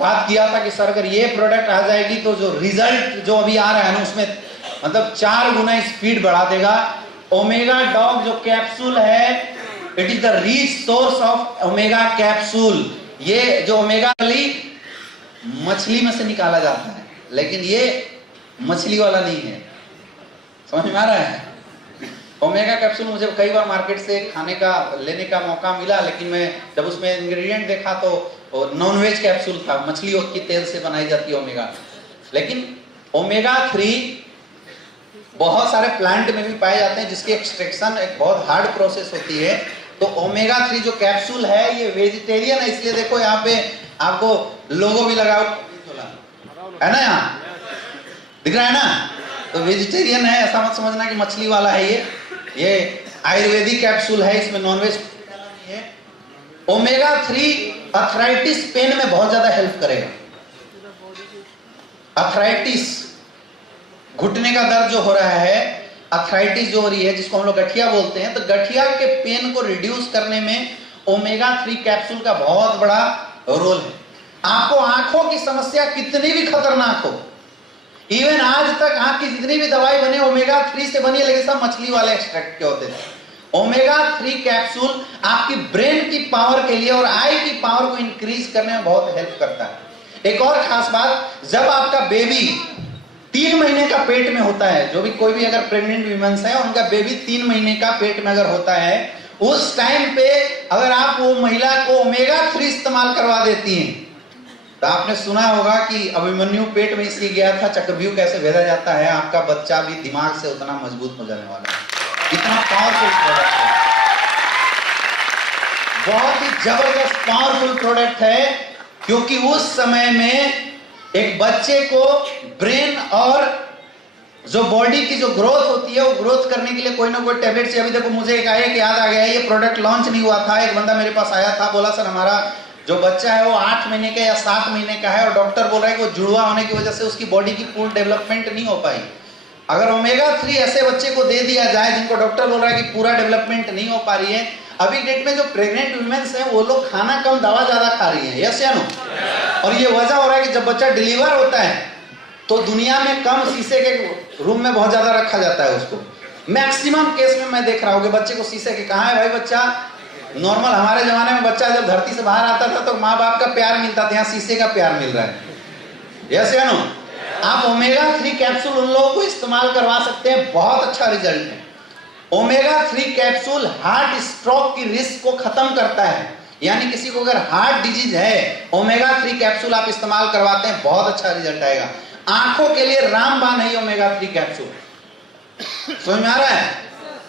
बात किया था कि सर अगर ये प्रोडक्ट आ जाएगी तो जो रिजल्ट जो अभी आ रहा है ना उसमें मतलब 4 गुना स्पीड बढ़ा देगा। ओमेगा डॉग जो कैप्सूल है, it is the rich source of omega capsule. ये जो ओमेगा मछली में से निकाला जाता है, लेकिन ये मछली वाला नहीं है। समझ में आ रहा है? ओमेगा कैप्सूल मुझे कई बार मार्केट से खाने का लेने का मौका मिला, लेकिन मैं जब उसमें इंग्रेडिएंट देखा तो नॉन-वेज कैप्सूल था। मछली के तेल से बनाई जाती है ओमेगा। लेकिन ओमेगा 3 बहुत सारे प्लांट में भी पाए जाते हैं जिसकी एक्सट्रैक्शन एक बहुत हार्ड प्रोसेस होती है। तो ओमेगा 3 जो कैप्सूल है ये वेजिटेरियन है, इसलिए देखो यहाँ पे आपको लोगो भी लगाओ है ना, यहाँ दिख रहा है ना? तो वेजिटेरियन है, ऐसा मत समझना कि मछली वाला है। ये आयुर्वेदिक कैप्सूल है, इसमें नॉनवेज है। ओमेगा 3 अर्थराइटिस पेन में बहुत ज्यादा हेल्प करेगा। अर्थराइटिस, घुटने का दर्द जो हो रहा है, अर्थराइटिस जो हो रही है जिसको हम लोग गठिया बोलते हैं, तो गठिया के पेन को रिड्यूस करने में ओमेगा 3 कैप्सूल का बहुत बड़ा रोल है। आपको आंखों की समस्या कितनी भी खतरनाक हो, इवन आज तक आंख की जितनी भी दवाई बने ओमेगा 3 से बनी है, लेकिन सब मछली वाले एक्सट्रैक्ट के होते थे। ओमेगा 3 कैप्सूल आपकी ब्रेन की पावर के लिए और आई की पावर को इंक्रीज करने में बहुत हेल्प करता है। एक और खास बात, जब आपका बेबी 3 महीने का पेट में होता है, जो भी कोई भी अगर प्रेग्नेंट वीमेंस है उनका बेबी 3 महीने का पेट में अगर होता है, उस टाइम पे अगर आप वो महिला को ओमेगा 3 इस्तेमाल करवा देती हैं, तो आपने सुना होगा कि अभिमन्यु पेट में इसलिए गया था, चक्रव्यूह कैसे भेजा जाता है, आपका बच्चा भी दिमाग से उतना मजबूत हो जाने वाला है। इतना पावरफुल प्रोडक्ट है, बहुत ही जबरदस्त पावरफुल प्रोडक्ट है, क्योंकि उस समय में एक बच्चे को ब्रेन और जो बॉडी की जो ग्रोथ होती है, वो ग्रोथ करने के लिए कोई ना कोई टैबलेट चाहिए। अभी देखो मुझे एक याद आ गया, ये प्रोडक्ट लॉन्च नहीं हुआ था, एक बंदा मेरे पास आया था, बोला सर हमारा जो बच्चा है वो 8 महीने का या 7 महीने का है और डॉक्टर बोल रहा है कि वो जुड़वा होने की वजह से उसकी बॉडी की पूर्ण डेवलपमेंट नहीं हो पाई। अगर ओमेगा 3 ऐसे बच्चे को दे दिया जाए जिनको डॉक्टर बोल रहा है कि पूरा डेवलपमेंट नहीं हो पा रही है, अभी डेट में जो प्रेग्नेंट वुमेन्स हैं वो लोग खाना कम दवा ज्यादा खा रही है, यस या नो? और ये वजह हो रहा है कि जब बच्चा डिलीवर होता है तो दुनिया में कम शीशे के रूम में बहुत ज्यादा रखा जाता है उसको। मैक्सिमम केस में मैं देख रहा हूँ कि बच्चे को शीशे के, कहाँ है भाई बच्चा? नॉर्मल हमारे जमाने में बच्चा जब धरती से बाहर आता था तो माँ बाप का प्यार मिलता था, यहाँ शीशे का प्यार मिल रहा है, यस या नो? आप ओमेगा 3 कैप्सूल उन लोगों को इस्तेमाल करवा सकते हैं, बहुत अच्छा रिजल्ट है। ओमेगा 3 कैप्सूल हार्ट स्ट्रोक की रिस्क को खत्म करता है, यानी किसी को अगर हार्ट डिजीज है, ओमेगा 3 कैप्सूल आप इस्तेमाल करवाते हैं, बहुत अच्छा रिजल्ट आएगा। आंखों के लिए रामबाण है ओमेगा 3 कैप्सूल, समझ में आ रहा है?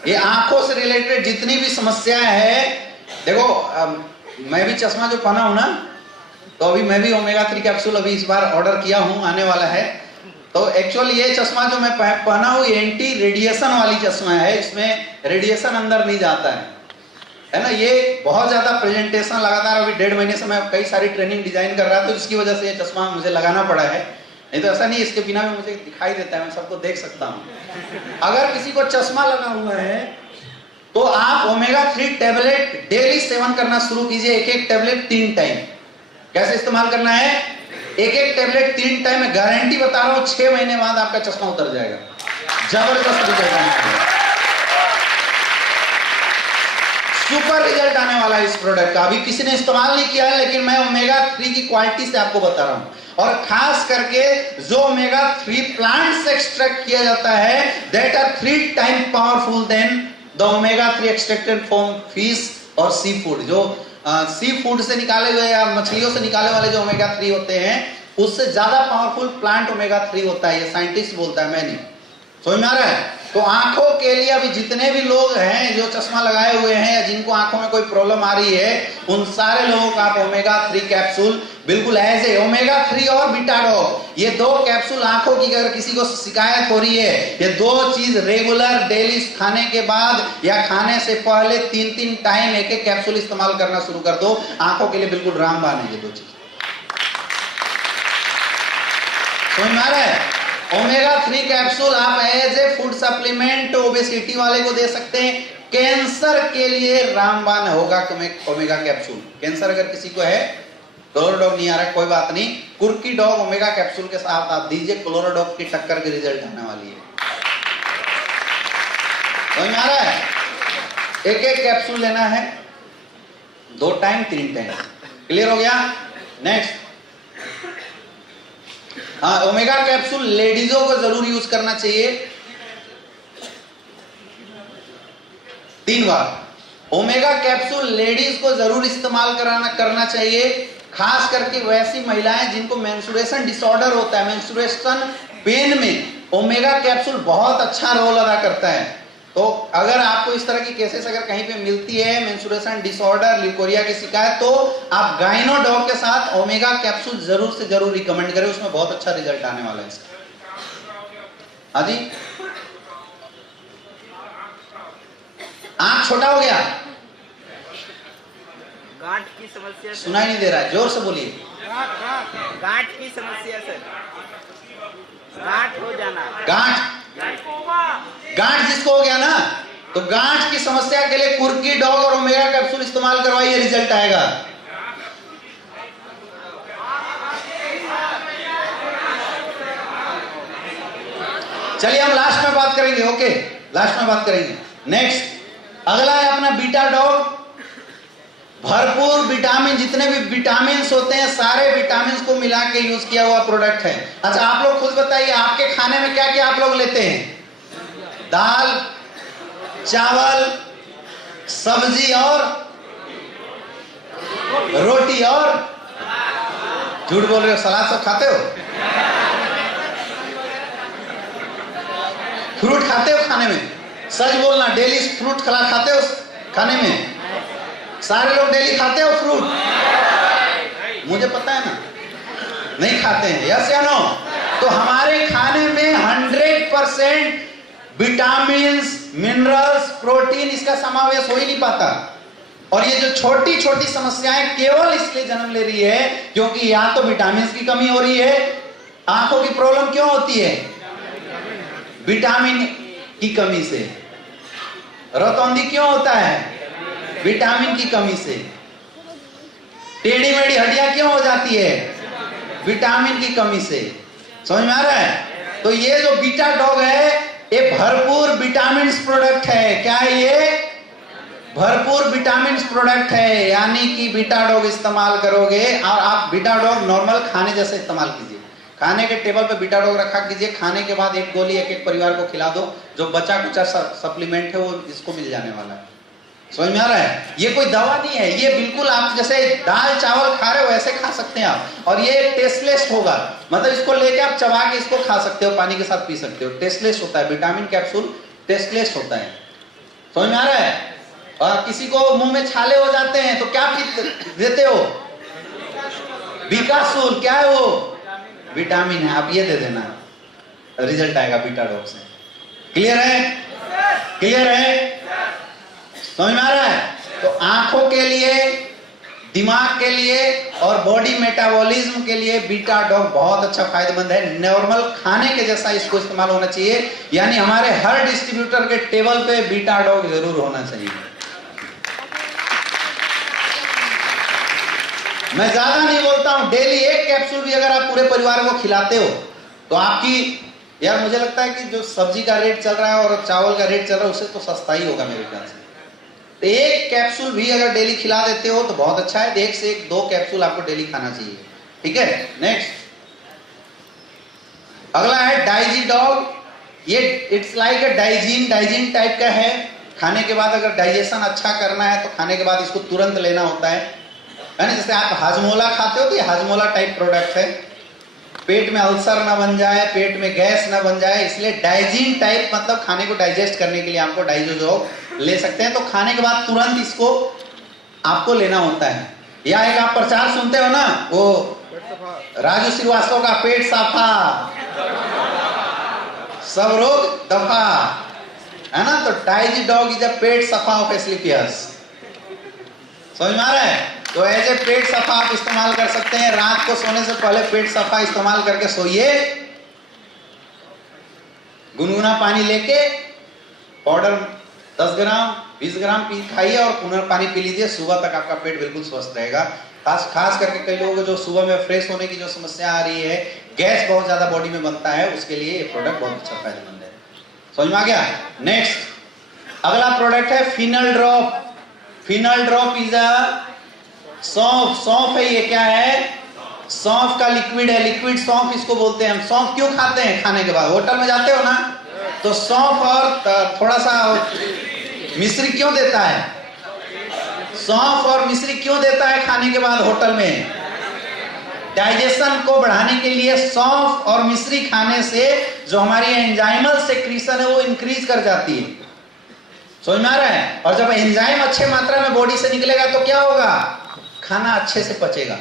ये आंखों से रिलेटेड जितनी भी समस्याएं है, देखो मैं भी चश्मा जो पहना हूं ना, तो अभी मैं भी ओमेगा 3 कैप्सूल अभी इस बार ऑर्डर किया हूं, आने वाला है। तो एक्चुअली ये चश्मा जो मैं पहना हूं एंटी रेडिएशन वाली चश्मा है, इसमें रेडिएशन अंदर नहीं जाता है ना। ये बहुत ज्यादा प्रेजेंटेशन लगातार अभी 1.5 महीने से मैं कई सारी ट्रेनिंग डिजाइन कर रहा था, तो इसकी वजह से ये चश्मा मुझे लगाना पड़ा है, नहीं तो ऐसा नहीं इसके बिना भी मुझे दिखाई देता है, मैं सबको देख सकता हूं। अगर किसी को चश्मा लगा हुआ है तो आप ओमेगा 3 टैबलेट डेली सेवन करना शुरू कीजिए, एक टैबलेट 3 टाइम। कैसे इस्तेमाल करना है? एक टैबलेट 3 टाइम, मैं गारंटी बता रहा हूं 6 महीने बाद आपका चश्मा उतर जाएगा, जबरदस्त रिजल्ट आने वाला है, सुपर रिजल्ट आने वाला है इस प्रोडक्ट का। अभी किसी ने इस्तेमाल नहीं किया है, लेकिन मैं ओमेगा 3 की क्वालिटी से आपको बता रहा हूं, और खास करके जो ओमेगा 3 प्लांट से एक्सट्रैक्ट किया जाता है, that are 3 time powerful than the omega 3 extracted from fish और सी फूड। जो सी फूड से निकाले हुए या मछलियों से निकाले वाले जो ओमेगा 3 होते हैं, उससे ज्यादा पावरफुल प्लांट ओमेगा 3 होता है, ये साइंटिस्ट बोलता है, मैं नहीं। समझ में आ रहा है? तो आंखों के लिए अभी जितने भी लोग हैं जो चश्मा लगाए हुए हैं या जिनको आंखों में कोई प्रॉब्लम आ रही है, उन सारे लोगों को आप ओमेगा 3 कैप्सूल बिल्कुल एज ए ओमेगा 3 और बीटाडॉग, ये 2 कैप्सूल आंखों की अगर किसी को शिकायत हो रही है, ये 2 चीज रेगुलर डेली खाने के बाद या खाने से पहले 3-3 टाइम एक कैप्सूल इस्तेमाल करना शुरू कर दो, आंखों के लिए बिल्कुल रामबाण है ये 2 चीज। समझ में आ रहा है? ओमेगा 3 कैप्सूल आप as a food supplement obesity वाले को दे सकते हैं। कैंसर के लिए रामबाण होगा ओमेगा कैप्सूल। कैंसर अगर किसी को है, क्लोरोडॉग नहीं आ रहा, कोई बात नहीं, कुर्की डॉग ओमेगा कैप्सूल के साथ आप दीजिए, क्लोरोडॉग की टक्कर के रिजल्ट आने वाली है। समझ में आ रहा है? एक कैप्सूल लेना है, 2 टाइम 3 टाइम। क्लियर हो गया? नेक्स्ट, हाँ, ओमेगा कैप्सूल लेडीजों को जरूर यूज करना चाहिए 3 बार। ओमेगा कैप्सूल लेडीज को जरूर इस्तेमाल करना चाहिए, खास करके वैसी महिलाएं जिनको मेंस्ट्रुएशन डिसऑर्डर होता है, मेंस्ट्रुएशन पेन में ओमेगा कैप्सूल बहुत अच्छा रोल अदा करता है। तो अगर आपको इस तरह की केसेस अगर कहीं पे मिलती है, मेंस्ट्रुएशन डिसऑर्डर, ल्यूकोरिया की शिकायत, तो आप गाइनोडॉग के साथ ओमेगा कैप्सूल जरूर से जरूर रिकमेंड करें, उसमें बहुत अच्छा रिजल्ट आने वाला है इसका। हाँ जी, आंख छोटा हो गया, गांठ की समस्या, सुनाई नहीं दे रहा है, जोर से बोलिए। गांठ की समस्या सर, गांठ हो जाना, गांठ जिसको हो गया ना, तो गांठ की समस्या के लिए कुर्की डॉग और ओमेगा कैप्सूल इस्तेमाल करवाइए, रिजल्ट आएगा। चलिए हम लास्ट में बात करेंगे, ओके, लास्ट में बात करेंगे। नेक्स्ट, अगला है अपना बीटा डॉग भरपूर विटामिन, जितने भी विटामिन होते हैं सारे विटामिन को मिला के यूज किया हुआ प्रोडक्ट है। अच्छा आप लोग खुद बताइए, आपके खाने में क्या क्या आप लोग लेते हैं? दाल, चावल, सब्जी और रोटी, और झूठ बोल रहे हो, सलाद सब खाते हो? फ्रूट खाते हो खाने में? सच बोलना, डेली फ्रूट खाते हो खाने में? सारे लोग डेली खाते हो फ्रूट? मुझे पता है ना, नहीं खाते हैं। यस या नो? तो हमारे खाने में 100% विटामिन्स, मिनरल्स, प्रोटीन इसका समावेश हो ही नहीं पाता। और ये जो छोटी छोटी समस्याएं केवल इसलिए जन्म ले रही है क्योंकि या तो विटामिन की कमी हो रही है। आंखों की प्रॉब्लम क्यों होती है? विटामिन की कमी से। रतौंधी क्यों होता है? विटामिन की कमी से। टेढ़ी मेढ़ी हड्डियां क्यों हो जाती है? विटामिन की कमी से। समझ में आ रहा है? तो ये जो बीटा डॉग है ये भरपूर विटामिन प्रोडक्ट है। क्या है ये? भरपूर विटामिन प्रोडक्ट है। यानी कि बीटा डॉग इस्तेमाल करोगे, और आप बीटा डॉग नॉर्मल खाने जैसे इस्तेमाल कीजिए। खाने के टेबल पे बीटा डॉग रखा कीजिए, खाने के बाद एक गोली एक एक परिवार को खिला दो, जो बचा कुचा सप्लीमेंट है वो इसको मिल जाने वाला है। समझ में आ रहा है? ये कोई दवा नहीं है, ये बिल्कुल आप जैसे दाल चावल खा रहे हो वैसे खा सकते हैं आप। और ये टेस्टलेस होगा, मतलब इसको लेके आप चबा के इसको खा सकते हो, पानी के साथ पी सकते हो। टेस्टलेस होता है, विटामिन कैप्सूल टेस्टलेस होता है। समझ में आ रहा है? और किसी को मुंह में छाले हो जाते हैं तो क्या देते हो? विकासूल। क्या है वो? विटामिन है, आप ये दे देना, रिजल्ट आएगा बीटा डॉग से। क्लियर है? क्लियर है? समझ में आ रहा है? तो आंखों के लिए, दिमाग के लिए और बॉडी मेटाबॉलिज्म के लिए बीटा डॉग बहुत अच्छा फायदेमंद है। नॉर्मल खाने के जैसा इसको इस्तेमाल होना चाहिए, यानी हमारे हर डिस्ट्रीब्यूटर के टेबल पे बीटा डॉग जरूर होना चाहिए। मैं ज्यादा नहीं बोलता हूं, डेली एक कैप्सूल भी अगर आप पूरे परिवार को खिलाते हो तो आपकी, यार मुझे लगता है कि जो सब्जी का रेट चल रहा है और चावल का रेट चल रहा है उससे तो सस्ता ही होगा मेरे ख्याल से। तो एक कैप्सूल भी अगर डेली खिला देते हो तो बहुत अच्छा है। एक से एक 2 कैप्सूल आपको डेली खाना चाहिए। ठीक है? नेक्स्ट अगला है डाइजी डॉग। ये it's like a Digene type का है। खाने के बाद अगर डाइजेशन अच्छा करना है तो खाने के बाद इसको तुरंत लेना होता है ना? जैसे आप हाजमोला खाते हो तो ये हाजमोला टाइप प्रोडक्ट है। पेट में अल्सर ना बन जाए, पेट में गैस ना बन जाए, इसलिए डाइजीन टाइप, मतलब खाने को डाइजेस्ट करने के लिए आपको डाइजो ले सकते हैं। तो खाने के बाद तुरंत इसको आपको लेना होता है। या एक आप प्रचार सुनते हो ना, वो राजू श्रीवास्तव का पेट साफा सब रोग दफा, है ना? तो डाइजी डॉग इज अ पेट सफा ऑफ एस्क्लेपियस। समझ में आ रहा है? तो एज ए पेट सफा आप इस्तेमाल कर सकते हैं। रात को सोने से पहले पेट सफा इस्तेमाल करके सोइए। गुनगुना पानी लेके पाउडर 10 ग्राम 20 ग्राम खाइए और पुनः पानी पी लीजिए। सुबह तक आपका पेट बिल्कुल स्वस्थ रहेगा। खास करके कई लोगों को जो सुबह में फ्रेश होने की जो समस्या आ रही है, गैस बहुत ज्यादा बॉडी में बनता है, उसके लिए ये प्रोडक्ट बहुत अच्छा फायदेमंद है। समझ में आ गया? नेक्स्ट अगला प्रोडक्ट है fennel drop. Fennel drop is a सौंफ है। ये क्या है? सौंफ का लिक्विड है। लिक्विड सौंफ इसको बोलते हैं हम। सौंफ क्यों खाते हैं? खाने के बाद होटल में जाते हो ना, तो सौंफ और थोड़ा सा मिश्री क्यों देता है? सौंफ और मिश्री क्यों देता है खाने के बाद होटल में? डाइजेशन को बढ़ाने के लिए। सौंफ और मिश्री खाने से जो हमारी एंजाइमल सेक्रीशन है वो इंक्रीज कर जाती है। समझ में आ रहा है? और जब एंजाइम अच्छे मात्रा में बॉडी से निकलेगा तो क्या होगा? खाना अच्छे से पचेगा।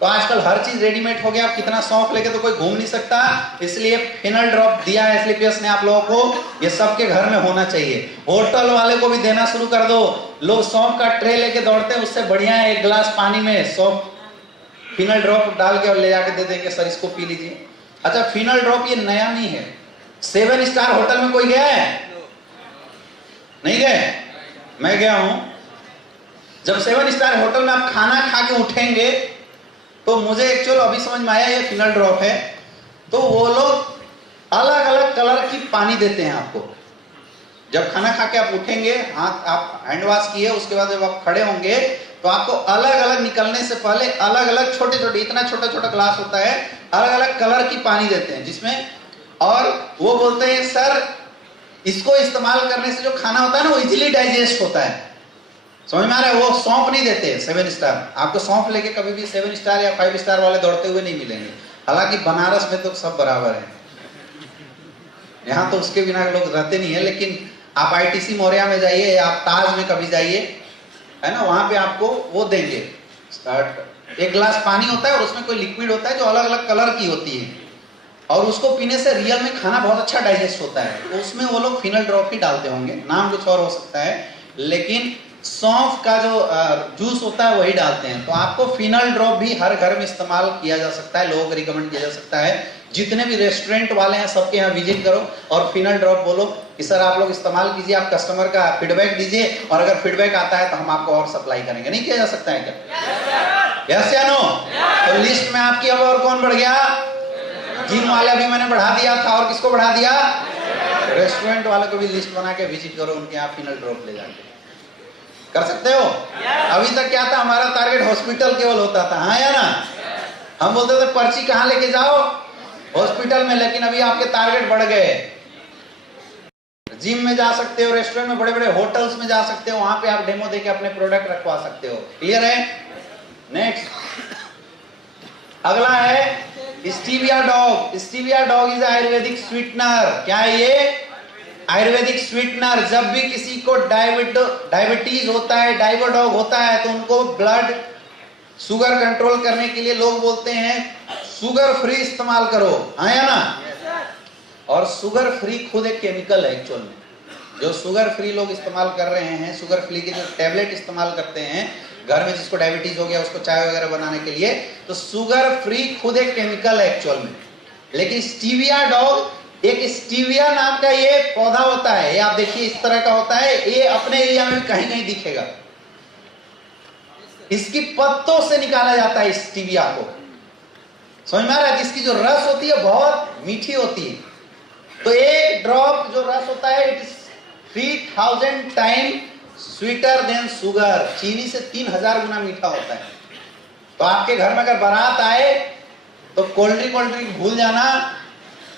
तो आजकल हर चीज रेडीमेड हो गया, आप कितना सौंफ लेके तो कोई घूम नहीं सकता, इसलिए फिनल ड्रॉप दिया है एस्क्लेपियस ने आप लोगों को। ये सबके घर में होना चाहिए। होटल वाले को भी देना शुरू कर दो। लोग सौंफ का ट्रे लेके दौड़ते हैं, उससे बढ़िया है 1 गिलास पानी में सौंफ फिनल ड्रॉप डाल के और ले जाके दे देंगे, सर इसको पी लीजिए। अच्छा फिनल ड्रॉप ये नया नहीं है। 7 स्टार होटल में कोई गया है? नहीं गए? मैं गया हूं। जब 7 स्टार होटल में आप खाना खा के उठेंगे तो मुझे एक्चुअल अभी समझ में आया ये फिनल ड्रॉप है। तो वो लोग अलग अलग कलर की पानी देते हैं आपको। जब खाना खा के आप उठेंगे, हाथ आप हैंड वॉश किए, उसके बाद जब आप खड़े होंगे तो आपको अलग अलग निकलने से पहले अलग अलग छोटे छोटे, इतना छोटा छोटा ग्लास होता है, अलग अलग कलर की पानी देते हैं जिसमें, और वो बोलते हैं सर इसको इस्तेमाल करने से जो खाना होता है ना वो इजीली डाइजेस्ट होता है। समझ में आ रहा है? वो सौंफ नहीं देते 7 स्टार, आपको सौंफ लेके कभी भी 7 स्टार या 5 स्टार वाले दौड़ते हुए नहीं मिलेंगे। हालांकि बनारस में तो सब बराबर है, यहाँ तो उसके बिना लोग रहते नहीं है, लेकिन आप ITC मौर्या में जाइए या आप ताज में कभी जाइए, है ना, वहां पे आपको वो देंगे, एक गिलास पानी होता है और उसमें कोई लिक्विड होता है जो अलग अलग कलर की होती है, और उसको पीने से रियल में खाना बहुत अच्छा डाइजेस्ट होता है। तो उसमें वो लोग फिनल ड्रॉप ही डालते होंगे, नाम कुछ और हो सकता है, लेकिन सौंफ का जो जूस होता है वही डालते हैं। तो आपको फिनल ड्रॉप भी हर घर में इस्तेमाल किया जा सकता है, लोगों को रिकमेंड किया जा सकता है। जितने भी रेस्टोरेंट वाले हैं सबके यहाँ विजिट करो और फिनल ड्रॉप बोलो कि सर आप लोग इस्तेमाल कीजिए, आप कस्टमर का फीडबैक दीजिए, और अगर फीडबैक आता है तो हम आपको और सप्लाई करेंगे। नहीं किया जा सकता है क्या? यस या नो? तो लिस्ट में आपकी अब और कौन बढ़ गया? जिम वाले अभी मैंने बढ़ा दिया था, और किसको बढ़ा दिया? रेस्टोरेंट वाले को भी लिस्ट बना के विजिट करो, उनके यहाँ फिनल ड्रॉप ले जाके कर सकते हो। अभी तक क्या था, हमारा टारगेट हॉस्पिटल केवल होता था, हाँ या ना? हम बोलते थे पर्ची कहाँ लेके जाओ? हॉस्पिटल में। लेकिन अभी आपके टारगेट बढ़ गए, जिम में जा सकते हो, रेस्टोरेंट में, बड़े बड़े होटल्स में जा सकते हो, वहां पे आप डेमो देके अपने प्रोडक्ट रखवा सकते हो। क्लियर है? नेक्स्ट अगला है stevia dog. Stevia dog is Ayurvedic sweetener. क्या है ये? आयुर्वेदिक स्वीटनर। जब भी किसी को डायबिटीज होता है, डायबोडॉग होता है, तो उनको ब्लड शुगर कंट्रोल करने के लिए लोग बोलते हैं शुगर फ्री इस्तेमाल करो, हाँ या ना? और शुगर फ्री खुद एक केमिकल है एक्चुअल में। जो शुगर फ्री लोग इस्तेमाल कर रहे हैं, शुगर फ्री के जो टैबलेट इस्तेमाल करते हैं घर में, जिसको डायबिटीज हो गया उसको चाय वगैरह बनाने के लिए, तो शुगर फ्री खुद एक केमिकल है एक्चुअल में। लेकिन स्टीविया डॉग, एक स्टीविया नाम का ये पौधा होता है, ये आप देखिए इस तरह का होता है, ये अपने एरिया में कहीं कहीं दिखेगा। इसकी पत्तों से निकाला जाता है स्टीविया को। समझ में आ रहा है? इसकी जो रस होती है बहुत मीठी होती है। तो एक ड्रॉप जो रस होता है it is 3000 time sweeter than sugar. चीनी से 3000 गुना मीठा होता है। तो आपके घर में अगर बारात आए तो कोल्ड ड्रिंक भूल जाना,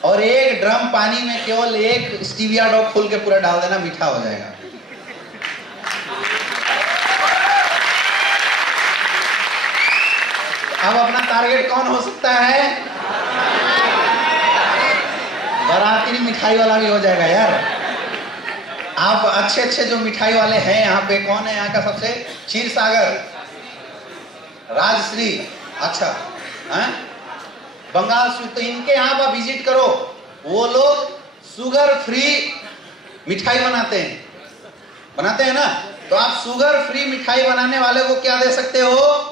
और एक ड्रम पानी में केवल एक स्टीविया डॉग खोल के पूरा डाल देना, मीठा हो जाएगा। अब अपना टारगेट कौन हो सकता है? बाराती मिठाई वाला भी हो जाएगा यार। आप अच्छे अच्छे जो मिठाई वाले हैं यहाँ पे, कौन है यहाँ का सबसे? क्षीर सागर, राजश्री, अच्छा है? बंगाल स्वीट। तो इनके यहाँ आप विजिट करो, वो लोग शुगर फ्री मिठाई बनाते हैं ना। तो आप शुगर फ्री मिठाई बनाने वाले को क्या दे सकते हो?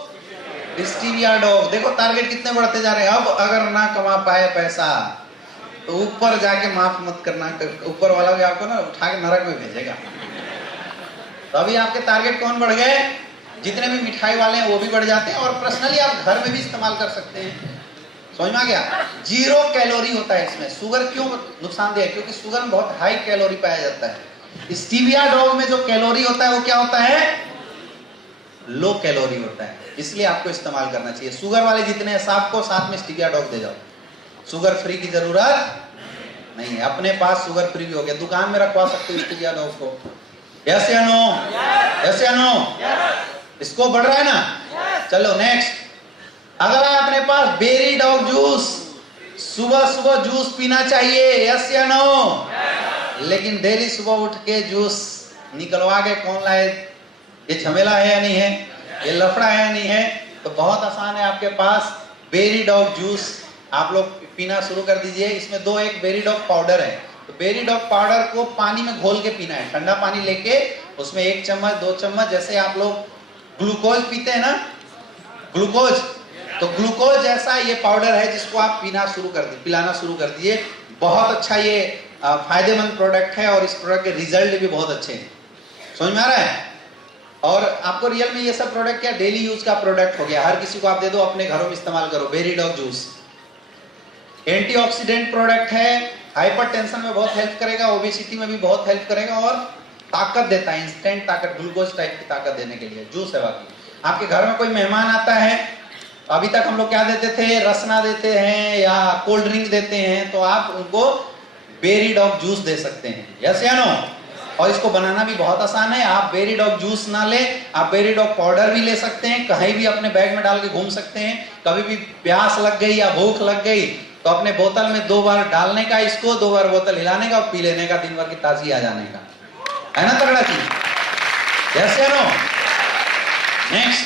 Stevia dog. देखो टारगेट कितने बढ़ते जा रहे हैं। अब अगर ना कमा पाए पैसा तो ऊपर जाके माफ मत करना, ऊपर वाला भी आपको ना उठा के नरक में भेजेगा। तो अभी आपके टारगेट कौन बढ़ गए? जितने भी मिठाई वाले हैं वो भी बढ़ जाते हैं, और पर्सनली आप घर में भी इस्तेमाल कर सकते हैं। समझ में आ गया? 0 कैलोरी होता है इसमें। शुगर क्यों नुकसानदेह है? क्योंकि शुगर में बहुत हाई कैलोरी पाया जाता है। स्टीविया डॉग में जो कैलोरी होता है वो क्या होता है? लो कैलोरी होता है, इसलिए आपको इस्तेमाल करना चाहिए। शुगर वाले जितने हैं सबको साथ में स्टीविया डॉग दे जाओ, शुगर फ्री की जरूरत नहीं है। अपने पास शुगर फ्री भी हो गया, दुकान में रखवा सकते हो स्टीविया डॉग को। यस या नो? यस या नो? इसको बढ़ रहा है ना? चलो नेक्स्ट अगला है अपने पास बेरी डॉग जूस। सुबह सुबह जूस पीना चाहिए, यस या नो? लेकिन डेली सुबह उठ के जूस निकलवा के कौन लाए? ये झमेला है या नहीं है? ये लफड़ा है या नहीं है? तो बहुत आसान है, आपके पास बेरी डॉग जूस आप लोग पीना शुरू कर दीजिए। इसमें एक बेरी डॉग पाउडर है। तो बेरी डॉग पाउडर को पानी में घोल के पीना है। ठंडा पानी लेके उसमें 1 चम्मच 2 चम्मच, जैसे आप लोग ग्लूकोज पीते हैं ना, ग्लूकोज, तो ग्लूकोज जैसा ये पाउडर है जिसको आप पिलाना शुरू कर दीजिए। बहुत अच्छा ये फायदेमंद प्रोडक्ट है, और इस प्रोडक्ट के रिजल्ट भी बहुत अच्छे हैं। समझ में आ रहा है? और आपको रियल में ये सब प्रोडक्ट क्या डेली यूज का प्रोडक्ट हो गया, हर किसी को आप दे दो, अपने घरों में इस्तेमाल करो। Berry dog juice antioxidant product है, हाइपरटेंशन में बहुत हेल्प करेगा, ओबेसिटी में भी बहुत हेल्प करेगा, और ताकत देता है, इंस्टेंट ताकत, ग्लूकोज टाइप की ताकत देने के लिए जूस है। बाकी आपके घर में कोई मेहमान आता है, अभी तक हम लोग क्या देते थे, रसना देते हैं या कोल्ड ड्रिंक देते हैं, तो आप उनको बेरी डॉग जूस दे सकते हैं, यस या नो। और इसको बनाना भी बहुत आसान है। आप बेरी डॉग जूस ना ले, आप बेरी डॉग पाउडर भी ले सकते हैं, कहीं भी अपने बैग में डाल के घूम सकते हैं। कभी भी प्यास लग गई या भूख लग गई तो अपने बोतल में 2 बार डालने का, इसको 2 बार बोतल हिलाने का और पी लेने का, दिन भर की ताजगी आ जाने का, है ना तगड़ा चीज, यस या नो। नेक्स्ट,